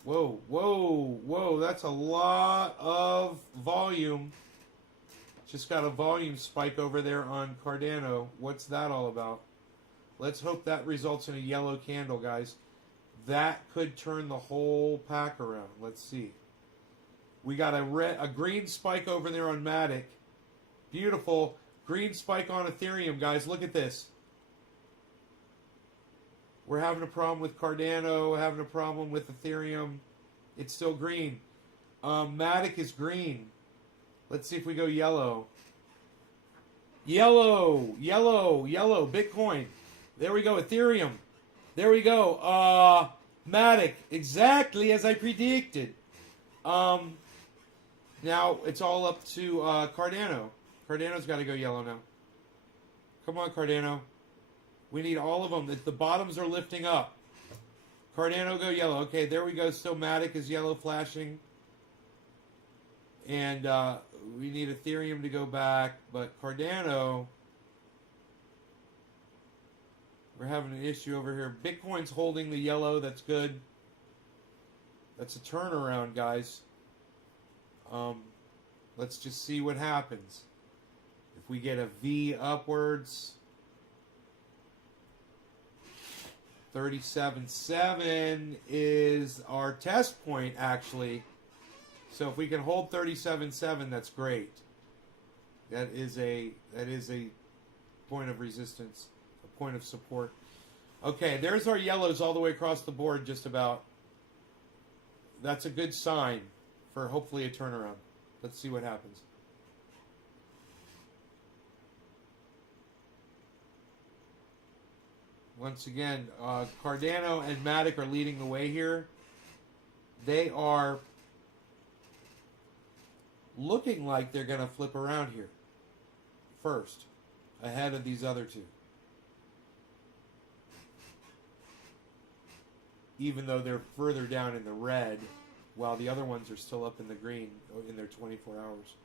Whoa, whoa, whoa, that's a lot of volume. Just got a volume spike over there on Cardano. What's that all about? Let's hope that results in a yellow candle, guys. That could turn the whole pack around. Let's see. We got a green spike over there on Matic. Beautiful. Green spike on Ethereum, guys. Look at this. We're having a problem with Cardano, having a problem with Ethereum. It's still green. Matic is green. Let's see if we go yellow. Yellow, yellow, yellow. Bitcoin. There we go. Ethereum. There we go. Matic. Exactly as I predicted. Now it's all up to Cardano. Cardano's got to go yellow now. Come on, Cardano. We need all of them. The bottoms are lifting up. Cardano go yellow. Okay, there we go. Still Matic is yellow flashing. And we need Ethereum to go back. But Cardano, we're having an issue over here. Bitcoin's holding the yellow. That's good. That's a turnaround, guys. Let's just see what happens. If we get a V upwards... 37.7 is our test point, actually. So if we can hold 37.7, that's great. That is a point of resistance, a point of support. Okay, there's our yellows all the way across the board, just about. That's a good sign for hopefully a turnaround. Let's see what happens. Once again, Cardano and Matic are leading the way here. They are looking like they're going to flip around here first, ahead of these other two. Even though they're further down in the red, while the other ones are still up in the green in their 24 hours.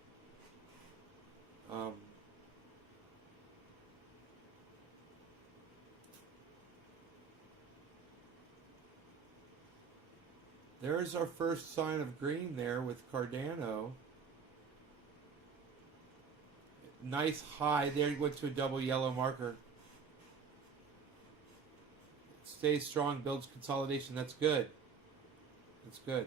There's our first sign of green there with Cardano. Nice high. There you went to a double yellow marker. Stays strong, builds consolidation. That's good. That's good.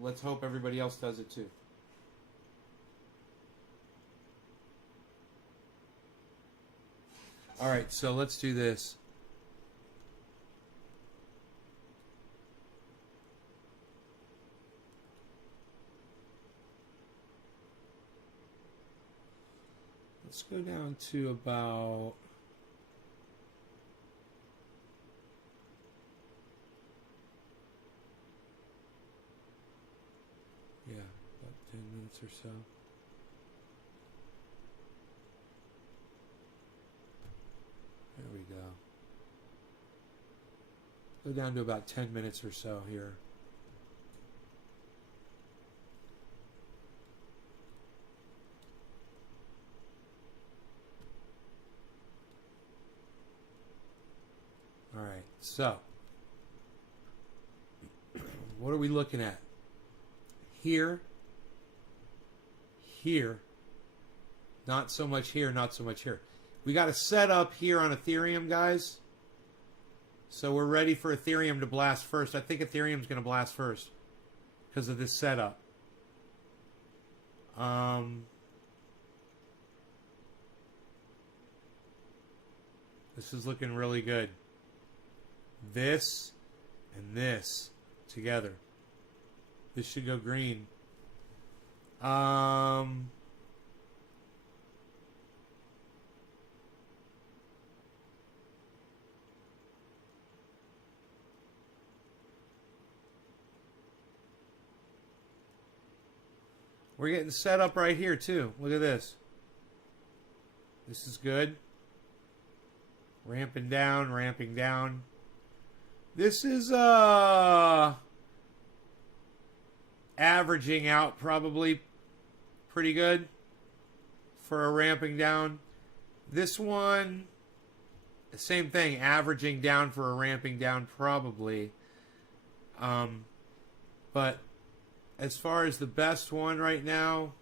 Let's hope everybody else does it too. All right, so let's do this. Let's go down to about... Yeah, about 10 minutes or so. Go down to about 10 minutes or so here. All right, so what are we looking at? Here, here, not so much here, not so much here. We got a setup here on Ethereum, guys. So we're ready for Ethereum to blast first. I think Ethereum's going to blast first because of this setup. This is looking really good. This and this together. This should go green. We're getting set up right here too. Look at this. This is good. Ramping down, ramping down. This is averaging out probably pretty good for a ramping down. This one, same thing, averaging down for a ramping down probably. But as far as the best one right now,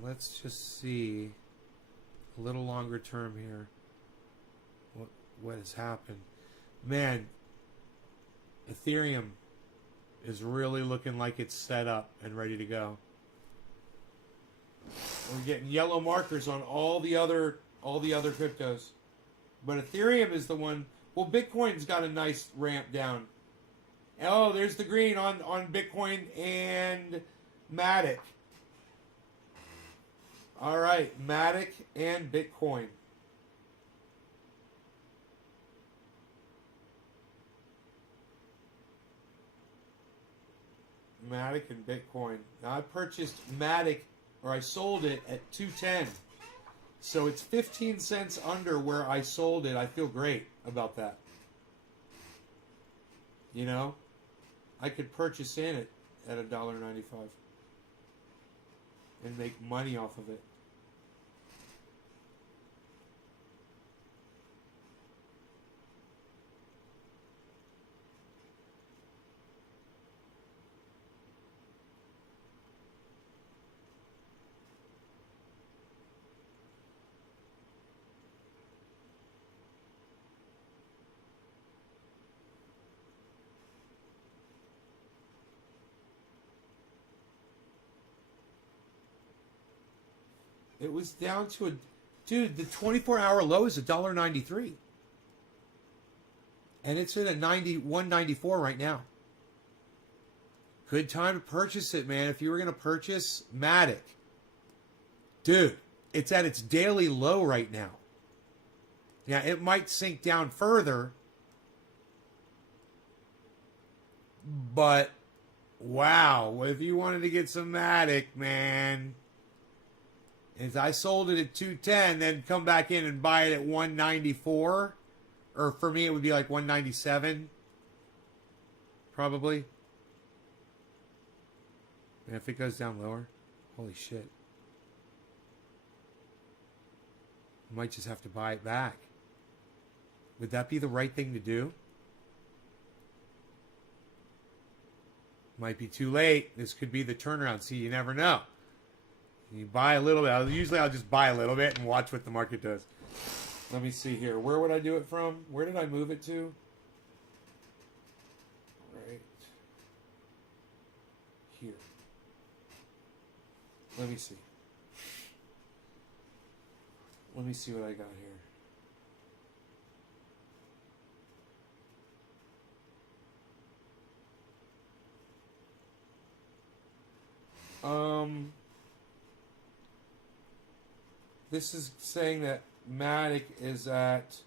let's just see a little longer term here. What has happened? Man, Ethereum is really looking like it's set up and ready to go. We're getting yellow markers on all the other cryptos, but Ethereum is the one. Well, Bitcoin's got a nice ramp down. Oh, there's the green on Bitcoin and Matic. All right, Matic and Bitcoin. Matic and Bitcoin. Now I purchased Matic, or I sold it at 210. So it's 15 cents under where I sold it. I feel great about that. You know, I could purchase in it at $1.95 and make money off of it. It was down to a... Dude, the 24-hour low is $1.93. And it's at a 194 right now. Good time to purchase it, man. If you were going to purchase Matic. Dude, it's at its daily low right now. Yeah, it might sink down further. But, wow. If you wanted to get some Matic, man... If I sold it at 210, then come back in and buy it at 194, or for me it would be like 197, probably. And if it goes down lower, holy shit. I might just have to buy it back. Would that be the right thing to do? Might be too late. This could be the turnaround. See, you never know. You buy a little bit. Usually I'll just buy a little bit and watch what the market does. Let me see here. Where would I do it from? Where did I move it to? Right here. Let me see. Let me see what I got here. This is saying that Matic is at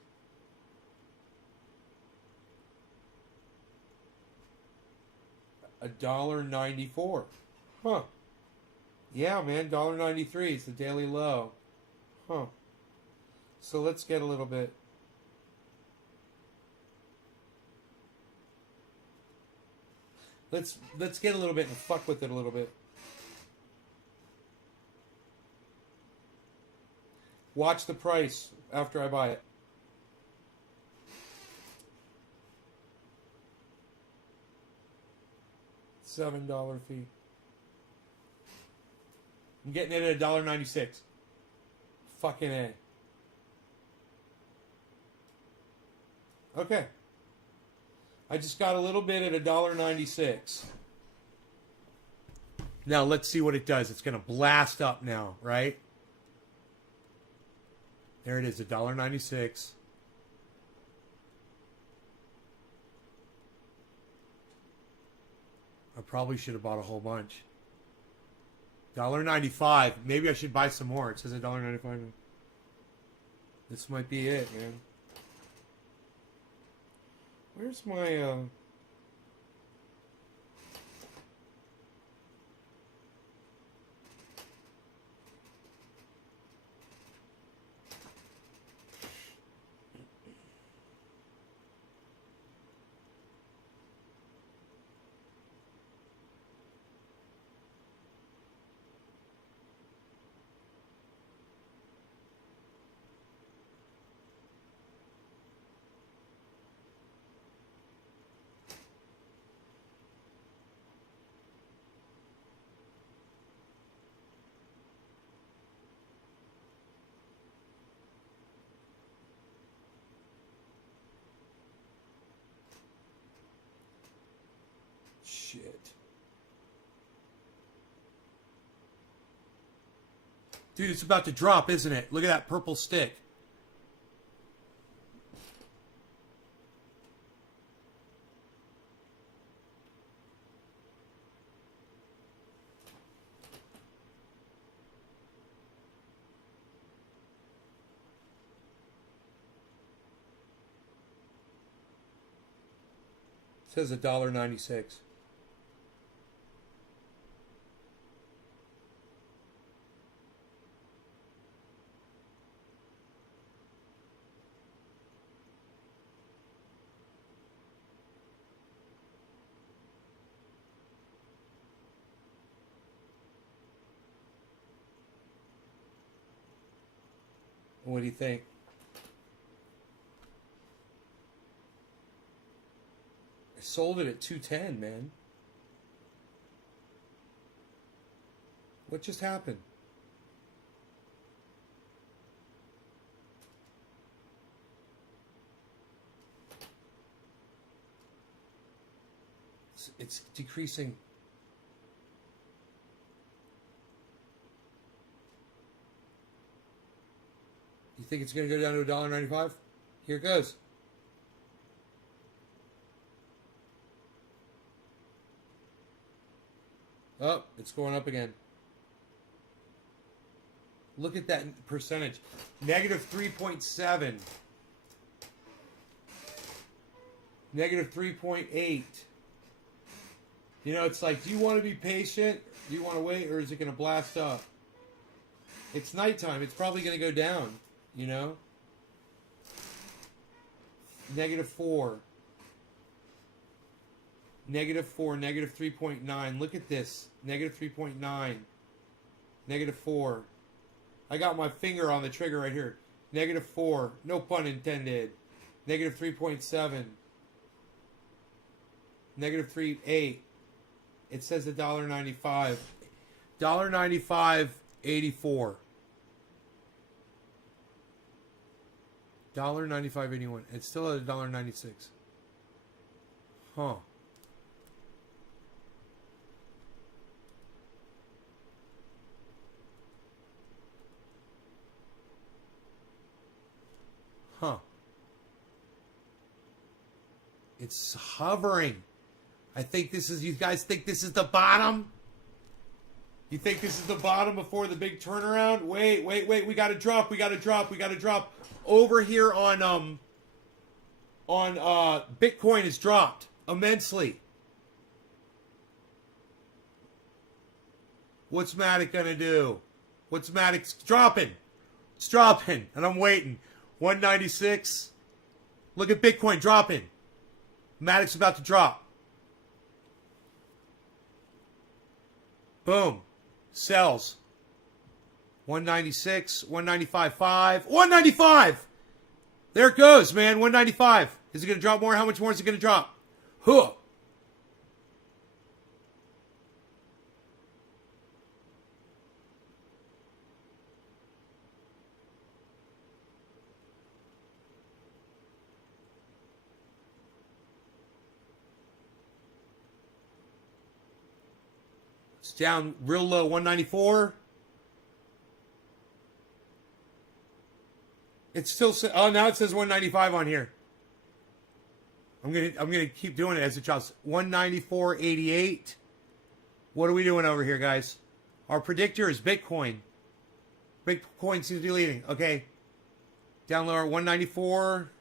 $1.94. Huh. Yeah, man, $1.93 is the daily low. Huh. So let's get a little bit. Let's get a little bit and fuck with it a little bit. Watch the price after I buy it. $7 fee. I'm getting it at $1.96. Fucking A. Okay. I just got a little bit at $1.96. Now let's see what it does. It's going to blast up now, right? There it is, $1.96. I probably should have bought a whole bunch. $1.95. Maybe I should buy some more. It says $1.95. This might be it, man. Where's my shit. Dude, it's about to drop, isn't it? Look at that purple stick. It says $1.96. What do you think? I sold it at $2.10, man. What just happened? It's decreasing. You think it's going to go down to $1.95? Here it goes. Oh, it's going up again. Look at that percentage. Negative 3.7. Negative 3.8. You know, it's like, do you want to be patient? Do you want to wait? Or is it going to blast up? It's nighttime. It's probably going to go down. You know? Negative 4. Negative 4. Negative 3.9. Look at this. Negative 3.9. Negative 4. I got my finger on the trigger right here. Negative 4. No pun intended. Negative 3.7. Negative 3.8. It says $1.95. $1.95.84. $1.95.81. It's still at $1.96. Huh. Huh. It's hovering. I think this is, you guys think this is the bottom? You think this is the bottom before the big turnaround? Wait. We got to drop. We got to drop. Over here on Bitcoin has dropped immensely. What's Matic gonna do? What's Matic's dropping? It's dropping, and I'm waiting. 196. Look at Bitcoin dropping. Matic's about to drop. Boom. Sells. 196, 195.5, 195! There it goes, man. 195. Is it going to drop more? How much more is it going to drop? Huh. It's down real low, 194. It's still, oh, now it says 195 on here. I'm gonna keep doing it as it drops. 194.88. What are we doing over here, guys? Our predictor is Bitcoin. Bitcoin seems to be leading. Okay. Down lower, 194.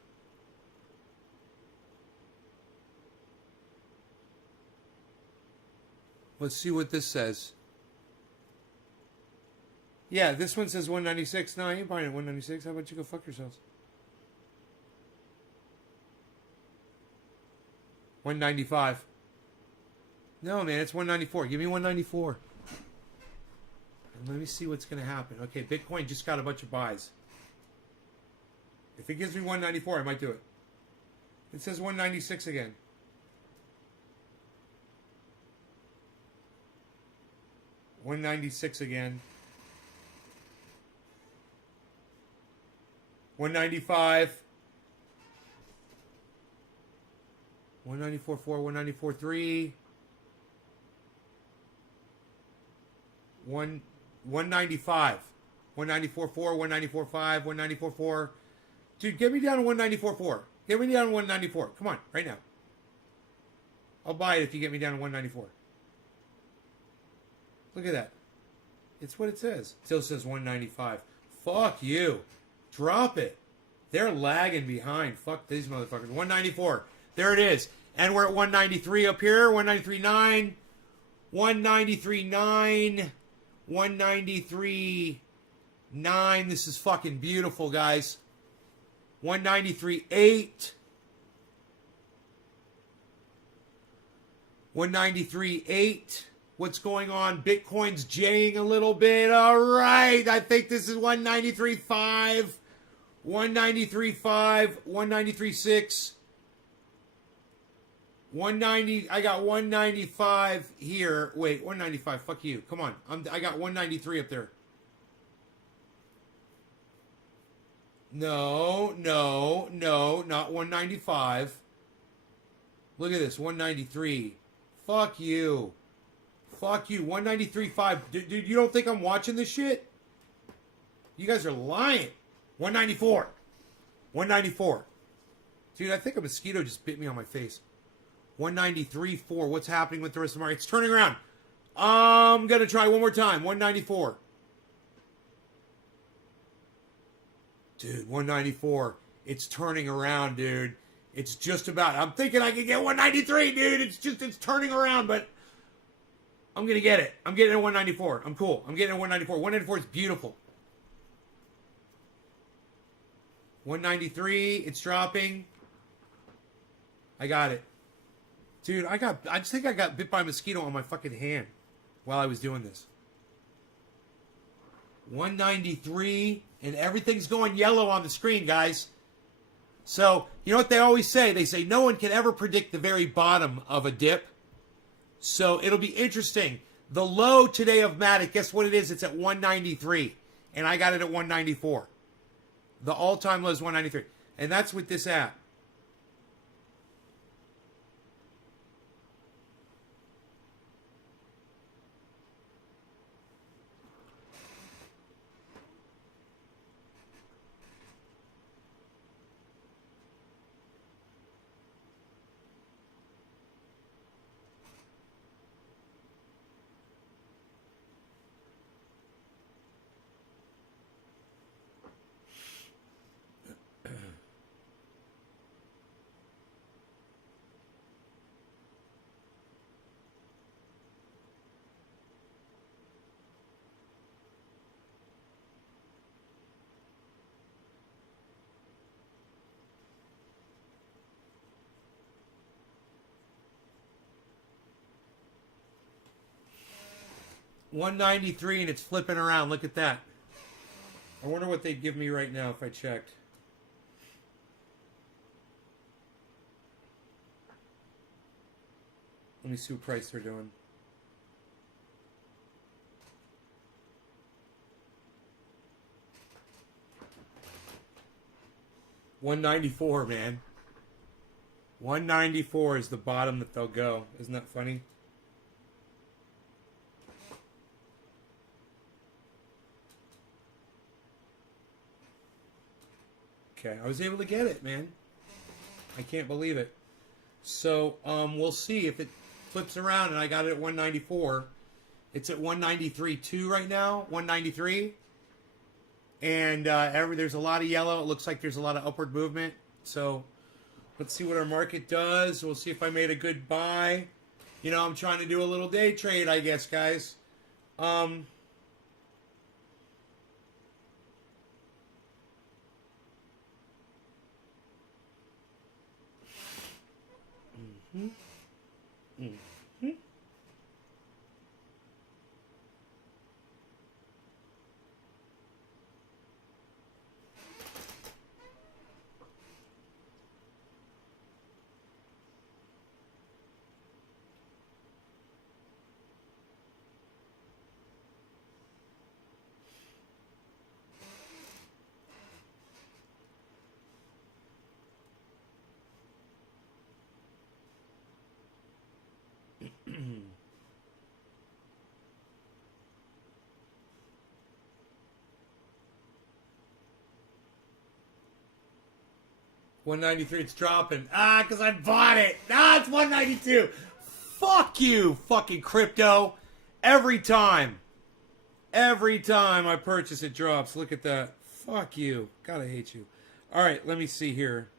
Let's see what this says. Yeah, this one says 196. No, I ain't buying it 196. How about you go fuck yourselves? 195. No, man, it's 194. Give me 194. And let me see what's going to happen. Okay, Bitcoin just got a bunch of buys. If it gives me 194, I might do it. It says 196 again. $196 again. 195. 194.4, 194.3. 195. 194.4, 194.5, 194.4. Dude, get me down to 194.4. Get me down to 194. Come on, right now. I'll buy it if you get me down to 194. Look at that. It's what it says. Still says 195. Fuck you. Drop it. They're lagging behind. Fuck these motherfuckers. 194. There it is. And we're at 193 up here. 193.9. 193.9. 193.9. This is fucking beautiful, guys. 193.8. 193.8. What's going on? Bitcoin's jaying a little bit. All right. I think this is 193.5. 193.5. 193.6. 190. I got 195 here. Wait, 195. Fuck you. Come on. I got 193 up there. No, not 195. Look at this. 193. Fuck you. Fuck you. 193.5. Dude, you don't think I'm watching this shit? You guys are lying. 194. 194. Dude, I think a mosquito just bit me on my face. 193.4. What's happening with the rest of the market? It's turning around. I'm going to try one more time. 194. Dude, 194. It's turning around, dude. It's just about. I'm thinking I can get 193, dude. It's turning around, but I'm going to get it. I'm getting it at 194. I'm cool. I'm getting it at 194. 194 is beautiful. 193. It's dropping. I got it. Dude, I just think I got bit by a mosquito on my fucking hand while I was doing this. 193, and everything's going yellow on the screen, guys. So, you know what they always say? They say no one can ever predict the very bottom of a dip. So, it'll be interesting. The low today of Matic, guess what it is? It's at 193, and I got it at 194. The all-time low is 193, and that's with this app. 193 and it's flipping around. Look at that. I wonder what they'd give me right now if I checked. Let me see what price they're doing. $194, man. 194 is the bottom that they'll go. Isn't that funny? Okay, I was able to get it, man. I can't believe it. So, we'll see if it flips around, and I got it at 194. It's at 193.2 right now, 193. And there's a lot of yellow. It looks like there's a lot of upward movement. So, let's see what our market does. We'll see if I made a good buy. You know, I'm trying to do a little day trade, I guess, guys. Mm-hmm. 193, it's dropping. Because I bought it. It's 192. Fuck you, fucking crypto. Every time I purchase, it drops. Look at that. Fuck you. God, I hate you. All right, let me see here.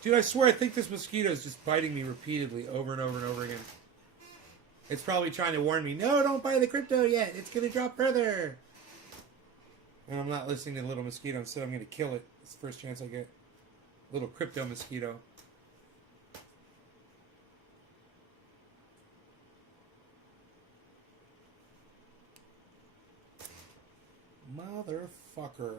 Dude, I swear, I think this mosquito is just biting me repeatedly over and over and over again. It's probably trying to warn me, no, don't buy the crypto yet. It's going to drop further. And I'm not listening to the little mosquito. Instead, I'm going to kill it. It's the first chance I get. Little crypto mosquito. Motherfucker.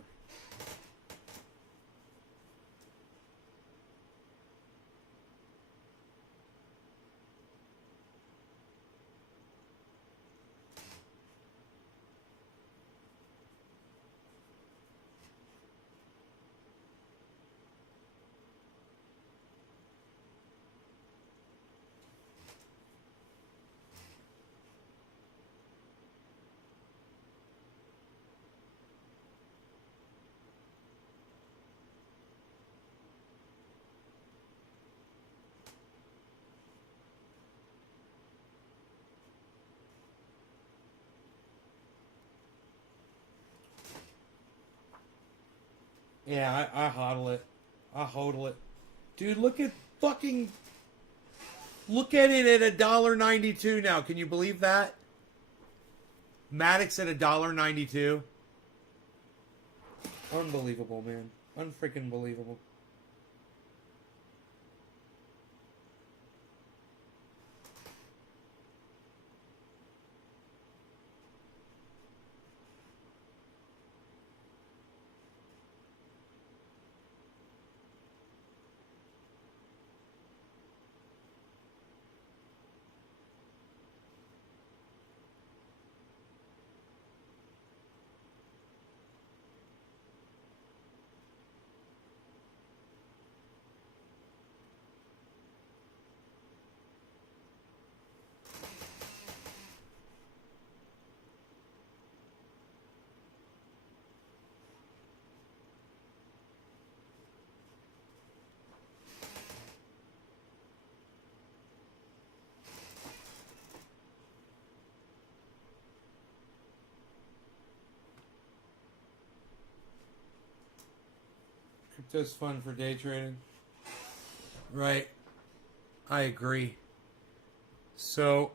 Yeah, I hodl it. I hodl it. Dude, look at fucking... Look at it at $1.92 now. Can you believe that? Maddox at $1.92. Unbelievable, man. Unfreaking believable. Crypto's fun for day trading. Right. I agree. So,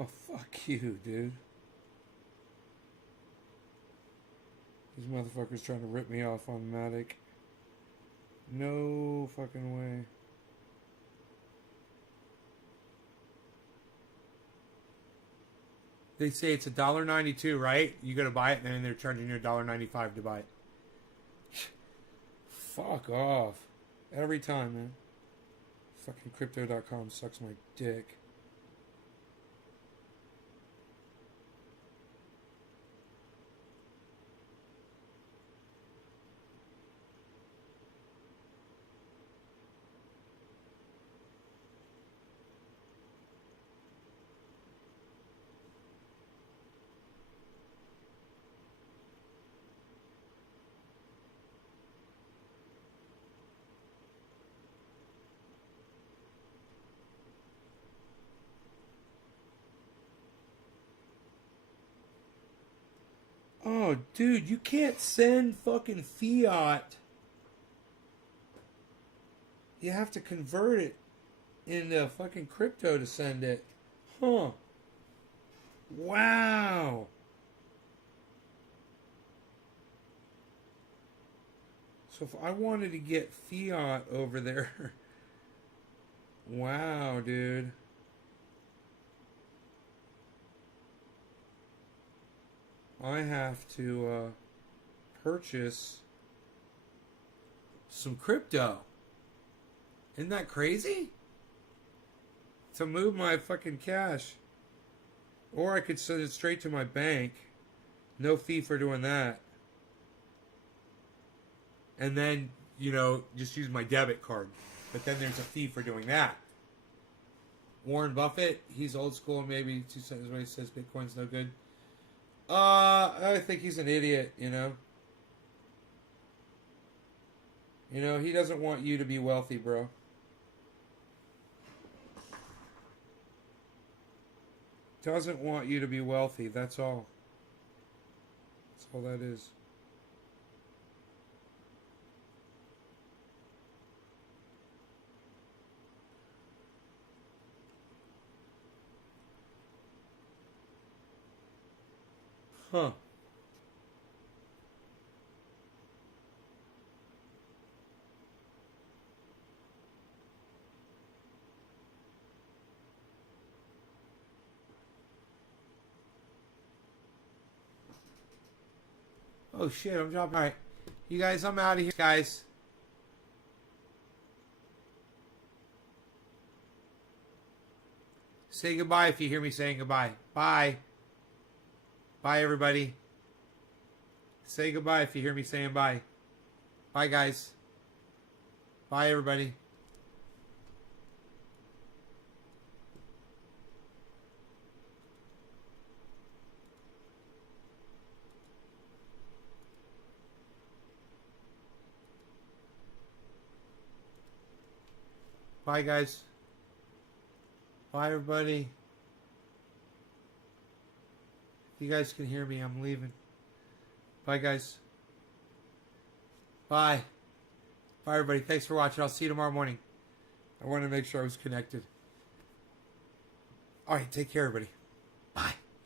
Oh, fuck you, dude. These motherfuckers trying to rip me off on Matic. No fucking way. They say it's $1.92, right? You gotta buy it, and then they're charging you $1.95 to buy it. Fuck off. Every time, man. Fucking crypto.com sucks my dick. Oh, dude, you can't send fucking fiat. You have to convert it into fucking crypto to send it. Huh. Wow. So if I wanted to get fiat over there. Wow, dude. I have to purchase some crypto. Isn't that crazy? To move my fucking cash. Or I could send it straight to my bank. No fee for doing that. And then, you know, just use my debit card. But then there's a fee for doing that. Warren Buffett, he's old school, maybe 2 cents when he says Bitcoin's no good. I think he's an idiot, you know. You know, he doesn't want you to be wealthy, bro. Doesn't want you to be wealthy, that's all. That's all that is. Huh. Oh shit, I'm dropping. Alright. You guys, I'm out of here, guys. Say goodbye if you hear me saying goodbye. Bye. Bye, everybody. Say goodbye if you hear me saying bye. Bye, guys. Bye, everybody. Bye, guys. Bye, everybody. If you guys can hear me, I'm leaving. Bye, guys. Bye. Bye, everybody. Thanks for watching. I'll see you tomorrow morning. I wanted to make sure I was connected. All right, take care, everybody.